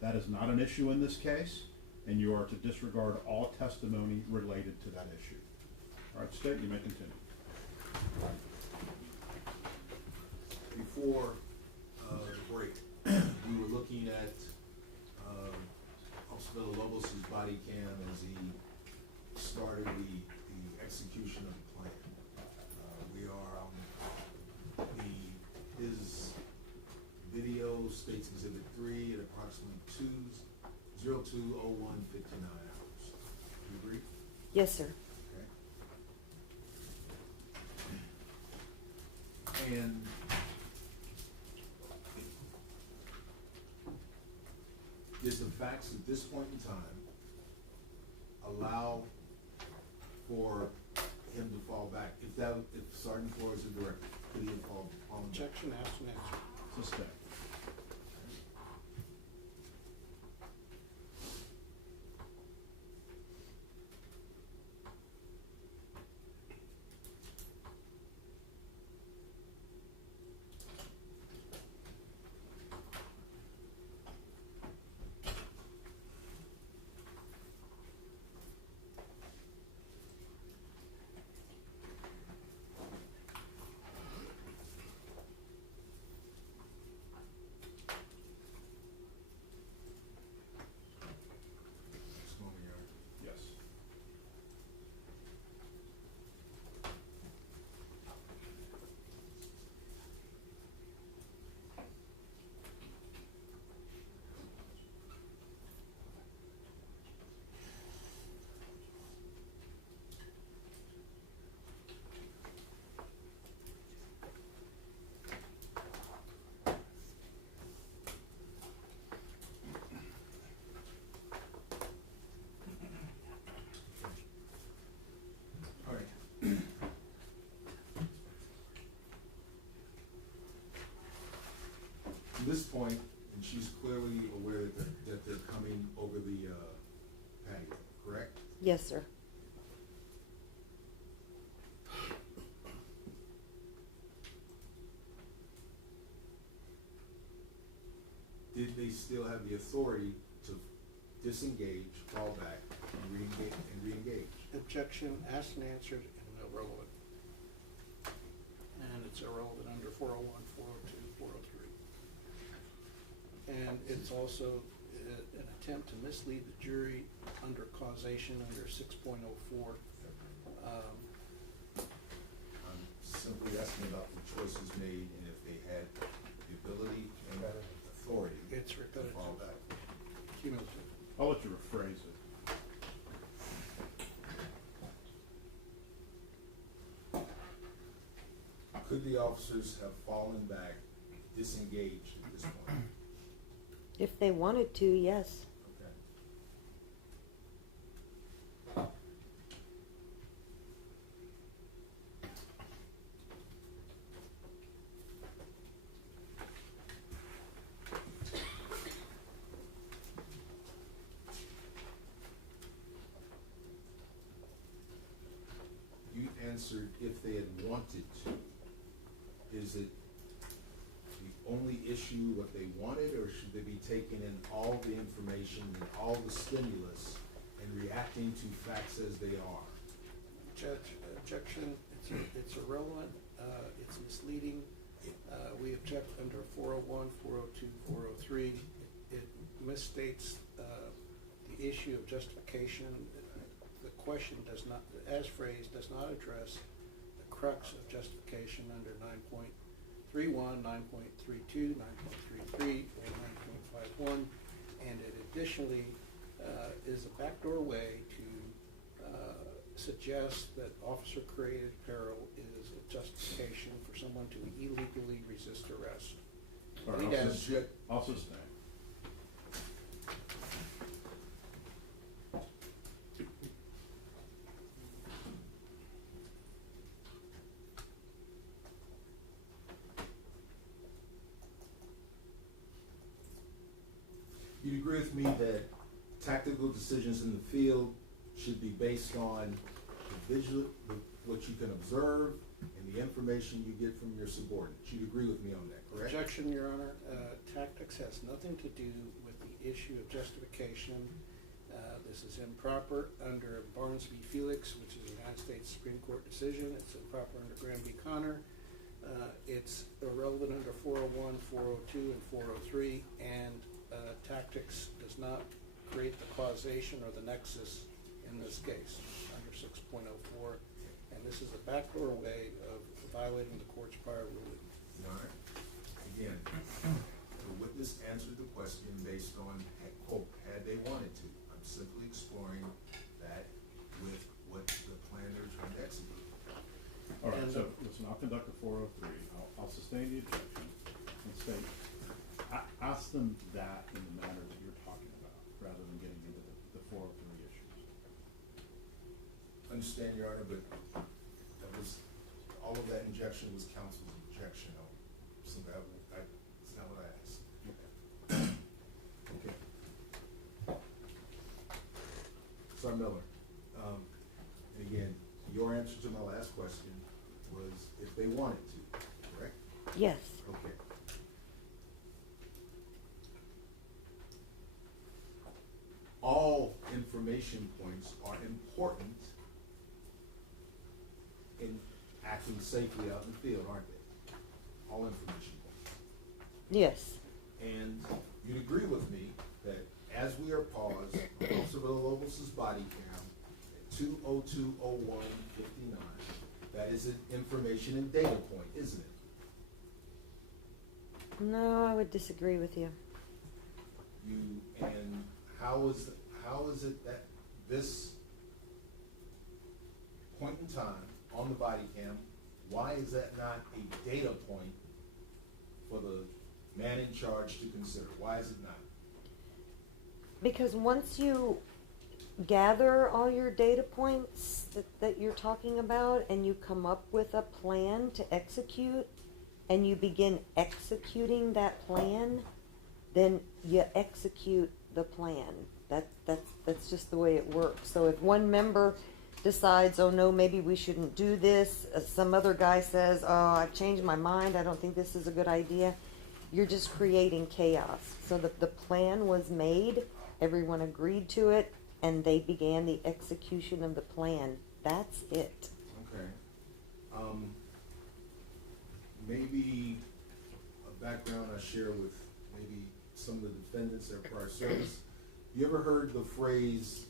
That is not an issue in this case, and you are to disregard all testimony related to that issue. All right, State, you may continue. Before the break, we were looking at Officer Villalobos' body cam as he started the execution of the plan. We are on his video, States Exhibit 3 at approximately 02:01:59 hours. Do you agree? Yes, sir. Okay. And did the facts at this point in time allow for him to fall back? If Sergeant Flores is directed, could he have fallen back? Objection, asked and answered. Sustained. this point, and she's clearly aware that they're coming over the patio, correct? Yes, sir. Did they still have the authority to disengage, fall back, and re-engage? Objection asked and answered and irrelevant. And it's irrelevant under 401, 402, 403. And it's also an attempt to mislead the jury under causation under 6.04. I'm simply asking about the choices made and if they had the ability and authority It's to repetitive. fall back. Cumulative. I'll let you rephrase it. Could the officers have fallen back, disengaged at this point? If they wanted to, yes. Okay. You answered if they had wanted to. Is it the only issue what they wanted, or should they be taking in all the information and all the stimulus and reacting to facts as they are? Judge, objection, it's irrelevant, it's misleading. We object under 401, 402, 403. It misstates the issue of justification. The question does not, as phrased, does not address the crux of justification under 9.31, 9.32, 9.33, or 9.51, and it additionally is a backdoor way to suggest that officer-created peril is a justification for someone to illegally resist arrest. All Lead right, as- I'll sustain. You'd agree with me that tactical decisions in the field should be based on what you can observe and the information you get from your subordinates. You'd agree with me on that, correct? Objection, Your Honor. Tactics has nothing to do with the issue of justification. This is improper under Barnes v. Felix, which is a United States Supreme Court decision. It's improper under Graham v. Connor. It's irrelevant under 401, 402, and 403, and tactics does not create the causation or the nexus in this case under 6.04, and this is a backdoor way of violating the court's prior ruling. All right. Again, the witness answered the question based on, quote, had they wanted to. I'm simply exploring that with what the plan they're trying to execute. All right, And so listen, I'll conduct a 403. I'll sustain the objection and state, ask them that in the manner that you're talking about, rather than getting into the 403 issues. Understand, Your Honor, but that was, all of that injection was counsel's objection. So that's not what I asked. Okay. Sergeant Miller, again, your answer to my last question was if they wanted to, correct? Yes. Okay. All information points are important in acting safely out in the field, aren't they? All information points. Yes. And you'd agree with me that as we are paused, Officer Villalobos' body cam at 2:02:01:59, that is an information and data point, isn't it? No, I would disagree with you. And how is it that this point in time on the body cam, why is that not a data point for the man in charge to consider? Why is it not? Because once you gather all your data points that you're talking about and you come up with a plan to execute, and you begin executing that plan, then you execute the plan. That's just the way it works. So if one member decides, oh no, maybe we shouldn't do this, some other guy says, oh, I've changed my mind, I don't think this is a good idea, you're just creating chaos. So the plan was made, everyone agreed to it, and they began the execution of the plan. That's it. Okay. Maybe a background I share with maybe some of the defendants at prior service. You ever heard the phrase,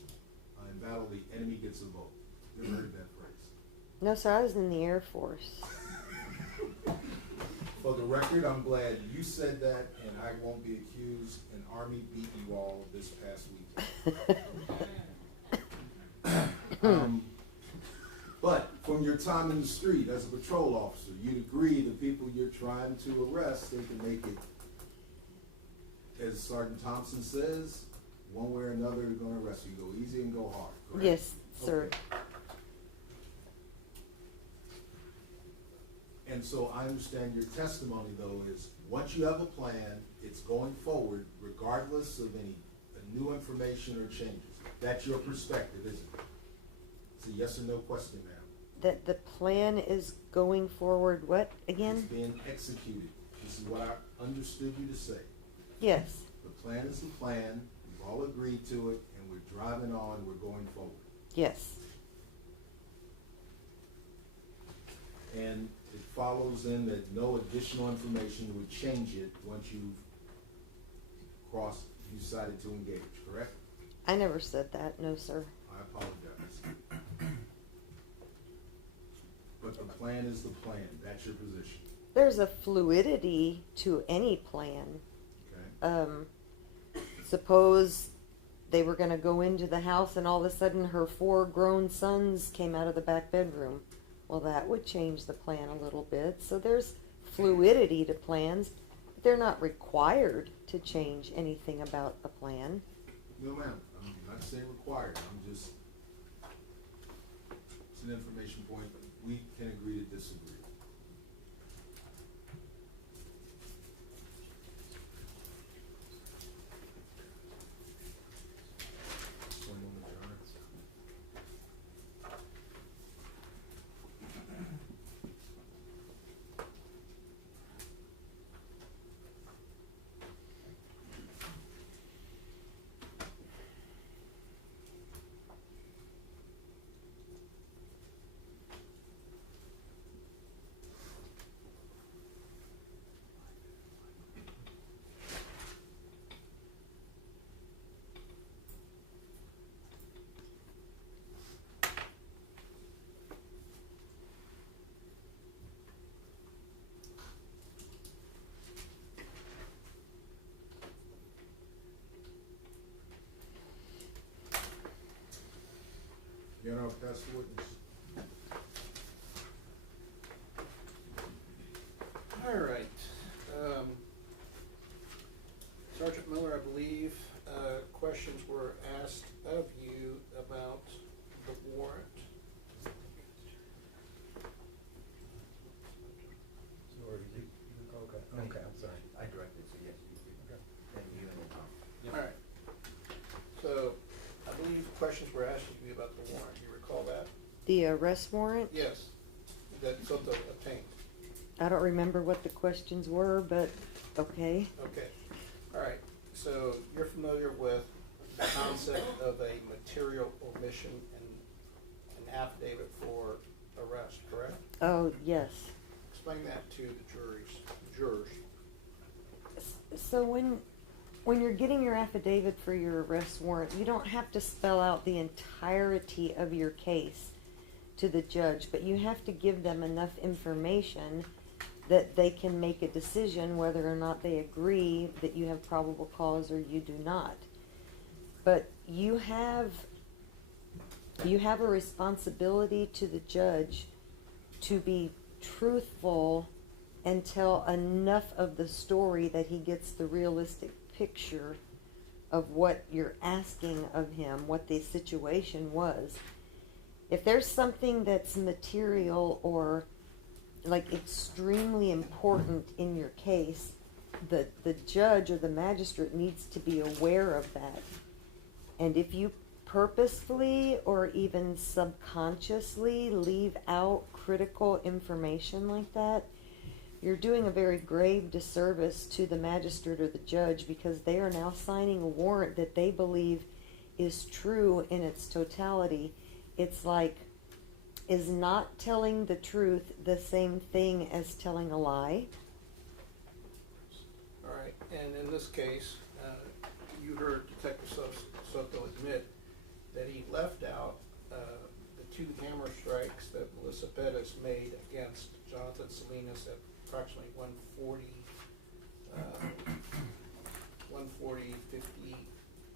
in battle the enemy gets a vote? You ever heard that phrase? No, sir, I was in the Air Force. For the record, I'm glad you said that, and I won't be accused an Army beat you all this past weekend. But from your time in the street as a patrol officer, you'd agree the people you're trying to arrest, they can make it, as Sergeant Thompson says, one way or another they're going to arrest you. Go easy and go hard, correct? Yes, sir. Okay. And so I understand your testimony, though, is once you have a plan, it's going forward regardless of any new information or changes. That's your perspective, isn't it? It's a yes or no question, ma'am. That the plan is going forward, what again? It's being executed. This is what I understood you to say. Yes. The plan is the plan. We've all agreed to it, and we're driving on. We're going forward. Yes. And it follows in that no additional information would change it once you've you decided to engage, correct? I never said that, no, sir. I apologize. But the plan is the plan. That's your position. There's a fluidity to any plan. Okay. Suppose they were going to go into the house and all of a sudden her 4 grown sons came out of the back bedroom. Well, that would change the plan a little bit. So there's fluidity to plans, but they're not required to change anything about a plan. No, ma'am. I'm not saying required. I'm just, it's an information point. We can agree to disagree. One moment, Your Honor. Your Honor, I'll pass the witness. All right. Sergeant Miller, I believe questions were asked of you about the warrant. Okay, I'm sorry. I directed, so yes, you do. Okay. Thank you, and Tom. All right. So I believe questions were asked of you about the warrant. You recall that? The arrest warrant? Yes. That Soto obtained. I don't remember what the questions were, but okay. Okay. All right. So you're familiar with the concept of a material omission and an affidavit for arrest, correct? Oh, yes. Explain that to the jurors. So when you're getting your affidavit for your arrest warrant, you don't have to spell out the entirety of your case to the judge, but you have to give them enough information that they can make a decision whether or not they agree that you have probable cause or you do not. But you have a responsibility to the judge to be truthful and tell enough of the story that he gets the realistic picture of what you're asking of him, what the situation was. If there's something that's material or like extremely important in your case, the judge or the magistrate needs to be aware of that. And if you purposefully or even subconsciously leave out critical information like that, you're doing a very grave disservice to the magistrate or the judge, because they are now signing a warrant that they believe is true in its totality. It's like, is not telling the truth the same thing as telling a lie? All right, and in this case, you heard Detective Soto admit that he left out the 2 hammer strikes that Melissa Perez made against Jonathan Salinas at approximately 140, 50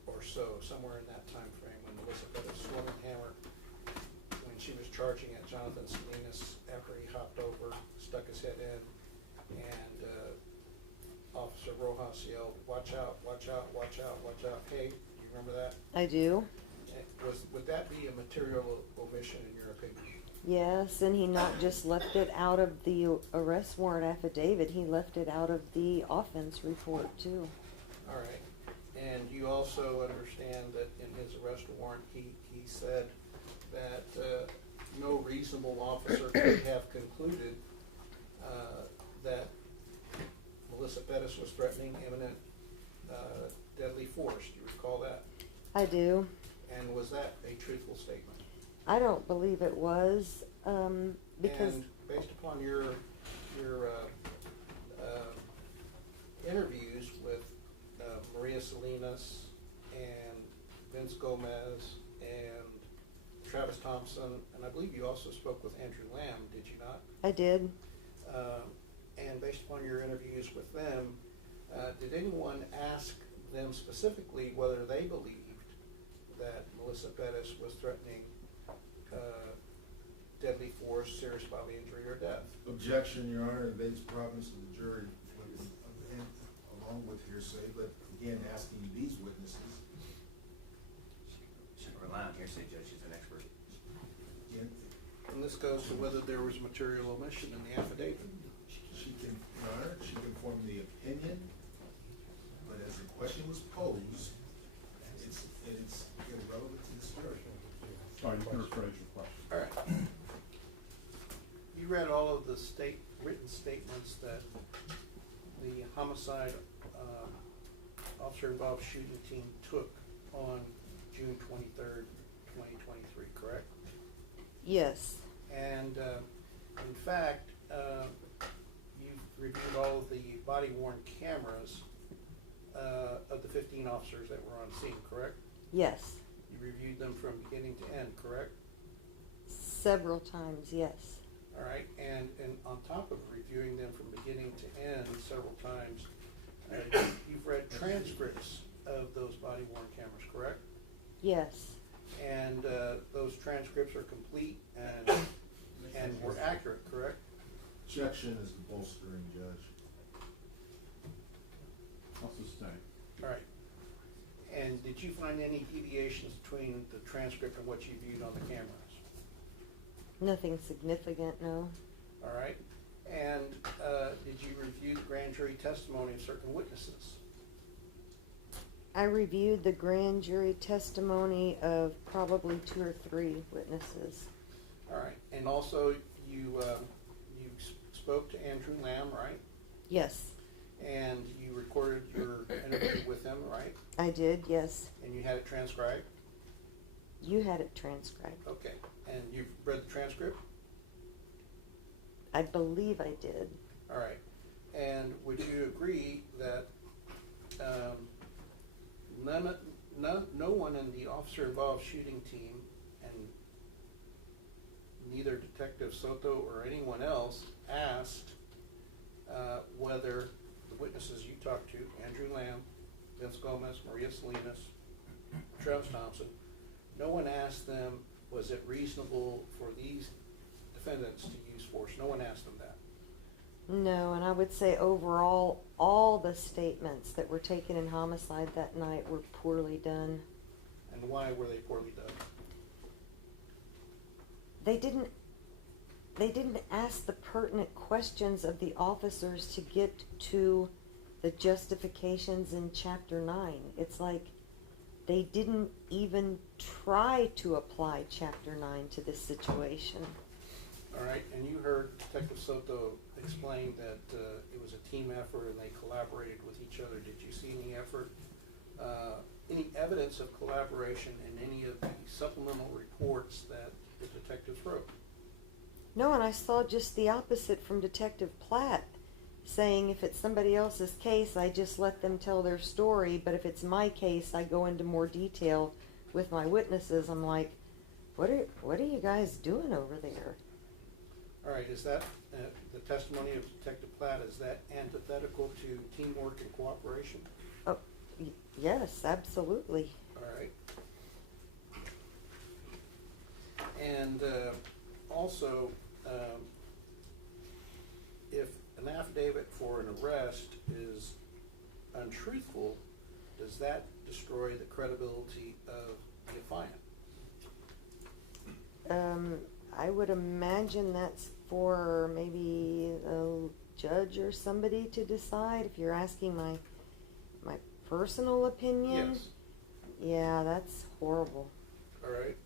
or so, somewhere in that time frame, when Melissa Perez swung a hammer when she was charging at Jonathan Salinas after he hopped over, stuck his head in, and Officer Rojas yelled, "Watch out, watch out, watch out, watch out." Hey, do you remember that? I do. Would that be a material omission in your opinion? Yes, and he not just left it out of the arrest warrant affidavit, he left it out of the offense report too. All right. And you also understand that in his arrest warrant, he said that no reasonable officer could have concluded that Melissa Perez was threatening imminent deadly force. Do you recall that? I do. And was that a truthful statement? I don't believe it was, because... And based upon your interviews with Maria Salinas and Vince Gomez and Travis Thompson, and I believe you also spoke with Andrew Lamb, did you not? I did. And based upon your interviews with them, did anyone ask them specifically whether they believed that Melissa Perez was threatening deadly force, serious bodily injury, or death? Objection, Your Honor. It is province of the jury, and along with hearsay, but again, asking these witnesses. She can rely on hearsay, Judge. She's an expert. Again, And this goes to whether there was material omission in the affidavit. she can, Your Honor, she can form the opinion, but as the question was posed, it's irrelevant to this jury. Sorry, you can rephrase your question. All right. You read all of the written statements that the homicide officer-involved shooting team took on June 23rd, 2023, correct? Yes. And in fact, you've reviewed all of the body-worn cameras of the 15 officers that were on scene, correct? Yes. You reviewed them from beginning to end, correct? Several times, yes. All right, and on top of reviewing them from beginning to end several times, you've read transcripts of those body-worn cameras, correct? Yes. And those transcripts are complete and were accurate, correct? Objection is the bolstering, Judge. I'll sustain. All right. And did you find any deviations between the transcript and what you viewed on the cameras? Nothing significant, no. All right. And did you review the grand jury testimony of certain witnesses? I reviewed the grand jury testimony of probably 2 or 3 witnesses. All right. And also you spoke to Andrew Lamb, right? Yes. And you recorded your interview with him, right? I did, yes. And you had it transcribed? You had it transcribed. Okay. And you've read the transcript? I believe I did. All right. And would you agree that no one in the officer-involved shooting team, and neither Detective Soto or anyone else, asked whether the witnesses you talked to, Andrew Lamb, Vince Gomez, Maria Salinas, Travis Thompson, no one asked them, was it reasonable for these defendants to use force? No one asked them that. No, and I would say overall, all the statements that were taken in homicide that night were poorly done. And why were they poorly done? They didn't, ask the pertinent questions of the officers to get to the justifications in Chapter 9. It's like they didn't even try to apply Chapter 9 to this situation. All right, and you heard Detective Soto explain that it was a team effort and they collaborated with each other. Did you see any effort, any evidence of collaboration in any of the supplemental reports that the detectives wrote? No, and I saw just the opposite from Detective Platt, saying if it's somebody else's case, I just let them tell their story, but if it's my case, I go into more detail with my witnesses. I'm like, what are you guys doing over there? All right, is that the testimony of Detective Platt, is that antithetical to teamwork and cooperation? Oh, yes, absolutely. All right. And also, if an affidavit for an arrest is untruthful, does that destroy the credibility of the affiant? I would imagine that's for maybe a judge or somebody to decide. If you're asking my personal opinion, Yes. Yeah, that's horrible. All right.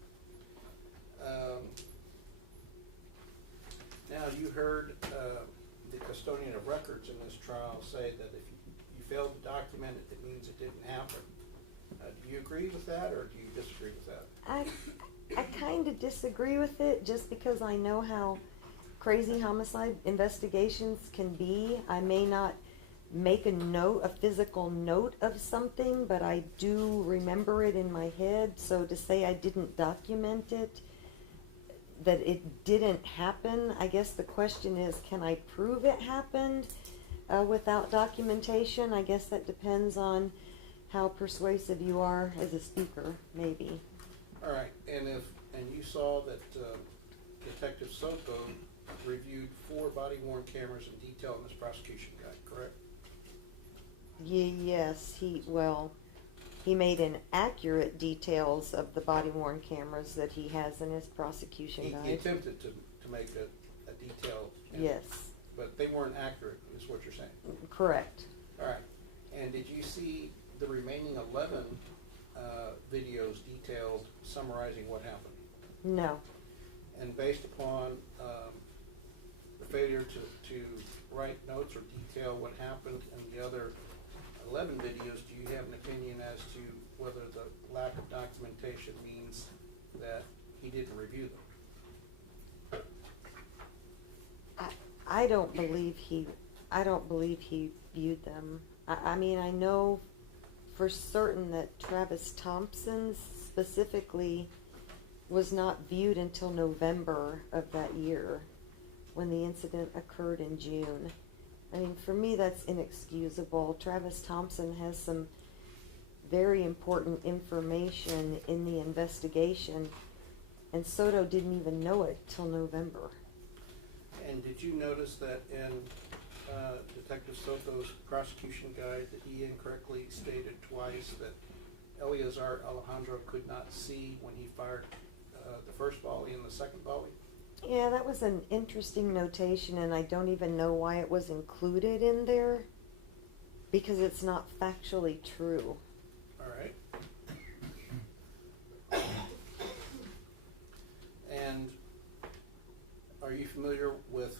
Now, you heard the custodian of records in this trial say that if you failed to document it, it means it didn't happen. Do you agree with that, or do you disagree with that? I kind of disagree with it, just because I know how crazy homicide investigations can be. I may not make a physical note of something, but I do remember it in my head. So to say I didn't document it, that it didn't happen, I guess the question is, can I prove it happened without documentation? I guess that depends on how persuasive you are as a speaker, maybe. All right, and you saw that Detective Soto reviewed 4 body-worn cameras in detail in this prosecution guide, correct? Yes, he made inaccurate details of the body-worn cameras that he has in his prosecution guide. He attempted to make a detail. Yes. But they weren't accurate, is what you're saying? Correct. All right, and did you see the remaining 11 videos detailed summarizing what happened? No. And based upon the failure to write notes or detail what happened in the other 11 videos, do you have an opinion as to whether the lack of documentation means that he didn't review them? I don't believe he viewed them. I mean, I know for certain that Travis Thompson's specifically was not viewed until November of that year, when the incident occurred in June. I mean, for me, that's inexcusable. Travis Thompson has some very important information in the investigation, and Soto didn't even know it till November. And did you notice that in Detective Soto's prosecution guide that he incorrectly stated twice that Eleazar Alejandro could not see when he fired the first volley and the second volley? Yeah, that was an interesting notation, and I don't even know why it was included in there, because it's not factually true. All right. And are you familiar with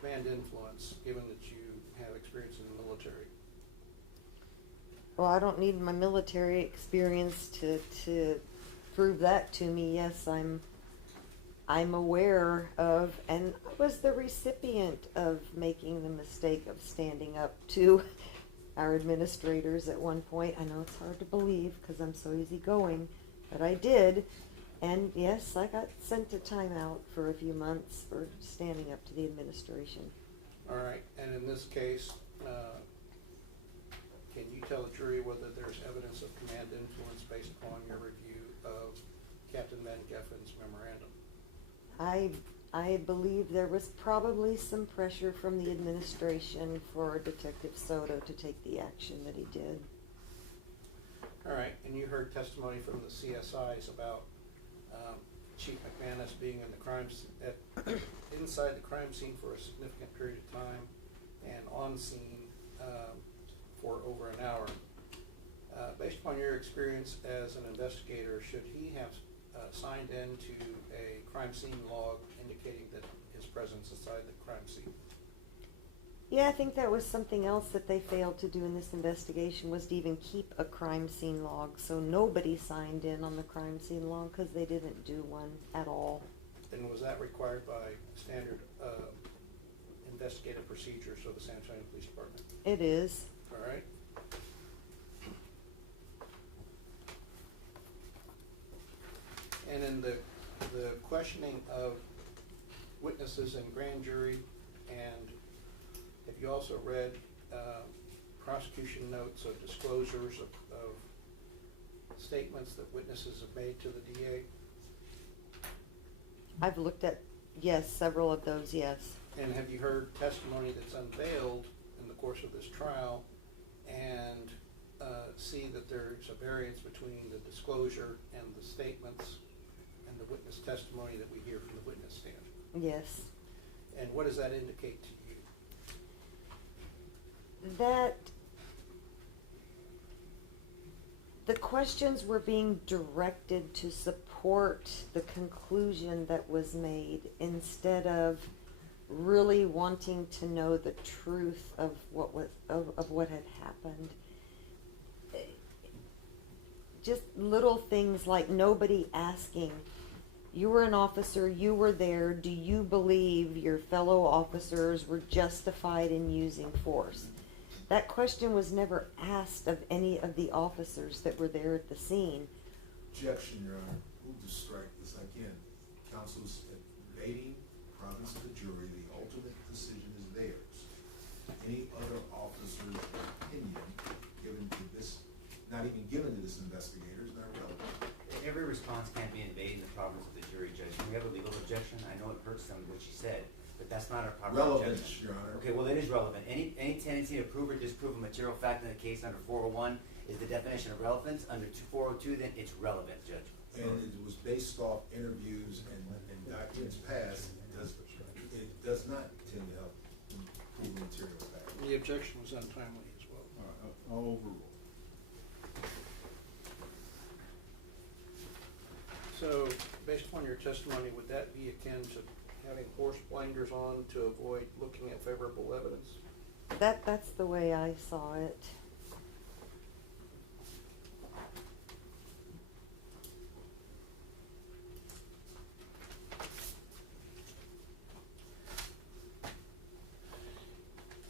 command influence, given that you have experience in the military? Well, I don't need my military experience to prove that to me. Yes, I'm aware of, and I was the recipient of making the mistake of standing up to our administrators at one point. I know it's hard to believe because I'm so easygoing, but I did. And yes, I got sent to timeout for a few months for standing up to the administration. All right, and in this case, can you tell the jury whether there's evidence of command influence based upon your review of Captain Van Geffen's memorandum? I believe there was probably some pressure from the administration for Detective Soto to take the action that he did. All right, and you heard testimony from the CSIs about Chief McManus being in the inside the crime scene for a significant period of time and on scene for over an hour. Based upon your experience as an investigator, should he have signed into a crime scene log indicating that his presence inside the crime scene? Yeah, I think that was something else that they failed to do in this investigation, was to even keep a crime scene log. So nobody signed in on the crime scene log because they didn't do one at all. And was that required by standard investigative procedures of the San Antonio Police Department? It is. All right. And in the questioning of witnesses in grand jury, and have you also read prosecution notes of disclosures of statements that witnesses have made to the DA? I've looked at, yes, several of those, yes. And have you heard testimony that's unveiled in the course of this trial and see that there's a variance between the disclosure and the statements and the witness testimony that we hear from the witness stand? Yes. And what does that indicate to you? That the questions were being directed to support the conclusion that was made instead of really wanting to know the truth of what was of what had happened. Just little things like nobody asking, you were an officer, you were there, do you believe your fellow officers were justified in using force? That question was never asked of any of the officers that were there at the scene. Objection, Your Honor. Move to strike this again. Counsel's invading province of the jury. The ultimate decision is theirs. Any other officer's opinion given to this, not even given to this investigator, is not relevant. Every response can't be invading the province of the jury, Judge. Can we have a legal objection? I know it hurts some of what she said, but that's not a proper Relevance, objection. Your Honor. Okay, well, it is relevant. Any tendency to prove or disprove a material fact in a case under 401 is the definition of relevance. Under 402, then it's relevant, Judge. And it was based off interviews and documents passed. It does not tend to help prove material fact. The objection was untimely as well. All right, I'll overrule. So, based upon your testimony, would that be akin to having horse blinders on to avoid looking at favorable evidence? That's the way I saw it.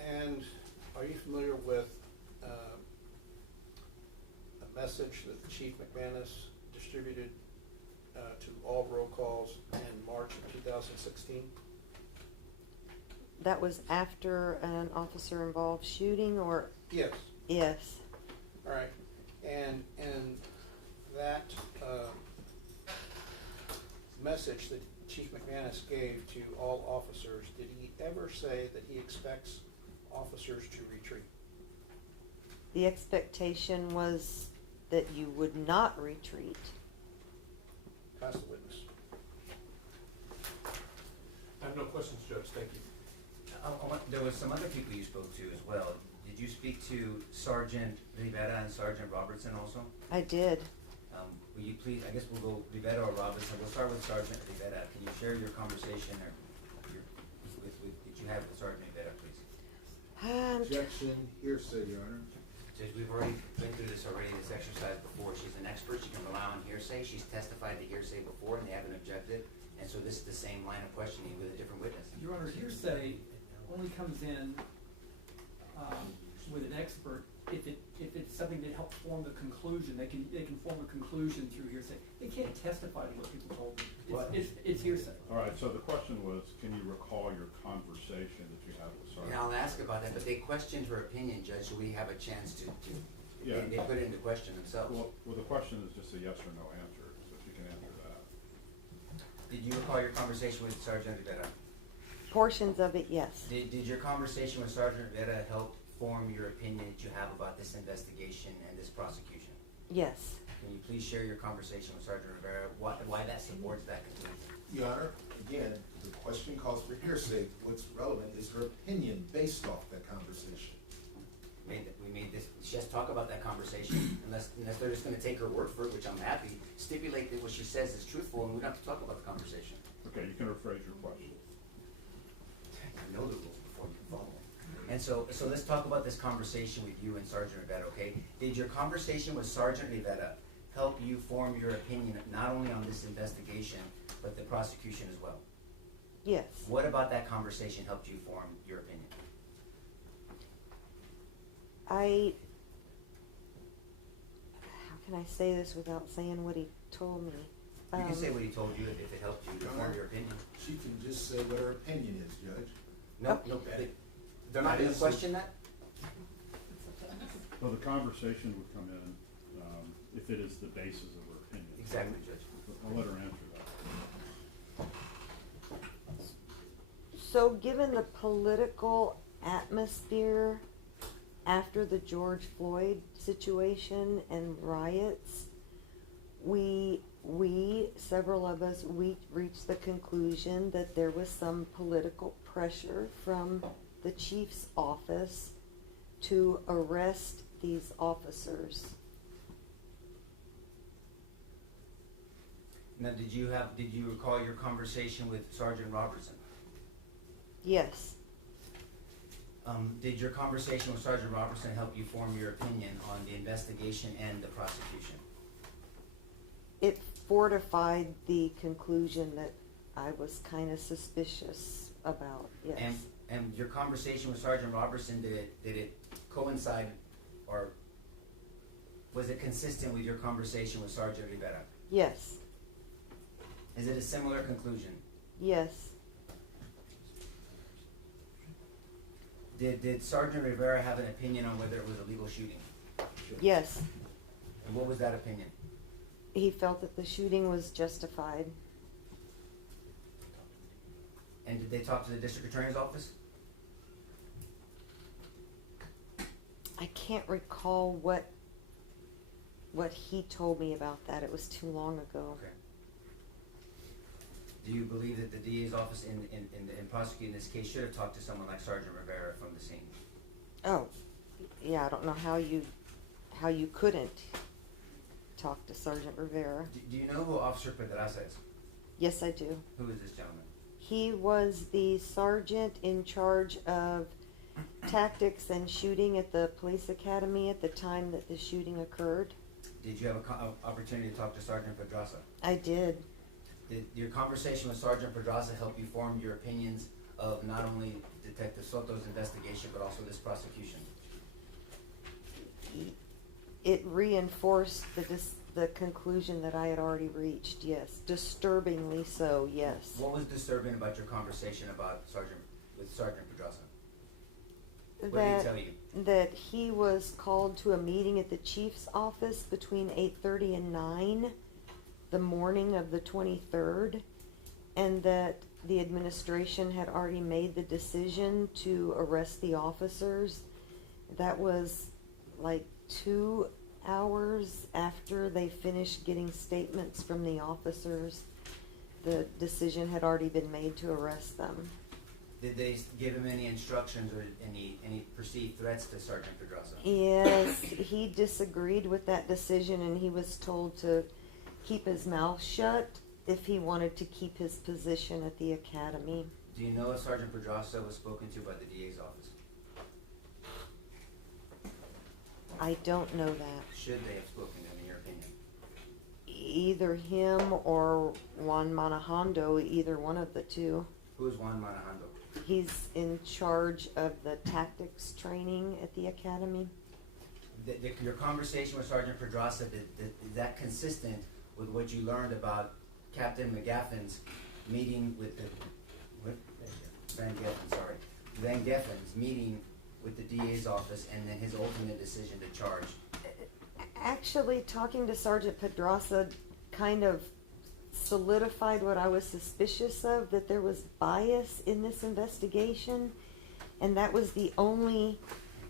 And are you familiar with a message that Chief McManus distributed to all roll calls in March of 2016? That was after an officer-involved shooting, or? Yes. Yes. All right. And that message that Chief McManus gave to all officers, did he ever say that he expects officers to retreat? The expectation was that you would not retreat. Pass the witness. I have no questions, Judge. Thank you. There was some other people you spoke to as well. Did you speak to Sergeant Rivera and Sergeant Robertson also? I did. Will you please, I guess we'll go Rivera or Robertson. We'll start with Sergeant Rivera. Can you share your conversation or did you have with Sergeant Rivera, please? Objection, hearsay, Your Honor. Judge, we've already been through this already, this exercise before. She's an expert. She can rely on hearsay. She's testified to hearsay before and they haven't objected. And so this is the same line of questioning with a different witness. Your Honor, hearsay only comes in with an expert if it's something that helps form the conclusion. They can form a conclusion through hearsay. They can't testify to what people told them. It's hearsay. All right, so the question was, can you recall your conversation that you had with Sergeant? Yeah, I'll ask about that, but they questioned her opinion, Judge, so we have a chance to Yeah. they put it into question themselves. Well, the question is just a yes or no answer, so if you can answer that. Did you recall your conversation with Sergeant Rivera? Portions of it, yes. Did your conversation with Sergeant Rivera help form your opinion that you have about this investigation and this prosecution? Yes. Can you please share your conversation with Sergeant Rivera, why that supports that conclusion? Your Honor, again, the question calls for hearsay. What's relevant is her opinion based off that conversation. We made this, just talk about that conversation, unless they're just gonna take her word for it, which I'm happy, stipulate that what she says is truthful, and we don't have to talk about the conversation. Okay, you can rephrase your question. You know the rules before you follow them. And so let's talk about this conversation with you and Sergeant Rivera, okay? Did your conversation with Sergeant Rivera help you form your opinion not only on this investigation, but the prosecution as well? Yes. What about that conversation helped you form your opinion? How can I say this without saying what he told me? You can say what he told you if it helped you to form your opinion. She can just say what her opinion is, Judge. No, they're not gonna question that? Well, the conversation would come in, if it is the basis of her opinion. Exactly, Judge. I'll let her answer that. So given the political atmosphere after the George Floyd situation and riots, several of us, we reached the conclusion that there was some political pressure from the chief's office to arrest these officers. Now, did you recall your conversation with Sergeant Robertson? Yes. Did your conversation with Sergeant Robertson help you form your opinion on the investigation and the prosecution? It fortified the conclusion that I was kind of suspicious about, yes. And your conversation with Sergeant Robertson, did it coincide, or was it consistent with your conversation with Sergeant Rivera? Yes. Is it a similar conclusion? Yes. Did Sergeant Rivera have an opinion on whether it was a legal shooting? Yes. And what was that opinion? He felt that the shooting was justified. And did they talk to the district attorney's office? I can't recall what he told me about that. It was too long ago. Okay. Do you believe that the DA's office in prosecuting this case should have talked to someone like Sergeant Rivera from the scene? Oh, yeah, I don't know how you couldn't talk to Sergeant Rivera. Do you know who Officer Pedraza is? Yes, I do. Who is this gentleman? He was the sergeant in charge of tactics and shooting at the police academy at the time that the shooting occurred. Did you have an opportunity to talk to Sergeant Pedraza? I did. Did your conversation with Sergeant Pedraza help you form your opinions of not only Detective Soto's investigation, but also this prosecution? It reinforced the conclusion that I had already reached, yes. Disturbingly so, yes. What was disturbing about your conversation with Sergeant Pedraza? What did he tell you? That he was called to a meeting at the chief's office between 8:30 and 9 the morning of the 23rd, and that the administration had already made the decision to arrest the officers. That was like 2 hours after they finished getting statements from the officers. The decision had already been made to arrest them. Did they give him any instructions or any perceived threats to Sergeant Pedraza? Yes, he disagreed with that decision, and he was told to keep his mouth shut if he wanted to keep his position at the academy. Do you know if Sergeant Pedraza was spoken to by the DA's office? I don't know that. Should they have spoken to him, in your opinion? Either him or Juan Manejando, either one of the two. Who is Juan Manejando? He's in charge of the tactics training at the academy. Your conversation with Sergeant Pedraza, is that consistent with what you learned about Captain McGaffin's meeting with Van Geffen's meeting with the DA's office, and then his ultimate decision to charge? Actually, talking to Sergeant Pedraza kind of solidified what I was suspicious of, that there was bias in this investigation, and that was the only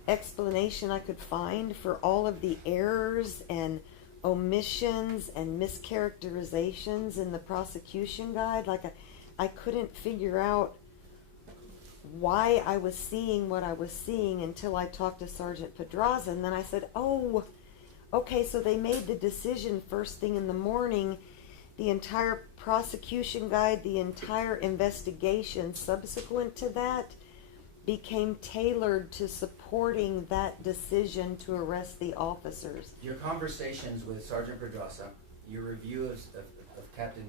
explanation I could find for all of the errors and omissions and mischaracterizations in the prosecution guide. Like I couldn't figure out why I was seeing what I was seeing until I talked to Sergeant Pedraza, and then I said, oh, okay, so they made the decision first thing in the morning. The entire prosecution guide, the entire investigation subsequent to that became tailored to supporting that decision to arrest the officers. Your conversations with Sergeant Pedraza, your review of Captain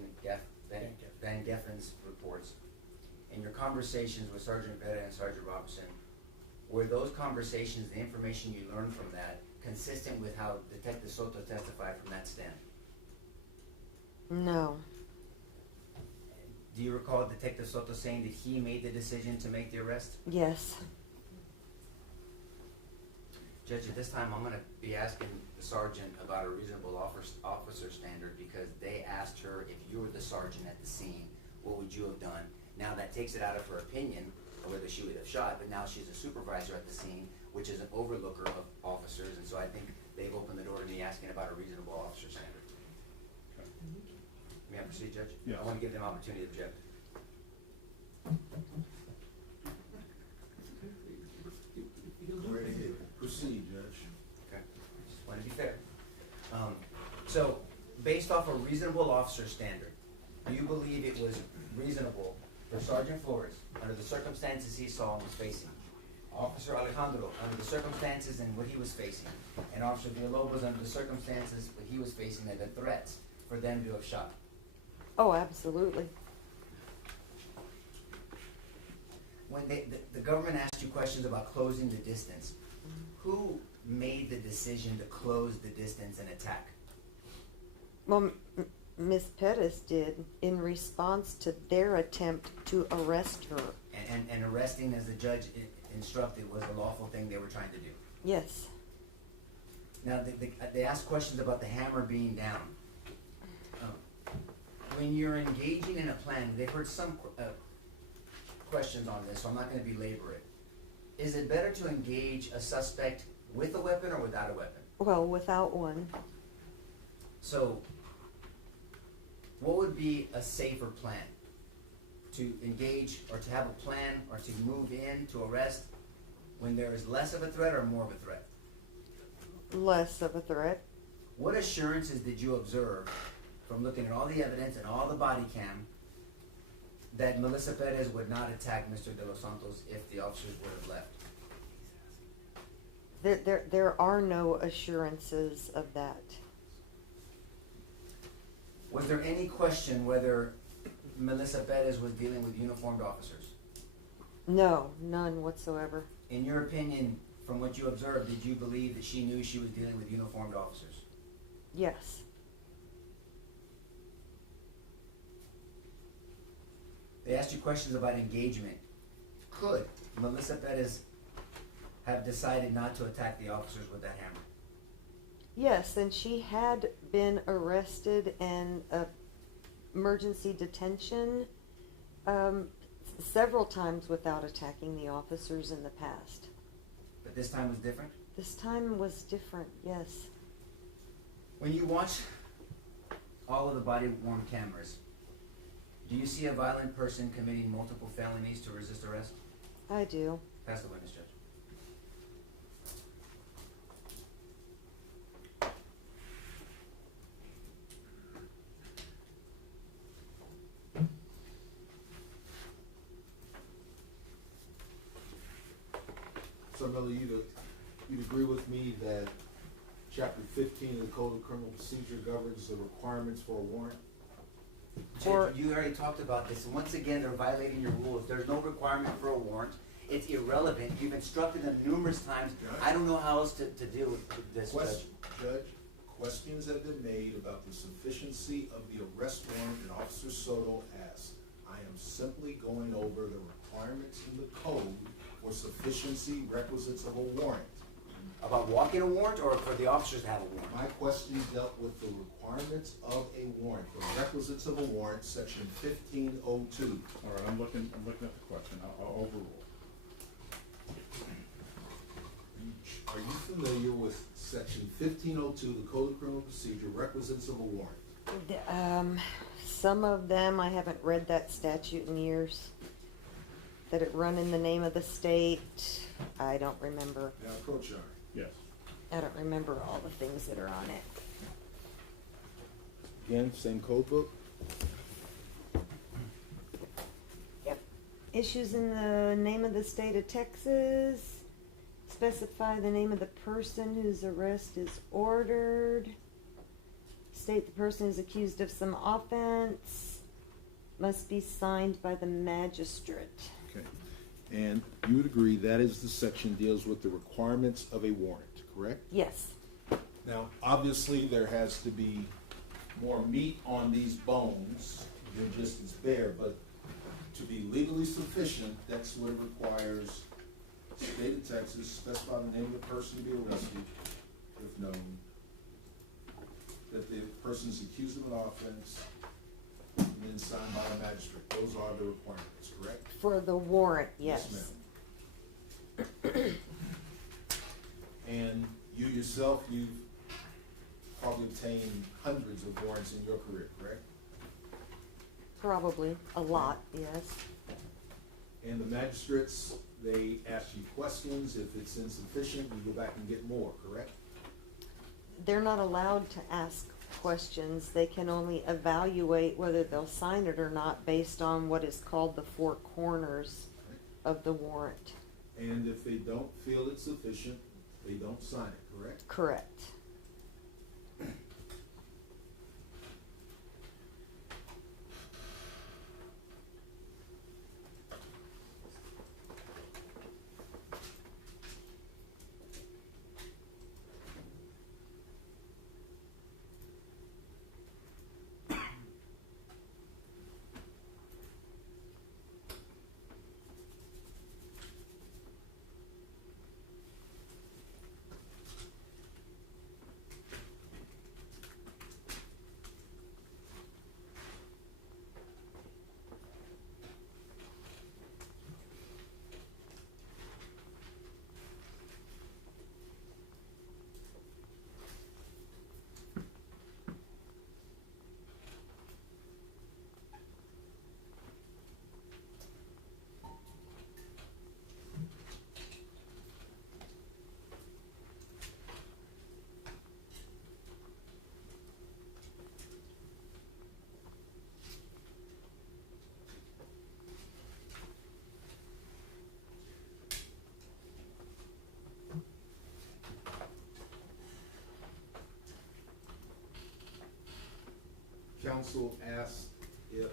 Van Geffen's reports, and your conversations with Sergeant Vera and Sergeant Robinson, were those conversations, the information you learned from that, consistent with how Detective Soto testified from that stand? No. Do you recall Detective Soto saying that he made the decision to make the arrest? Yes. Judge, at this time I'm going to be asking the sergeant about a reasonable officer standard, because they asked her, if you were the sergeant at the scene, what would you have done? Now that takes it out of her opinion of whether she would have shot, but now she's a supervisor at the scene, which is an overlooker of officers, and so I think they've opened the door to me asking about a reasonable officer standard. Okay. May I proceed, Judge? Yes. I want to give them opportunity to object. Go right ahead. Proceed, Judge. Okay. Just want to be fair. So, based off a reasonable officer standard, do you believe it was reasonable for Sergeant Flores, under the circumstances he saw and was facing, Officer Alejandro, under the circumstances and what he was facing, and Officer Villalobos, under the circumstances what he was facing and the threats, for them to have shot? Oh, absolutely. When the government asked you questions about closing the distance, who made the decision to close the distance and attack? Well, Ms. Perez did in response to their attempt to arrest her. And arresting, as the judge instructed, was a lawful thing they were trying to do. Yes. Now, they asked questions about the hammer being down. When you're engaging in a plan, they've heard some questions on this, so I'm not going to belabor it. Is it better to engage a suspect with a weapon or without a weapon? Well, without one. So, what would be a safer plan? To engage or to have a plan or to move in to arrest when there is less of a threat or more of a threat? Less of a threat. What assurances did you observe from looking at all the evidence and all the body cam that Melissa Perez would not attack Mr. De Los Santos if the officers would have left? There are no assurances of that. Was there any question whether Melissa Perez was dealing with uniformed officers? No, none whatsoever. In your opinion, from what you observed, did you believe that she knew she was dealing with uniformed officers? Yes. They asked you questions about engagement. Could Melissa Perez have decided not to attack the officers with that hammer? Yes, and she had been arrested and emergency detention several times without attacking the officers in the past. But this time was different? This time was different, yes. When you watch all of the body-worn cameras, do you see a violent person committing multiple felonies to resist arrest? I do. Pass the witness, Judge. So, Miller, you'd agree with me that Chapter 15 of the Code of Criminal Procedure governs the requirements for a warrant? Judge, you already talked about this, and once again, they're violating your rules. There's no requirement for a warrant. It's irrelevant. You've instructed them numerous times. Judge? I don't know how else to deal with this, Judge, questions have been made about the sufficiency of the arrest warrant, and Officer Soto asked. I am simply going over the requirements in the code for sufficiency requisites of a warrant. About walking a warrant, or for the officers to have a warrant? My question dealt with the requirements of a warrant, the requisites of a warrant, section 1502. All right, I'm looking at the question. I'll overrule. Are you familiar with section 1502 of the Code of Criminal Procedure, requisites of a warrant? Some of them, I haven't read that statute in years. That it run in the name of the state, I don't remember. Now, Coach, Yes. I don't remember all the things that are on it. again, same code book? Yep. Issues in the name of the state of Texas. Specify the name of the person whose arrest is ordered. State the person is accused of some offense. Must be signed by the magistrate. Okay. And you would agree that is the section deals with the requirements of a warrant, correct? Yes. Now, obviously, there has to be more meat on these bones than just it's bare, but to be legally sufficient, that's what it requires. State of Texas, specify the name of the person to be arrested, if known, that the person is accused of an offense, and then signed by a magistrate. Those are the requirements, correct? For the warrant, yes. Ma'am. And you yourself, you've probably obtained hundreds of warrants in your career, correct? Probably. A lot, yes. And the magistrates, they ask you questions. If it's insufficient, you go back and get more, correct? They're not allowed to ask questions. They can only evaluate whether they'll sign it or not based on what is called the four corners of the warrant. And if they don't feel it's sufficient, they don't sign it, correct? Correct. Counsel asked if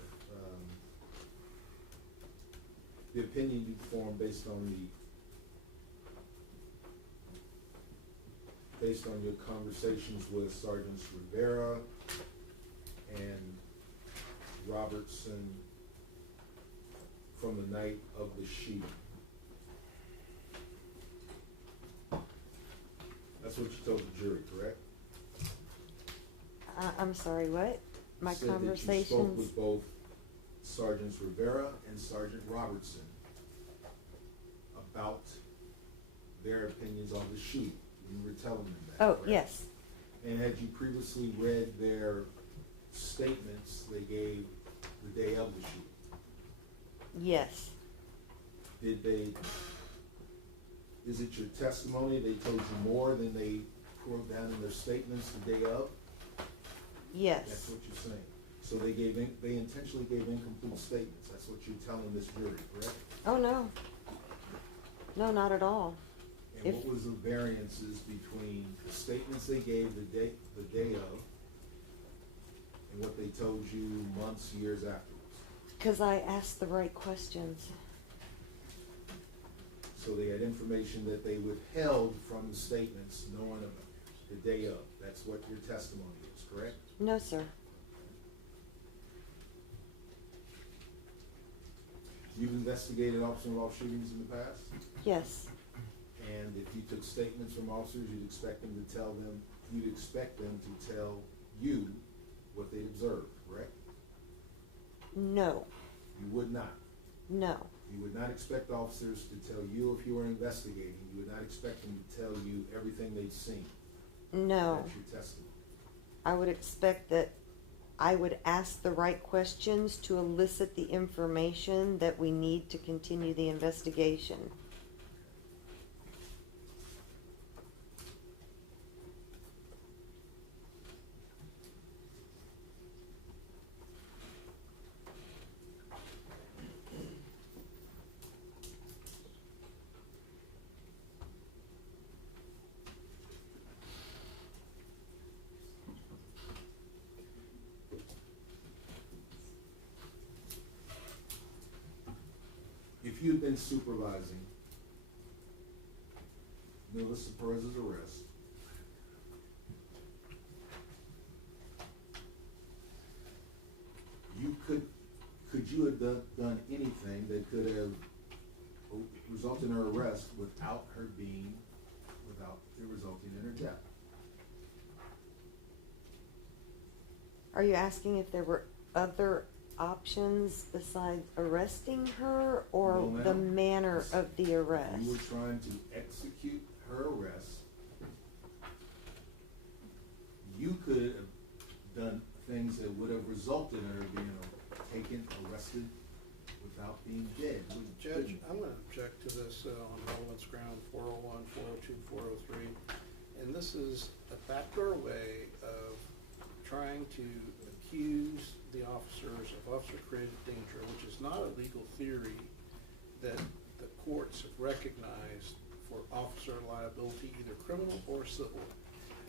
the opinion you formed based on your conversations with Sergeants Rivera and Robertson from the night of the shooting. That's what you told the jury, correct? I'm sorry, what? My Said that you spoke conversations? with both Sergeants Rivera and Sergeant Robertson about their opinions on the shooting. You were telling them that. Oh, correct? yes. And had you previously read their statements they gave the day of the shooting? Yes. Did they, is it your testimony they told you more than they wrote down in their statements the day of? Yes. That's what you're saying. So they intentionally gave incomplete statements. That's what you're telling this jury, correct? Oh, no. No, not at all. And what was the variances between the statements they gave the day of and what they told you months, years afterwards? Because I asked the right questions. So they had information that they withheld from the statements knowing about the day of. That's what your testimony is, correct? No, sir. You've investigated officer-involved shootings in the past? Yes. And if you took statements from officers, you'd expect them to tell you what they'd observed, correct? No. You would not. No. You would not expect officers to tell you if you were investigating. You would not expect them to tell you everything they've seen. No. That's your testimony. I would expect that I would ask the right questions to elicit the information that we need to continue the investigation. If you had been supervising Melissa Perez's arrest, could you have done anything that could have resulted in her arrest without it resulting in her death? Are you asking if there were other options besides arresting her, or No, ma'am. the manner of the arrest? You were trying to execute her arrest. You could have done things that would have resulted in her being taken, arrested, without being dead. Judge, I'm gonna object to this on relevance ground 401, 402, 403. And this is a backdoor way of trying to accuse the officers of officer-created danger, which is not a legal theory that the courts have recognized for officer liability, either criminal or civil.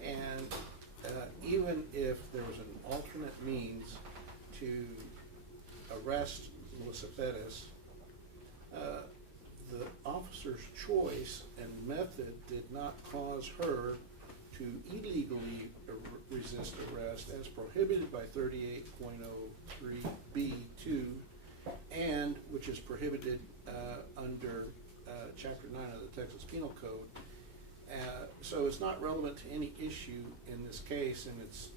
And even if there was an alternate means to arrest Melissa Perez, the officer's choice and method did not cause her to illegally resist arrest as prohibited by 38.03B2, and which is prohibited under Chapter 9 of the Texas Penal Code. So it's not relevant to any issue in this case, and it's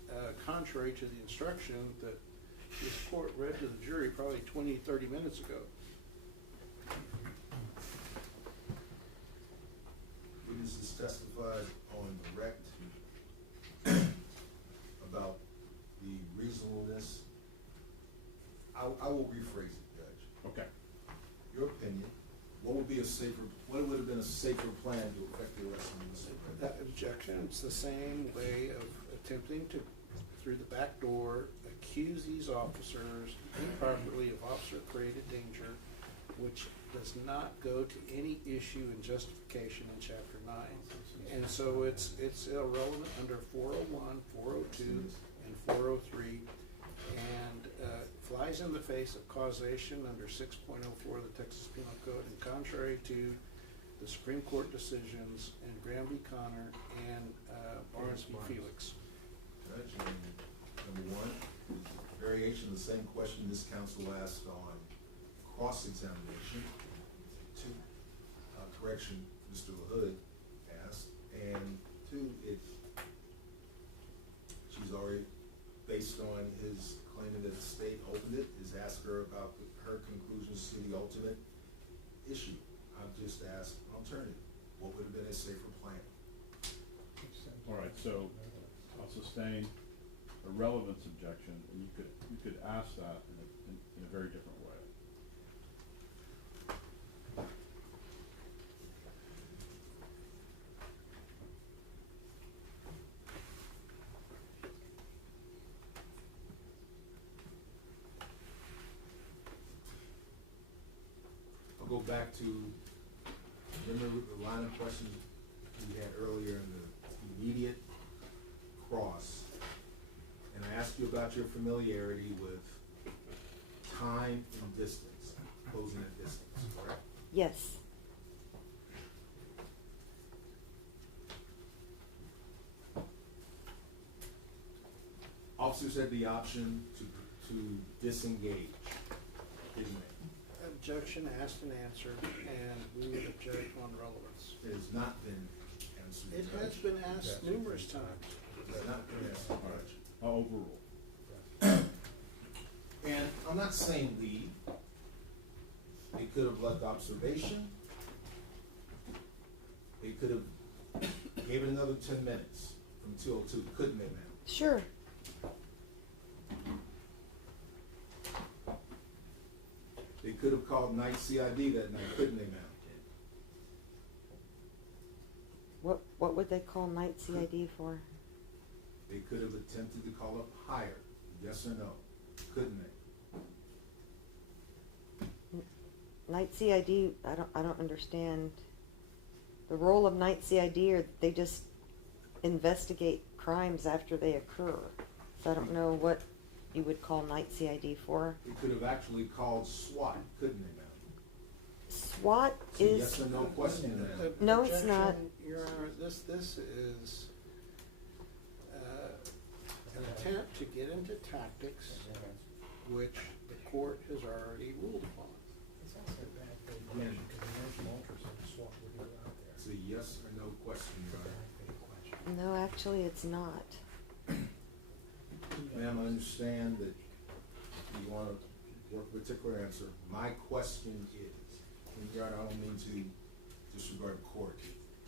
contrary to the instruction that this court read to the jury probably 20, 30 minutes ago. Witnesses testified on direct about the reasonableness. I will rephrase it, Judge. Okay. Your opinion, what would have been a safer plan to effect the arrest of Melissa Perez? That objection, it's the same way of attempting to, through the back door, accuse these officers improperly of officer-created danger, which does not go to any issue in justification in Chapter 9. And so it's irrelevant under 401, 402, and 403, and flies in the face of causation under 6.04 of the Texas Penal Code, and contrary to the Supreme Court decisions in Graham v. Connor and Barnes v. Felix. Judge, number one, variation of the same question this counsel asked on cross-examination. Two, correction Mr. LaHood asked. And two, she's already, based on his claiming that the state opened it, is asked her about her conclusions to the ultimate issue. I've just asked an alternative. What would have been a safer plan? All right, so I'll sustain a relevance objection, and you could ask that in a very different way. I'll go back to, remember the line of questions we had earlier in the immediate cross, and I asked you about your familiarity with time and distance, closing at distance, correct? Yes. Officers had the option to disengage, didn't they? Objection asked and answered, and we would object on relevance. It has not been answered. It has been asked numerous times. It has not been answered, Judge. I'll overrule. And I'm not saying leave, could have left observation. They could have gave it another 10 minutes from 2:02, couldn't they, ma'am? Sure. They could have called night CID that night, couldn't they, ma'am? What would they call night CID for? They could have attempted to call up higher, yes or no, couldn't they? Night CID, I don't understand. The role of night CID, or they just investigate crimes after they occur. So I don't know what you would call night CID for. They could have actually called SWAT, couldn't they, ma'am? SWAT It's a is. yes or no question, ma'am. No, it's not. Objection, Your Honor, this is an attempt to get into tactics which the court has already ruled upon. It's also a bad thing, because the American ultrasound swap would be out there. It's a yes or no question, Your Honor. No, actually, it's not. Ma'am, I understand that you want to work a particular answer. My question is, and Your Honor, I don't mean to disregard the court.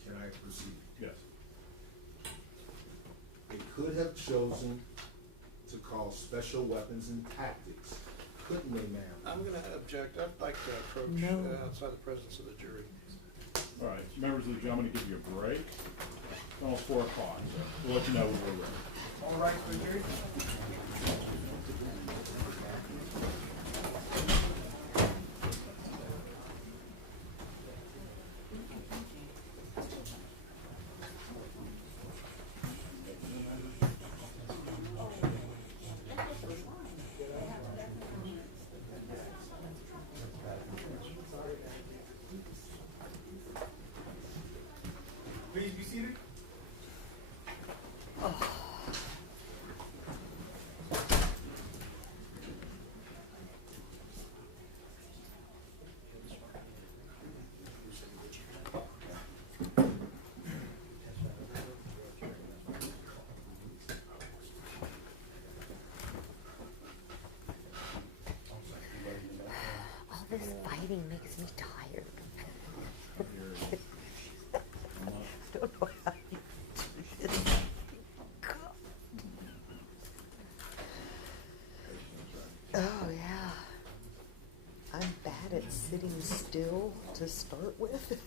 Can I proceed? Yes. They could have chosen to call special weapons and tactics, couldn't they, ma'am? I'm going to object. I'd like to approach No. outside the presence of the jury. All right, members of the gentlemen, give you a break. It's almost 4 o'clock, so we'll let you know when we're ready. All right, for the jury? Please be seated. All this fighting makes me tired. I don't know how you do this. Oh, yeah. I'm bad at sitting still to start with.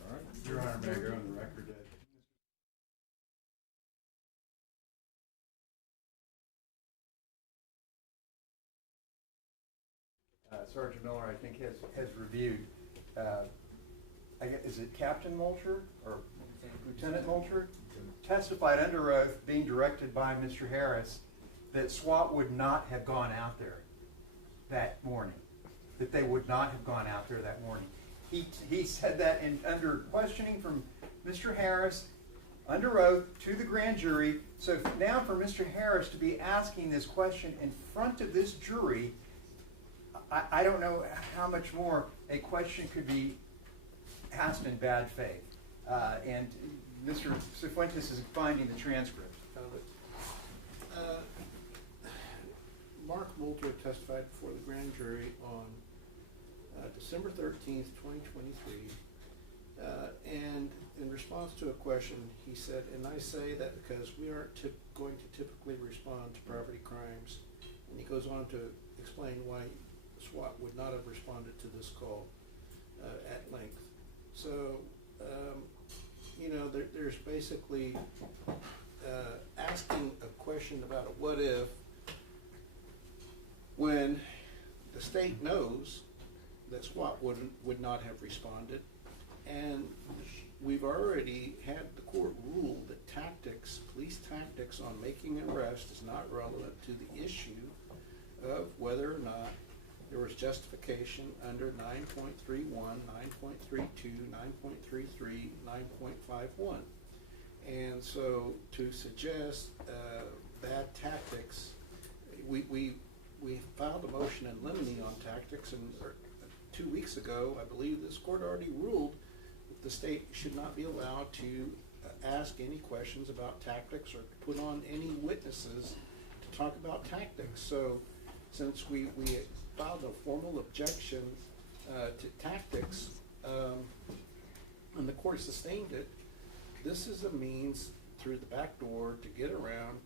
All right, Your Honor, may I go on the record that Sergeant Miller, I think, has reviewed, is it Captain Mulcher or Lieutenant Mulcher? Testified under oath, being directed by Mr. Harris, that SWAT would not have gone out there that morning, that they would not have gone out there that morning. He said that under questioning from Mr. Harris, under oath to the grand jury. So now for Mr. Harris to be asking this question in front of this jury, I don't know how much more a question could be asked in bad faith. And Mr. Cifuentes is finding the transcript. Found it. Mark Moulter testified before the grand jury on December 13th, 2023. And in response to a question, he said, and I say that because we aren't going to typically respond to property crimes. And he goes on to explain why SWAT would not have responded to this call at length. So, you know, there's basically asking a question about a what if when the state knows that SWAT would not have responded, and we've already had the court rule that tactics, police tactics on making an arrest is not relevant to the issue of whether or not there was justification under 9.31, 9.32, 9.33, 9.51. And so to suggest bad tactics, we filed a motion in limine on tactics, and 2 weeks ago, I believe this court already ruled that the state should not be allowed to ask any questions about tactics or put on any witnesses to talk about tactics. So since we filed a formal objection to tactics, and the court sustained it, this is a means through the back door to get around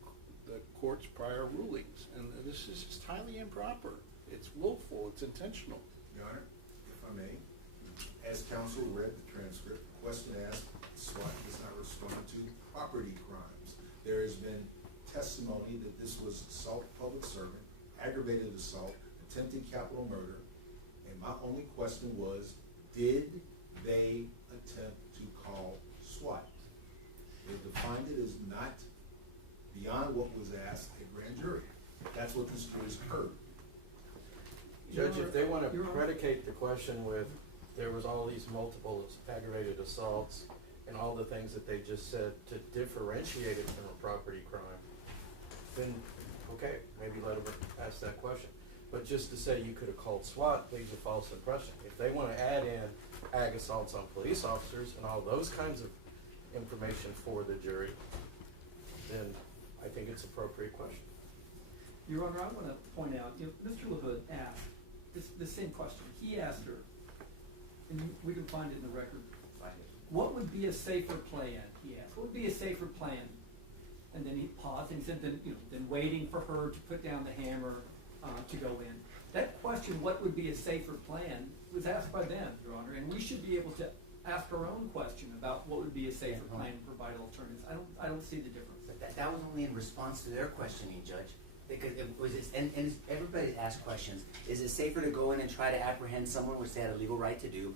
the court's prior rulings. And this is just highly improper. It's willful, it's intentional. Your Honor, if I may, as counsel read the transcript, the question asked, SWAT does not respond to property crimes. There has been testimony that this was assault public servant, aggravated assault, attempted capital murder, and my only question was, did they attempt to call SWAT? They defined it as not beyond what was asked at grand jury. That's what this jury's heard. Judge, if they want to predicate the question with, there was all these multiple aggravated assaults and all the things that they just said to differentiate it from a property crime, then, okay, maybe let them ask that question. But just to say you could have called SWAT leaves a false impression. If they want to add in ag assaults on police officers and all those kinds of information for the jury, then I think it's an appropriate question. Your Honor, I want to point out, Mr. LaHood asked the same question. He asked her, and we can find it in the record. What would be a safer plan? He asked. What would be a safer plan? And then he paused and he said, then waiting for her to put down the hammer to go in. That question, what would be a safer plan, was asked by them, Your Honor, and we should be able to ask our own question about what would be a safer plan and provide alternatives. I don't see the difference. But that was only in response to their questioning, Judge. Because it was, and everybody asked questions. Is it safer to go in and try to apprehend someone, which they had a legal right to do,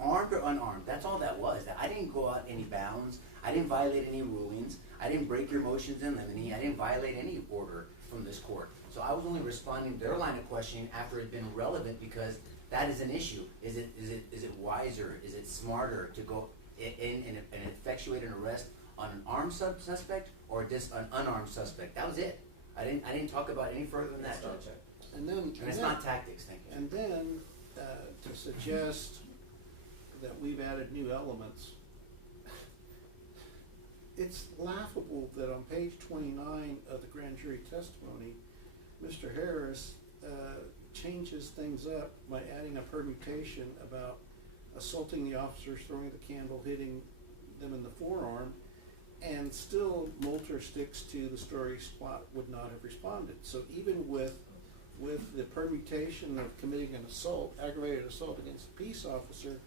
armed or unarmed? That's all that was. I didn't go out any bounds. I didn't violate any rulings. I didn't break your motions in limine. I didn't violate any order from this court. So I was only responding to their line of questioning after it had been relevant, because that is an issue. Is it wiser? Is it smarter to go in and effectuate an arrest on an armed suspect or just an unarmed suspect? That was it. I didn't talk about any further than that, Judge. And it's not tactics, thank you. And then to suggest that we've added new elements, it's laughable that on page 29 of the grand jury testimony, Mr. Harris changes things up by adding a permutation about assaulting the officers, throwing the candle, hitting them in the forearm, and still Moulter sticks to the story SWAT would not have responded. So even with the permutation of committing an assault, aggravated assault against a peace officer,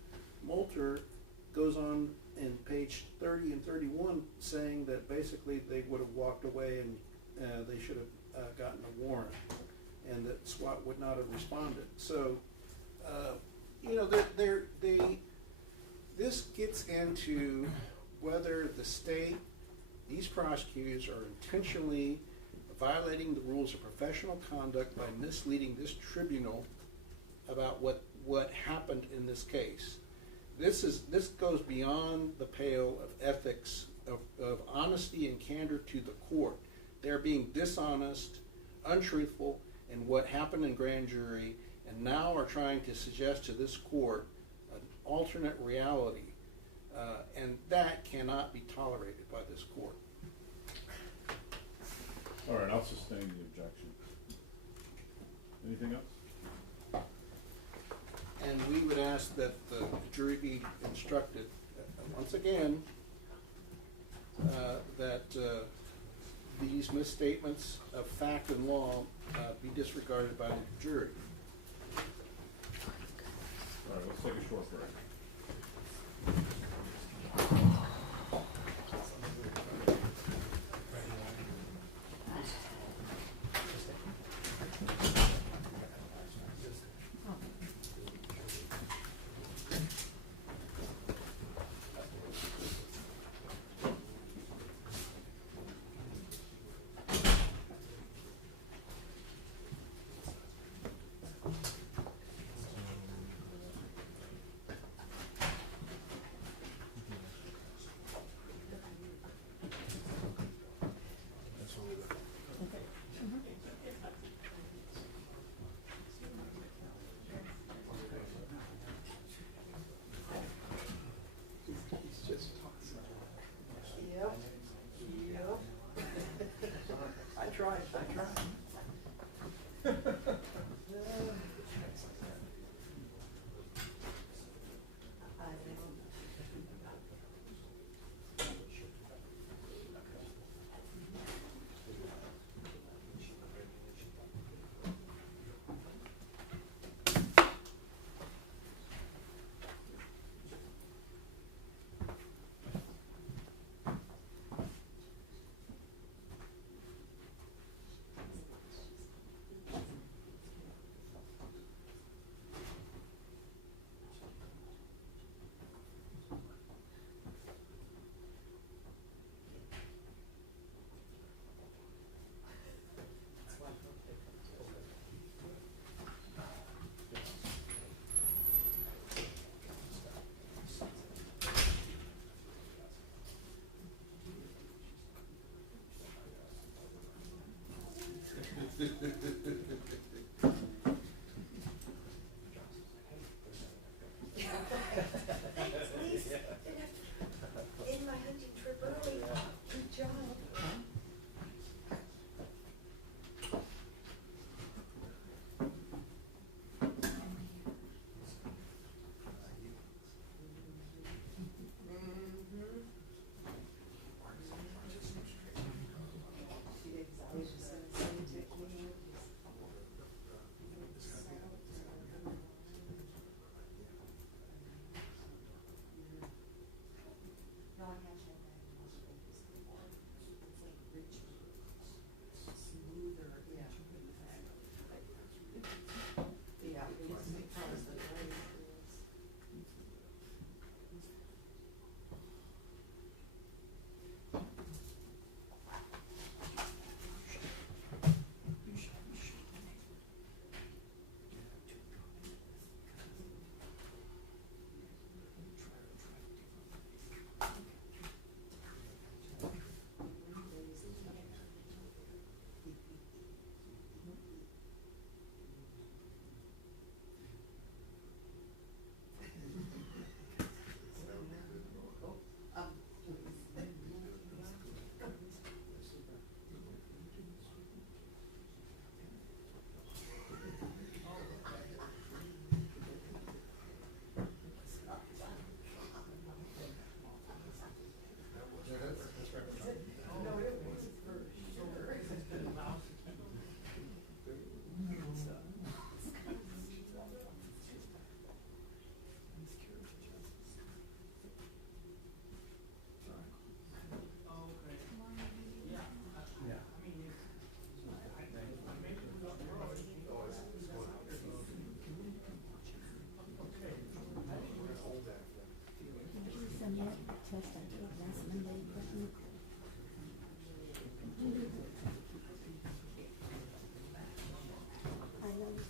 Moulter goes on in page 30 and 31 saying that basically they would have walked away and they should have gotten a warrant, and that SWAT would not have responded. So, this gets into whether the state, these prosecutors, are intentionally violating the rules of professional conduct by misleading this tribunal about what happened in this case. This goes beyond the pale of ethics, of honesty and candor to the court. They're being dishonest, untruthful in what happened in grand jury, and now are trying to suggest to this court an alternate reality. And that cannot be tolerated by this court. All right, I'll sustain the objection. Anything else? And we would ask that the jury be instructed, once again, that these misstatements of fact and law be disregarded by the jury. All right, let's take a short break. test I took last Monday, but I noticed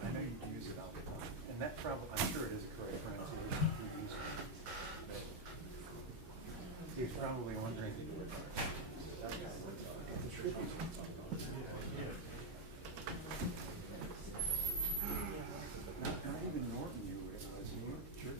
I know you use it all the time, and that probably, I'm sure it is a correct pronunciation you use. He's probably wondering. Not even Norton knew it was, you were sure.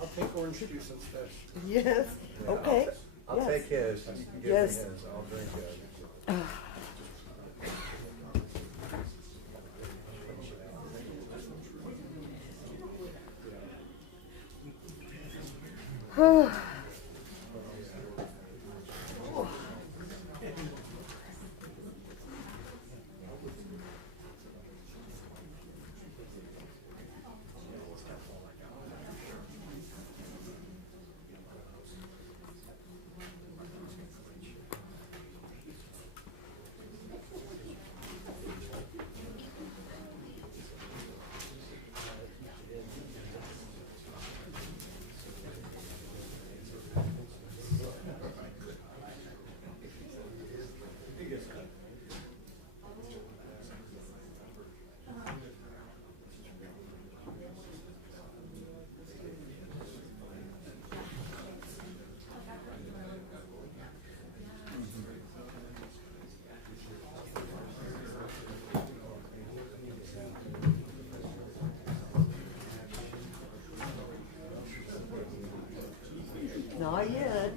I'll take orange juice instead. Yes, okay. I'll Yes. take his, you can give Yes. me his, I'll drink it. Not yet.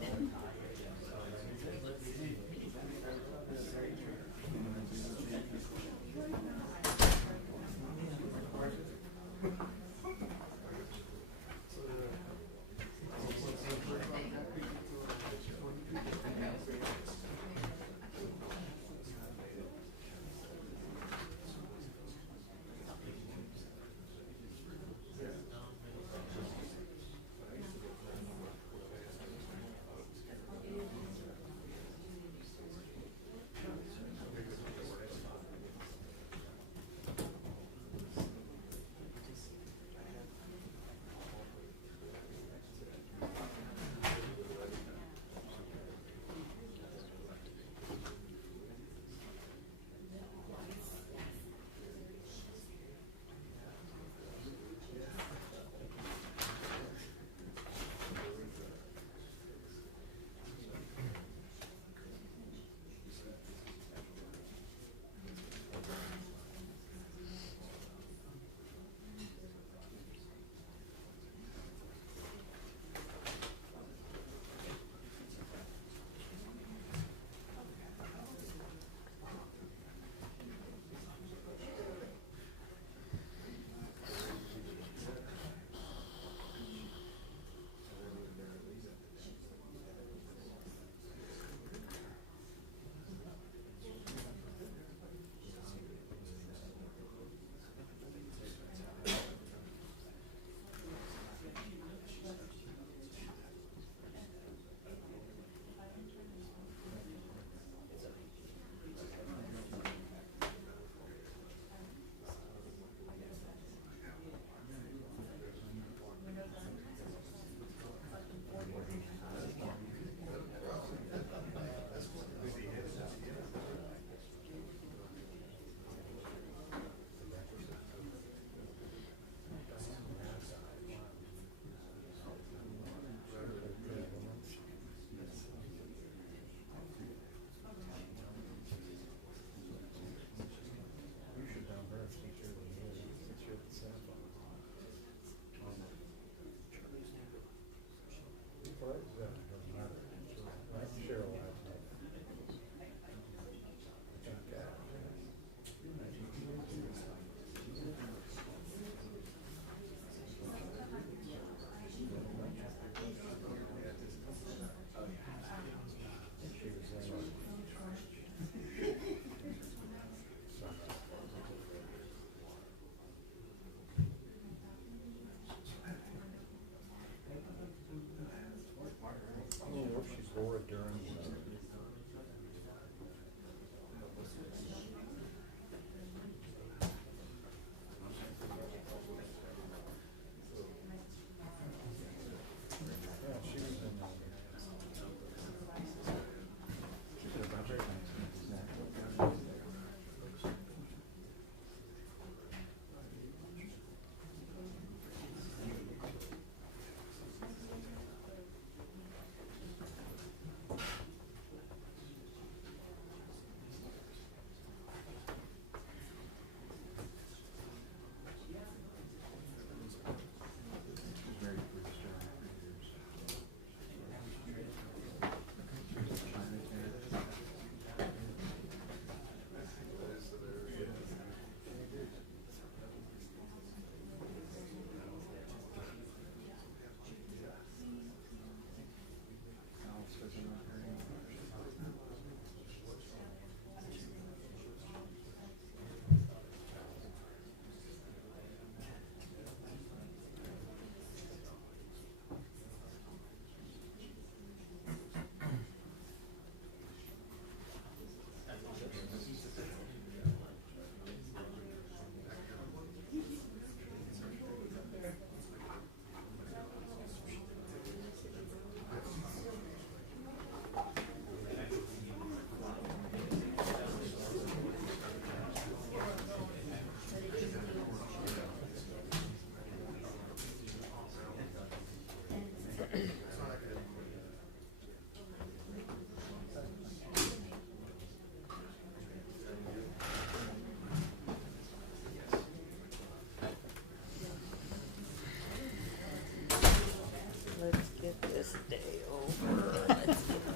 Let's get this day over. Let's get this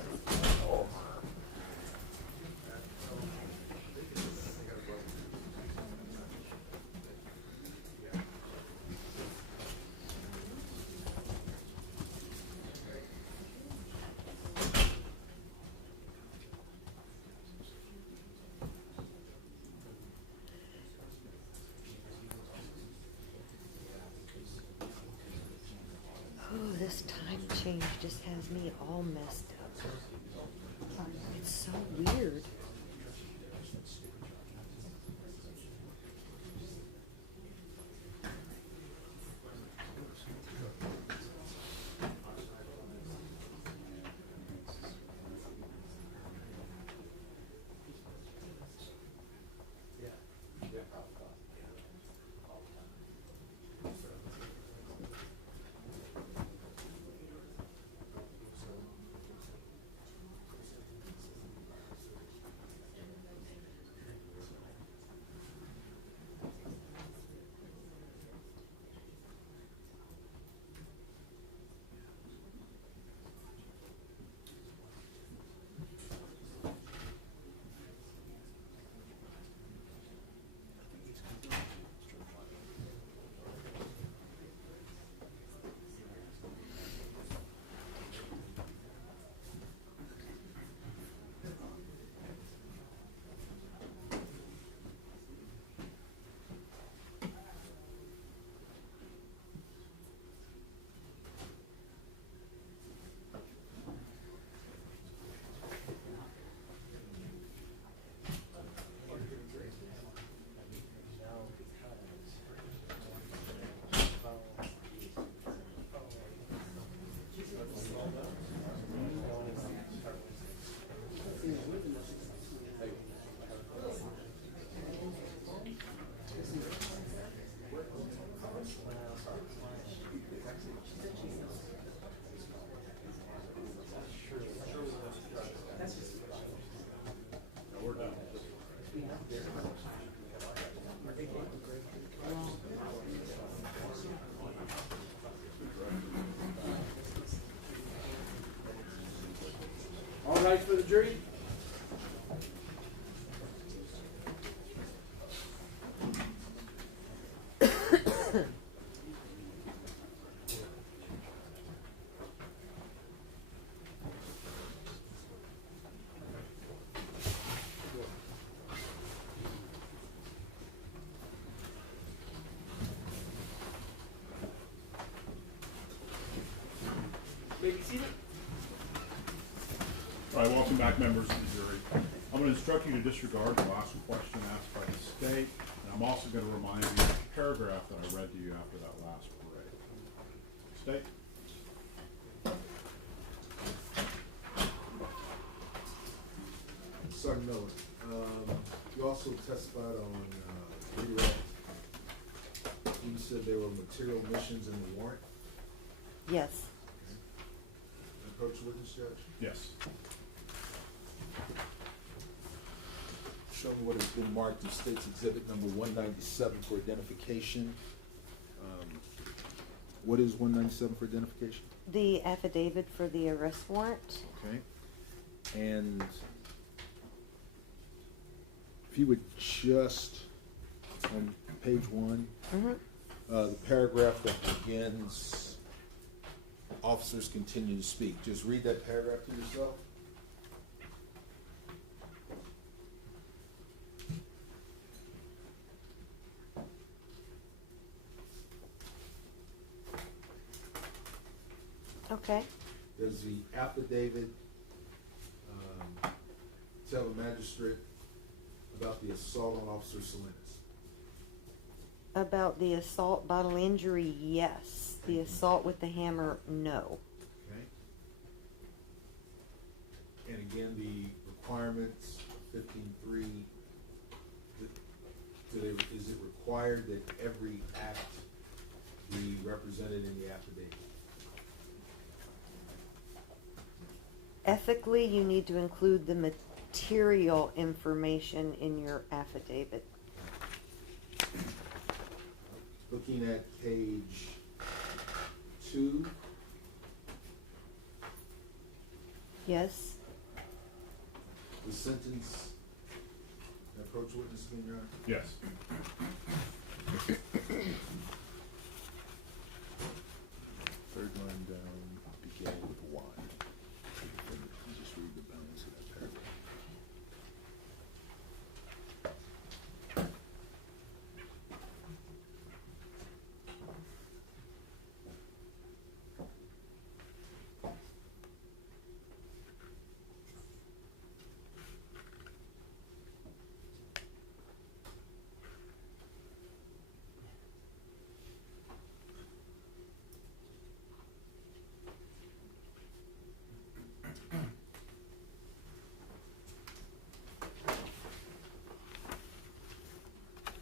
over. Oh, this time change just has me all messed up. It's so weird. for the jury? May be seated. All right, welcome back, members of the jury. I'm going to instruct you to disregard the last question asked by the state, and I'm also going to remind you of the paragraph that I read to you after that last parade. State. Sergeant Miller, you also testified on redirect. You said there were material omissions in the warrant. Yes. Approach the witness, Judge. Yes. Show me what has been marked in State's Exhibit number 197 for identification. What is 197 for identification? The affidavit for the arrest warrant. Okay. And if you would just, on page 1, the paragraph that begins, officers continue to speak. Just read that paragraph to yourself. Okay. Does the affidavit tell the magistrate about the assault on Officer Salinas? About the assault bodily injury, yes. The assault with the hammer, no. Okay. And again, the requirements, 15.3, is it required that every act be represented in the affidavit? Ethically, you need to include the material information in your affidavit. Looking at page 2. Yes. The sentence, approach witness again, Your Honor? Yes. Third line down, begin with Y. Just read the balance of that paragraph.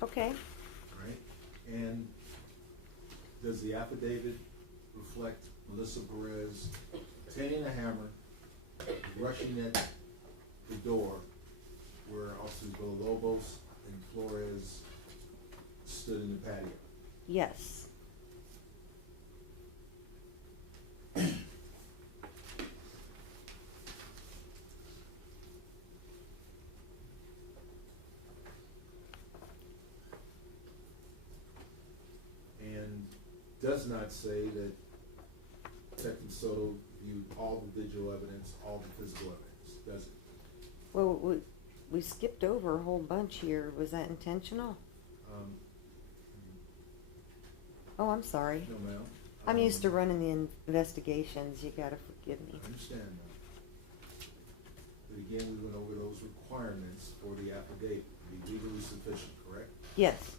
Okay. All right. And does the affidavit reflect Melissa Perez obtaining a hammer, rushing at the door where Officers Villalobos and Flores stood in the patio? Yes. And does not say that Detective Soto viewed all the digital evidence, all the physical evidence, does it? Well, we skipped over a whole bunch here. Was that intentional? Oh, I'm sorry. No, ma'am. I'm used to running the investigations. You gotta forgive me. I understand that. But again, we went over those requirements for the affidavit to be legally sufficient, correct? Yes.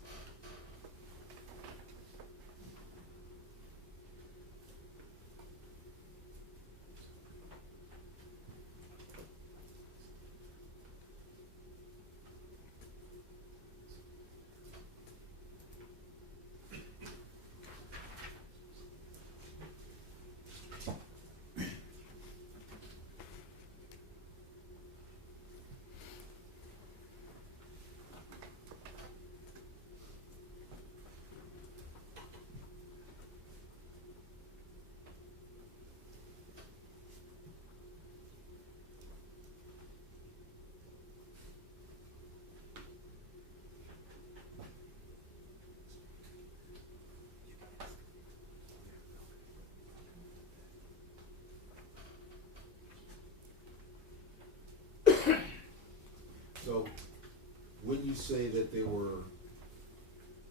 when you say that they were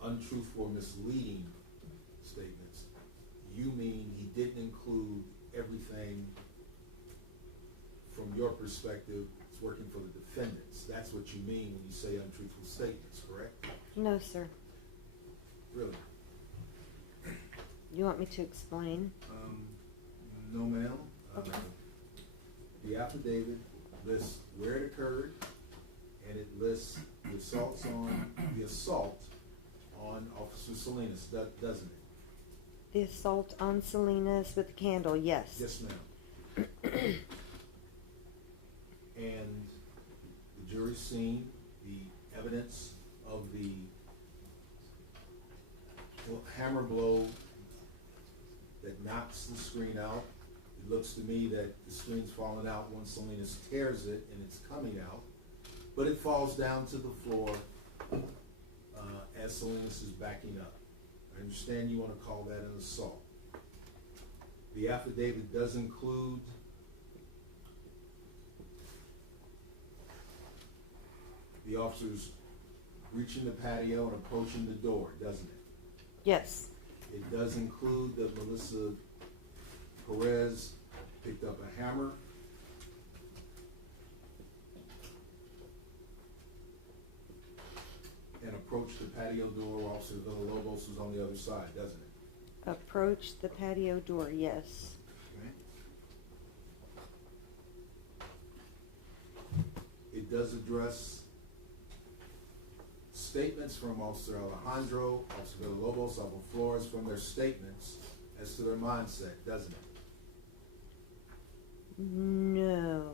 untruthful or misleading statements, you mean he didn't include everything from your perspective, it's working for the defendants. That's what you mean when you say untruthful statements, correct? No, sir. Really? You want me to explain? No, ma'am. Okay. The affidavit lists where it occurred, and it lists the assault on Officer Salinas, doesn't it? The assault on Salinas with the candle, yes. Yes, ma'am. And the jury's seen the evidence of the hammer blow that knocks the screen out. It looks to me that the screen's falling out once Salinas tears it and it's coming out, but it falls down to the floor as Salinas is backing up. I understand you want to call that an assault. The affidavit does include the officers reaching the patio and approaching the door, doesn't it? Yes. It does include that Melissa Perez picked up a hammer and approached the patio door while Officer Villalobos was on the other side, doesn't it? Approach the patio door, yes. Okay. It does address statements from Officer Alejandro, Officer Villalobos, Officer Flores, from their statements as to their mindset, doesn't it? No.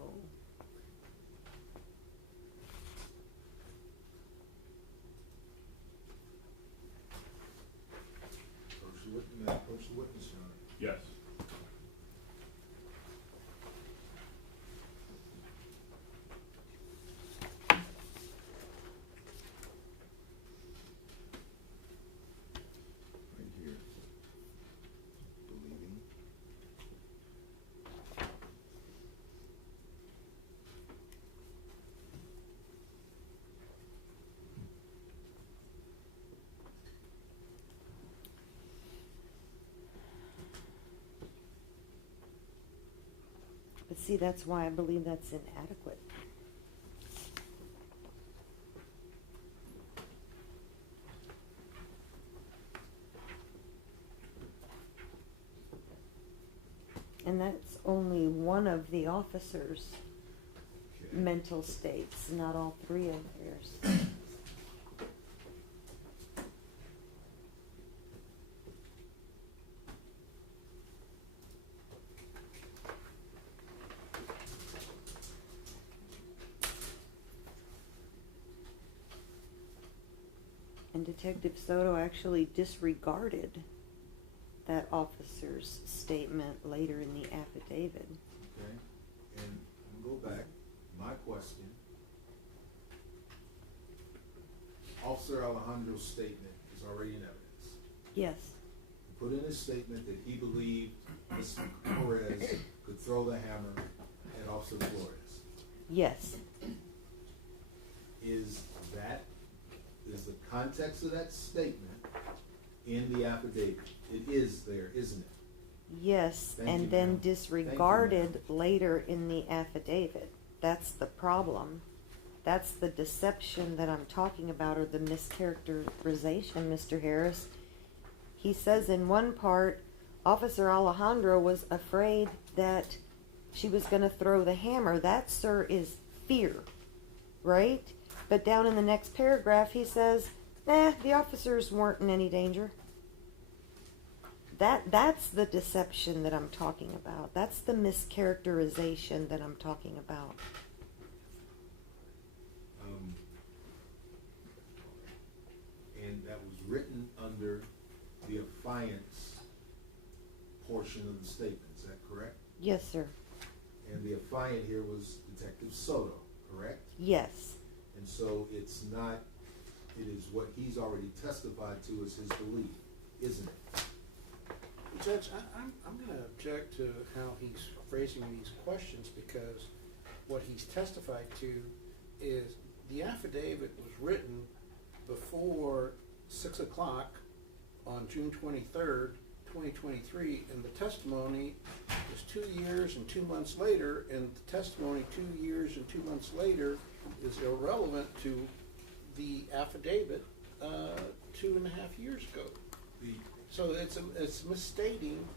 Approach the witness, Your Honor. Yes. Right here. Believing. But see, that's why I believe that's inadequate. And that's only one of the officers' mental states, not all three of theirs. And Detective Soto actually disregarded that officer's statement later in the affidavit. Okay, and we'll go back. My question. Officer Alejandro's statement is already in evidence. Yes. He put in his statement that he believed Ms. Perez could throw the hammer at Officer Flores. Yes. Is the context of that statement in the affidavit? It is there, isn't it? Yes, Thank and you, then ma'am. disregarded later in the affidavit. That's the problem. That's the deception that I'm talking about, or the mischaracterization, Mr. Harris. He says in one part, Officer Alejandro was afraid that she was going to throw the hammer. That, sir, is fear, right? But down in the next paragraph, he says, the officers weren't in any danger. That's the deception that I'm talking about. That's the mischaracterization that I'm talking about. And that was written under the affiance portion of the statement, is that correct? Yes, sir. And the affiant here was Detective Soto, correct? Yes. And so it's not, it is what he's already testified to as his belief, isn't it? Judge, I'm going to object to how he's phrasing these questions, because what he's testified to is the affidavit was written before 6 o'clock on June 23rd, 2023, and the testimony is 2 years and 2 months later, and the testimony 2 years and 2 months later is irrelevant to the affidavit 2.5 years ago. So it's misstating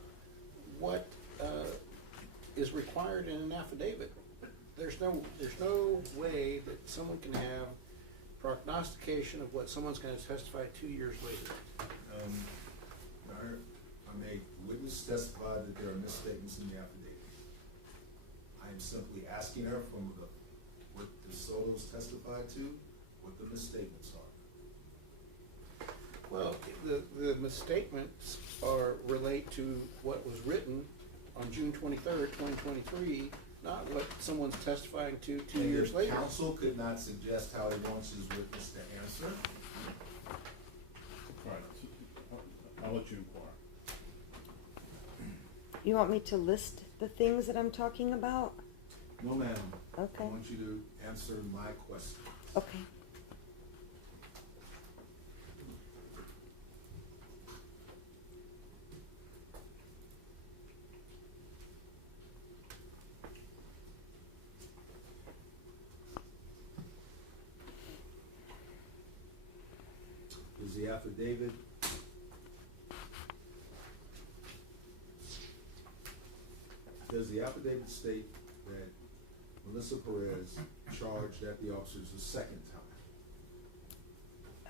what is required in an affidavit. There's no way that someone can have prognostication of what someone's going to testify 2 years later. Witness testified that there are misstatements in the affidavit. I am simply asking her from what the Sotos testified to, what the misstatements are. Well, the misstatements relate to what was written on June 23rd, 2023, not what someone's testifying to 2 years later. Counsel could not suggest how he wants his witness to answer. All right, I'll let you inquire. You want me to list the things that I'm talking about? No, ma'am. Okay. I want you to answer my question. Okay. Is the affidavit does the affidavit state that Melissa Perez charged at the officers a second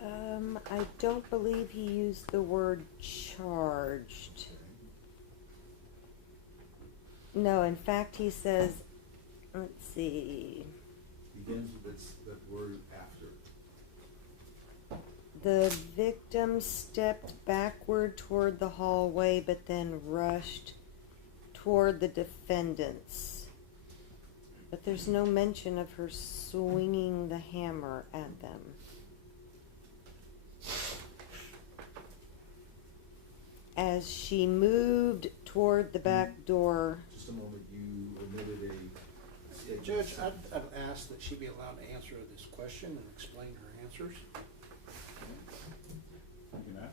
time? I don't believe he used the word charged. No, in fact, he says, let's see. Begins with that word after. The victim stepped backward toward the hallway, but then rushed toward the defendants. But there's no mention of her swinging the hammer at them. As she moved toward the back door. Just a moment, you omitted a statement. Judge, I'd ask that she be allowed to answer this question and explain her answers. You can ask.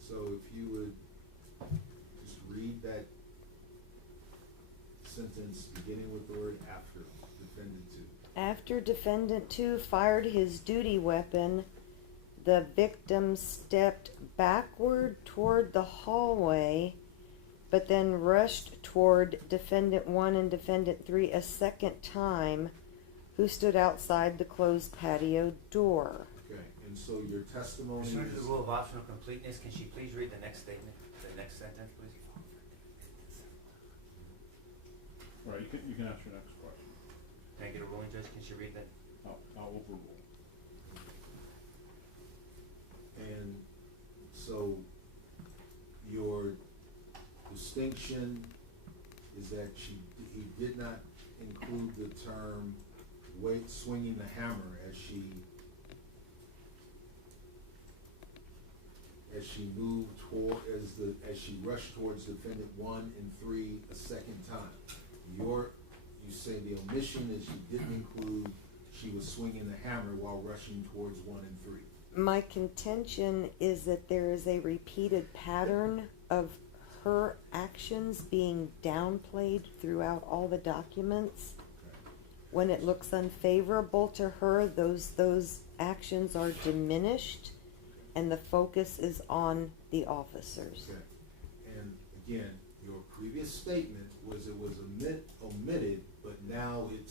So if you would just read that sentence beginning with the word after, defendant 2. After defendant 2 fired his duty weapon, the victim stepped backward toward the hallway, but then rushed toward defendant 1 and defendant 3 a second time, who stood outside the closed patio door. Okay, and so your testimony Pursuant to is... the rule of optional completeness, can she please read the next statement, the next sentence, please? All right, you can ask your next question. Can I get a ruling, Judge? Can she read that? I'll overrule. And so your distinction is that he did not include the term swinging the hammer as she moved toward, as she rushed towards defendant 1 and 3 a second time. You say the omission is she didn't include she was swinging the hammer while rushing towards 1 and 3. My contention is that there is a repeated pattern of her actions being downplayed throughout all the documents. Okay. When it looks unfavorable to her, those actions are diminished, and the focus is on the officers. Okay. And again, your previous statement was it was omitted, but now it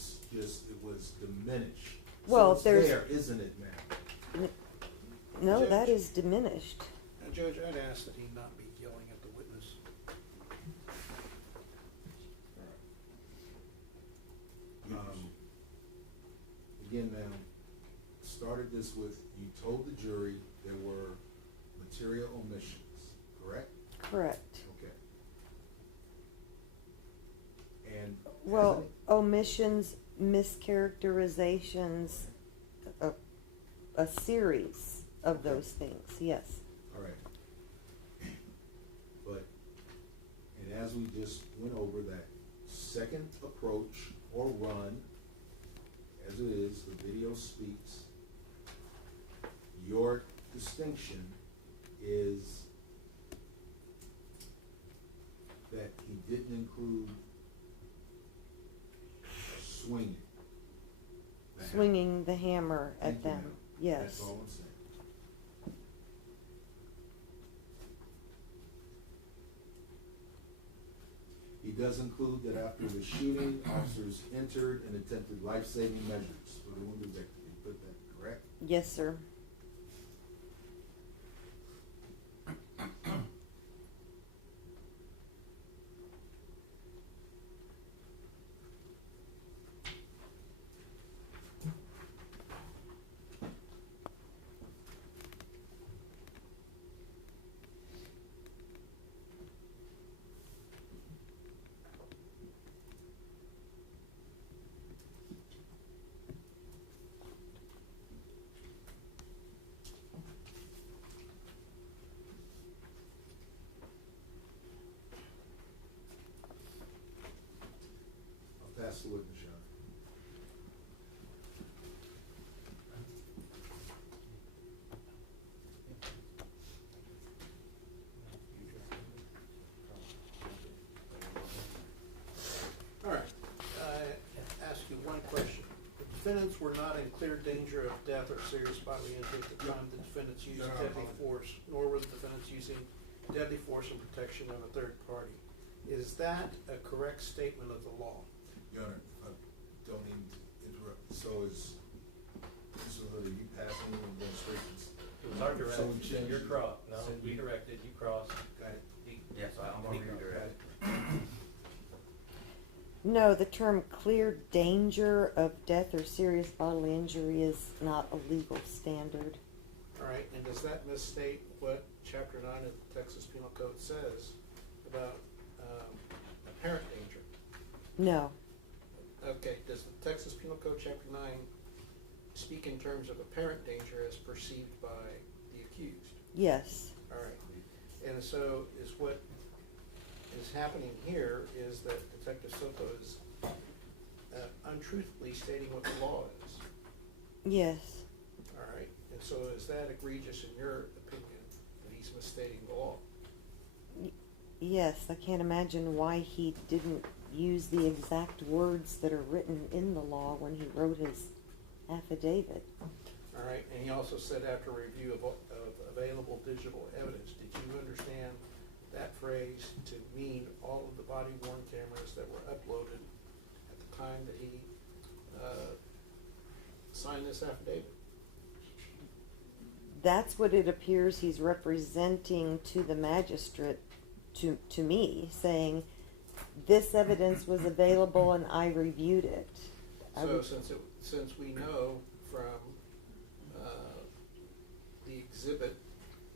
was diminished. Well, so it's there's there, isn't it, ma'am? No, Judge. that is diminished. Now, Judge, I'd ask that he not be yelling at the witness. All right. Again, ma'am, started this with you told the jury there were material omissions, correct? Correct. Okay. And Well, omissions, mischaracterizations, a series of those things, yes. all right. But And as we just went over, that second approach or run, as it is, the video speaks, your distinction is that he didn't include swinging. Swinging the hammer at Thank you, them. ma'am. Yes. That's all I'm saying. He does include that after the shooting, officers entered and attempted life-saving measures for the wounded victim. You put that correct? Yes, sir. I'll pass the witness, Your Honor. All right, I ask you one question. The defendants were not in clear danger of death or serious bodily injury at the time the defendants used deadly force, nor were the defendants using deadly force in protection of a third party. Is that a correct statement of the law? Your Honor, I don't mean to interrupt. So is, Mr. Hood, are you passing the demonstrations? It was our direct, So we changed you're it. crossed, no, we directed, you crossed. Got it. Yeah, so I'm gonna redirect. No, the term clear danger of death or serious bodily injury is not a legal standard. All right, and does that misstate what Chapter 9 of the Texas Penal Code says about apparent danger? No. Okay, does the Texas Penal Code Chapter 9 speak in terms of apparent danger as perceived by the accused? Yes. All right. And so is what is happening here is that Detective Soto is untruthfully stating what the law is. Yes. All right. And so is that egregious in your opinion that he's misstating the law? Yes, I can't imagine why he didn't use the exact words that are written in the law when he wrote his affidavit. All right. And he also said after review of available digital evidence, did you understand that phrase to mean all of the body-worn cameras that were uploaded at the time that he signed this affidavit? That's what it appears he's representing to the magistrate, to me, saying this evidence was available and I reviewed it. So since we know from the exhibit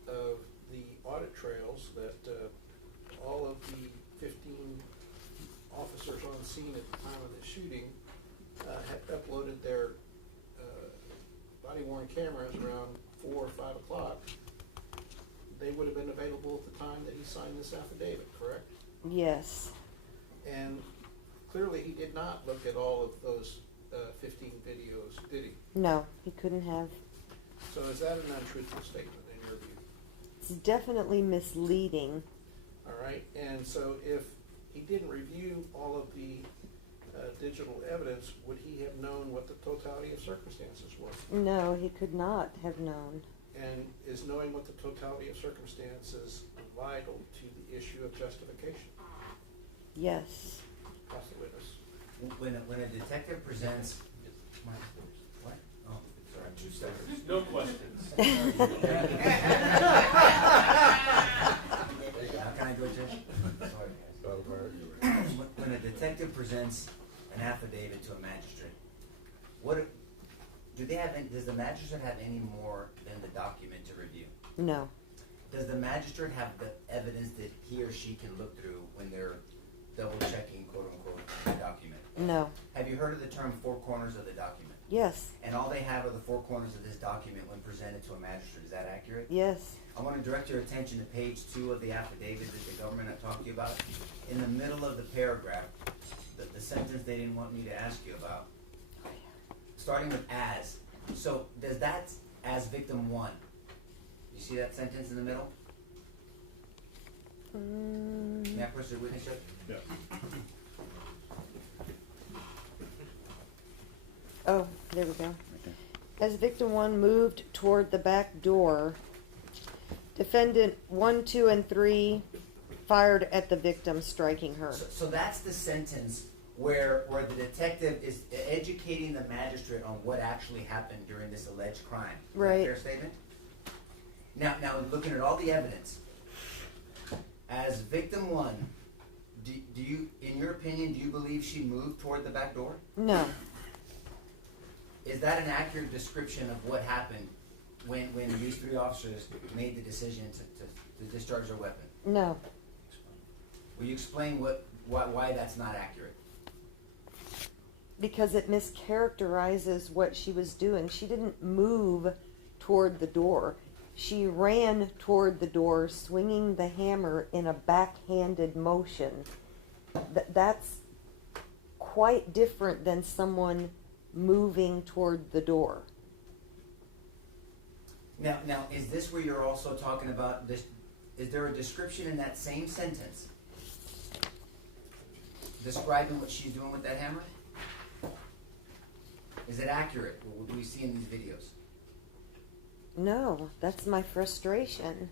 of the audit trails that all of the 15 officers on scene at the time of the shooting had uploaded their body-worn cameras around 4 or 5 o'clock, they would have been available at the time that he signed this affidavit, correct? Yes. And clearly he did not look at all of those 15 videos, did he? No, he couldn't have. So is that an untruthful statement in your view? It's definitely misleading. All right, and so if he didn't review all of the digital evidence, would he have known what the totality of circumstances were? No, he could not have known. And is knowing what the totality of circumstances vital to the issue of justification? Yes. Cross the witness. When a detective presents, what? Oh, sorry, 2 seconds. No questions. How can I go, Judge? When a detective presents an affidavit to a magistrate, does the magistrate have any more than the document to review? No. Does the magistrate have the evidence that he or she can look through when they're double checking, quote unquote, the document? No. Have you heard of the term four corners of the document? Yes. And all they have are the four corners of this document when presented to a magistrate. Is that accurate? Yes. I want to direct your attention to page 2 of the affidavit that the government had talked to you about. In the middle of the paragraph, the sentence they didn't want me to ask you about, starting with as. So does that as victim 1? You see that sentence in the middle? May I push the witness yet? Yes. Oh, there we go. As victim 1 moved toward the back door, defendant 1, 2, and 3 fired at the victim, striking her. So that's the sentence where the detective is educating the magistrate on what actually happened during this alleged crime. Is Right. that a fair statement? Now looking at all the evidence, as victim 1, do you, in your opinion, do you believe she moved toward the back door? No. Is that an accurate description of what happened when these 3 officers made the decision to discharge their weapon? No. Will you explain why that's not accurate? Because it mischaracterizes what she was doing. She didn't move toward the door. She ran toward the door, swinging the hammer in a backhanded motion. That's quite different than someone moving toward the door. Now, is this where you're also talking about this? Is there a description in that same sentence describing what she's doing with that hammer? Is it accurate, what we see in these videos? No, that's my frustration.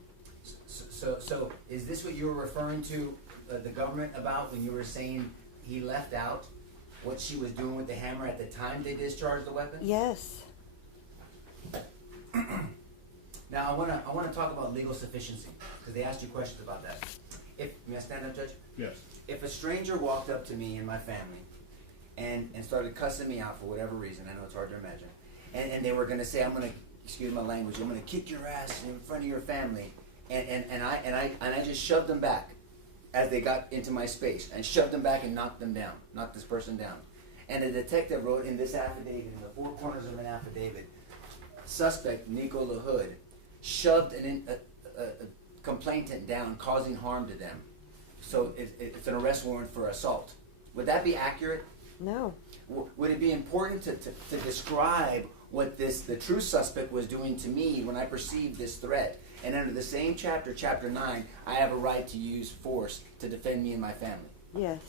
So is this what you were referring to the government about when you were saying he left out what she was doing with the hammer at the time they discharged the weapon? Yes. Now I want to talk about legal sufficiency because they asked you questions about that. May I stand up, Judge? Yes. If a stranger walked up to me and my family and started cussing me out for whatever reason, I know it's hard to imagine, and they were going to say, I'm going to, excuse my language, I'm going to kick your ass in front of your family, and I just shoved them back as they got into my space, and shoved them back and knocked this person down. And the detective wrote in this affidavit, in the 4 corners of an affidavit, suspect Nico LaHood shoved a complainant down, causing harm to them. So it's an arrest warrant for assault. Would that be accurate? No. Would it be important to describe what the true suspect was doing to me when I perceived this threat? And under the same chapter, chapter 9, I have a right to use force to defend me and my family. Yes.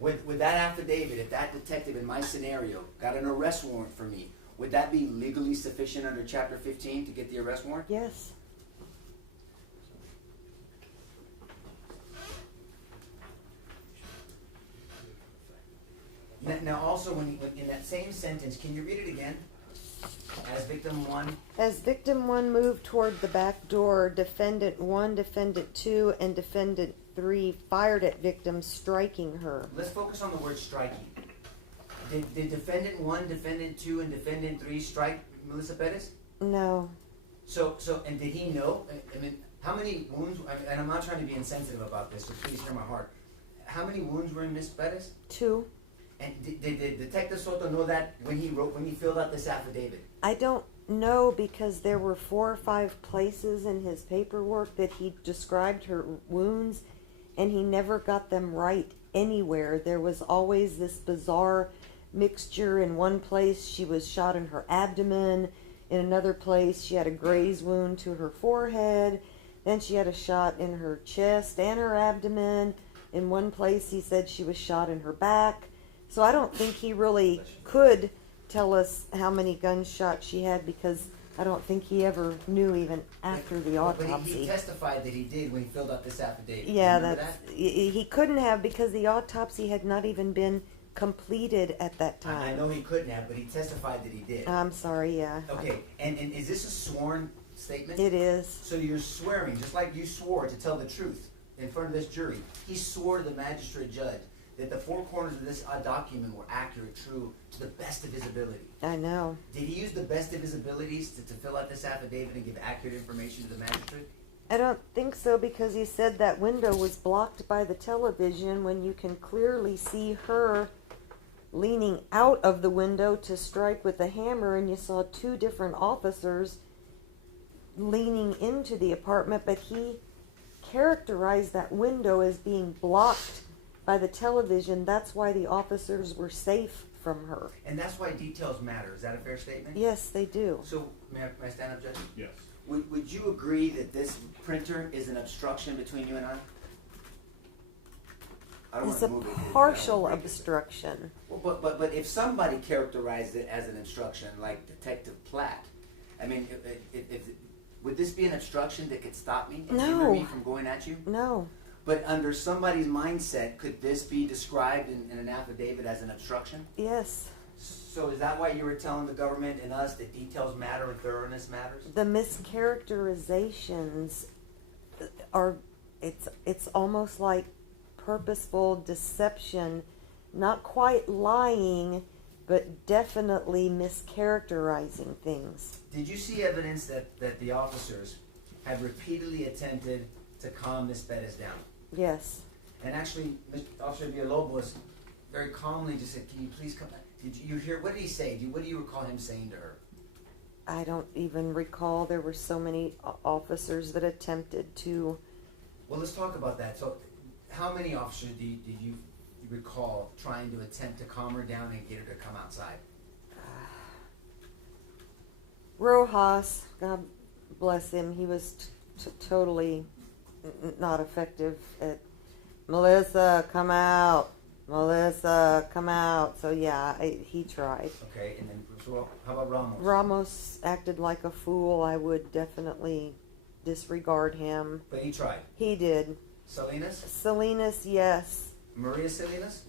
With that affidavit, if that detective in my scenario got an arrest warrant for me, would that be legally sufficient under chapter 15 to get the arrest warrant? Yes. Now also, when in that same sentence, can you read it again? As victim 1? As victim 1 moved toward the back door, defendant 1, defendant 2, and defendant 3 fired at victim, striking her. Let's focus on the word striking. Did defendant 1, defendant 2, and defendant 3 strike Melissa Perez? No. So, and did he know? I mean, how many wounds, and I'm not trying to be insensitive about this, so please hear my heart. How many wounds were in Miss Perez? 2. And did Detective Soto know that when he filled out this affidavit? I don't know, because there were 4 or 5 places in his paperwork that he described her wounds, and he never got them right anywhere. There was always this bizarre mixture. In one place she was shot in her abdomen, in another place she had a graze wound to her forehead, then she had a shot in her chest and her abdomen. In one place he said she was shot in her back. So I don't think he really could tell us how many gunshots she had, because I don't think he ever knew even after the autopsy. But he testified that he did when he filled out this affidavit. Yeah, he couldn't have, because the autopsy had not even been completed at that time. I know he couldn't have, but he testified that he did. I'm sorry, yeah. Okay, and is this a sworn statement? It is. So you're swearing, just like you swore to tell the truth in front of this jury. He swore to the magistrate judge that the 4 corners of this document were accurate, true, to the best of his ability. I know. Did he use the best of his abilities to fill out this affidavit and give accurate information to the magistrate? I don't think so, because he said that window was blocked by the television when you can clearly see her leaning out of the window to strike with a hammer, and you saw two different officers leaning into the apartment, but he characterized that window as being blocked by the television. That's why the officers were safe from her. And that's why details matter. Is that a fair statement? Yes, they do. So, may I stand up, Judge? Yes. Would you agree that this printer is an obstruction between you and I? I don't It's want a to move it. I don't partial wanna break it. obstruction. Well, but if somebody characterized it as an obstruction, like Detective Platt, I mean, would this be an obstruction that could stop me and hinder me from going at you? No. But under somebody's mindset, could this be described in an affidavit as an obstruction? Yes. So is that why you were telling the government and us that details matter and thoroughness matters? The mischaracterizations are, it's almost like purposeful deception, not quite lying, but definitely mischaracterizing things. Did you see evidence that the officers had repeatedly attempted to calm Miss Perez down? Yes. And actually, Officer Villalobos very calmly just said, "Can you please come back?" Did you hear, what did he say? What do you recall him saying to her? I don't even recall. There were so many officers that attempted to. Well, let's talk about that. So, how many officers did you recall trying to attempt to calm her down and get her to come outside? Rojas, God bless him, he was totally not effective at, Melissa, come out. Melissa, come out. So yeah, he tried. Okay, and then so how about Ramos? Ramos acted like a fool. I would definitely disregard him. But he tried. He did. Salinas? Salinas, yes. Maria Salinas?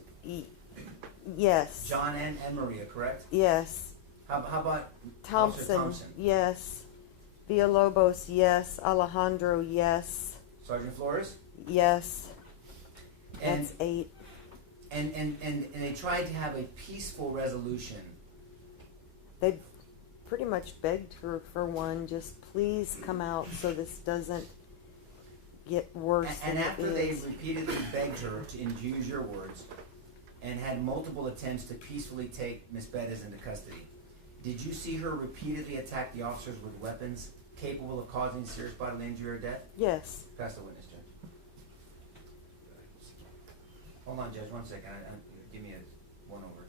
Yes. John and Maria, correct? Yes. How about Thompson? Officer Thompson? Yes. Villalobos, yes. Alejandro, yes. Sergeant Flores? Yes. And, that's 8. And they tried to have a peaceful resolution. They pretty much begged her for one, just please come out so this doesn't get worse And than after it they is. repeatedly begged her, to use your words, and had multiple attempts to peacefully take Miss Perez into custody, did you see her repeatedly attack the officers with weapons capable of causing serious bodily injury or death? Yes. Pass the witness, Judge. Hold on, Judge, 1 second. Give me a one over.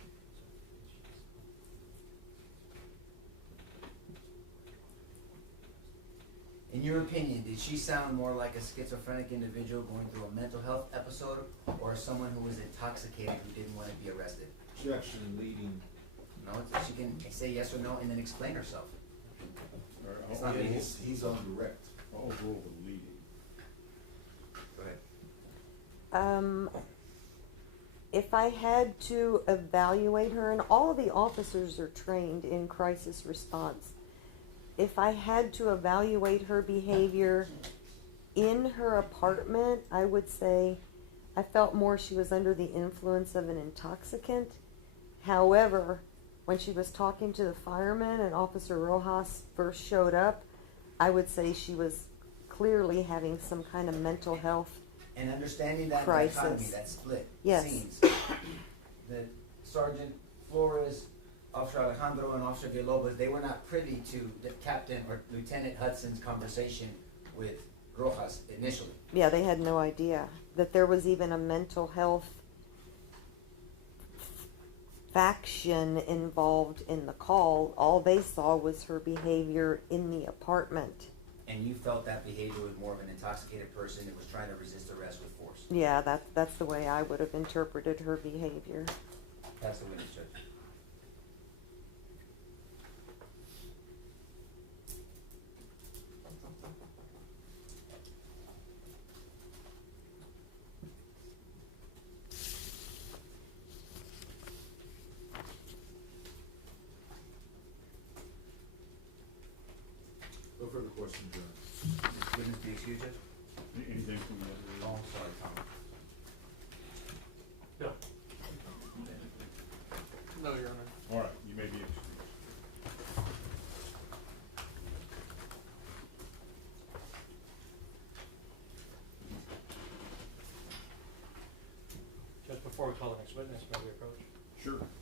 In your opinion, did she sound more like a schizophrenic individual going through a mental health episode, or someone who was intoxicated who didn't want to be arrested? Objection leading. No, she can say yes or no and then explain herself. It's not Yeah, leading. he's on direct. I'll rule the leading. Go ahead. If I had to evaluate her, and all of the officers are trained in crisis response, if I had to evaluate her behavior in her apartment, I would say I felt more she was under the influence of an intoxicant. However, when she was talking to the firemen and Officer Rojas first showed up, I would say she was clearly having some kind of mental health And understanding that crisis. dichotomy, that split Yes. scenes, that Sergeant Flores, Officer Alejandro, and Officer Villalobos, they were not privy to the Captain or Lieutenant Hudson's conversation with Rojas initially. Yeah, they had no idea that there was even a mental health faction involved in the call. All they saw was her behavior in the apartment. And you felt that behavior was more of an intoxicated person that was trying to resist arrest with force. Yeah, that's the way I would have interpreted her behavior. That's the witness, Judge. No further questions, Judge. Witness be excused, Judge? Anything from the other? Oh, sorry, Tom. No. No, Your Honor. All right, you may be excused. Before we call the next witness, may we approach? Sure.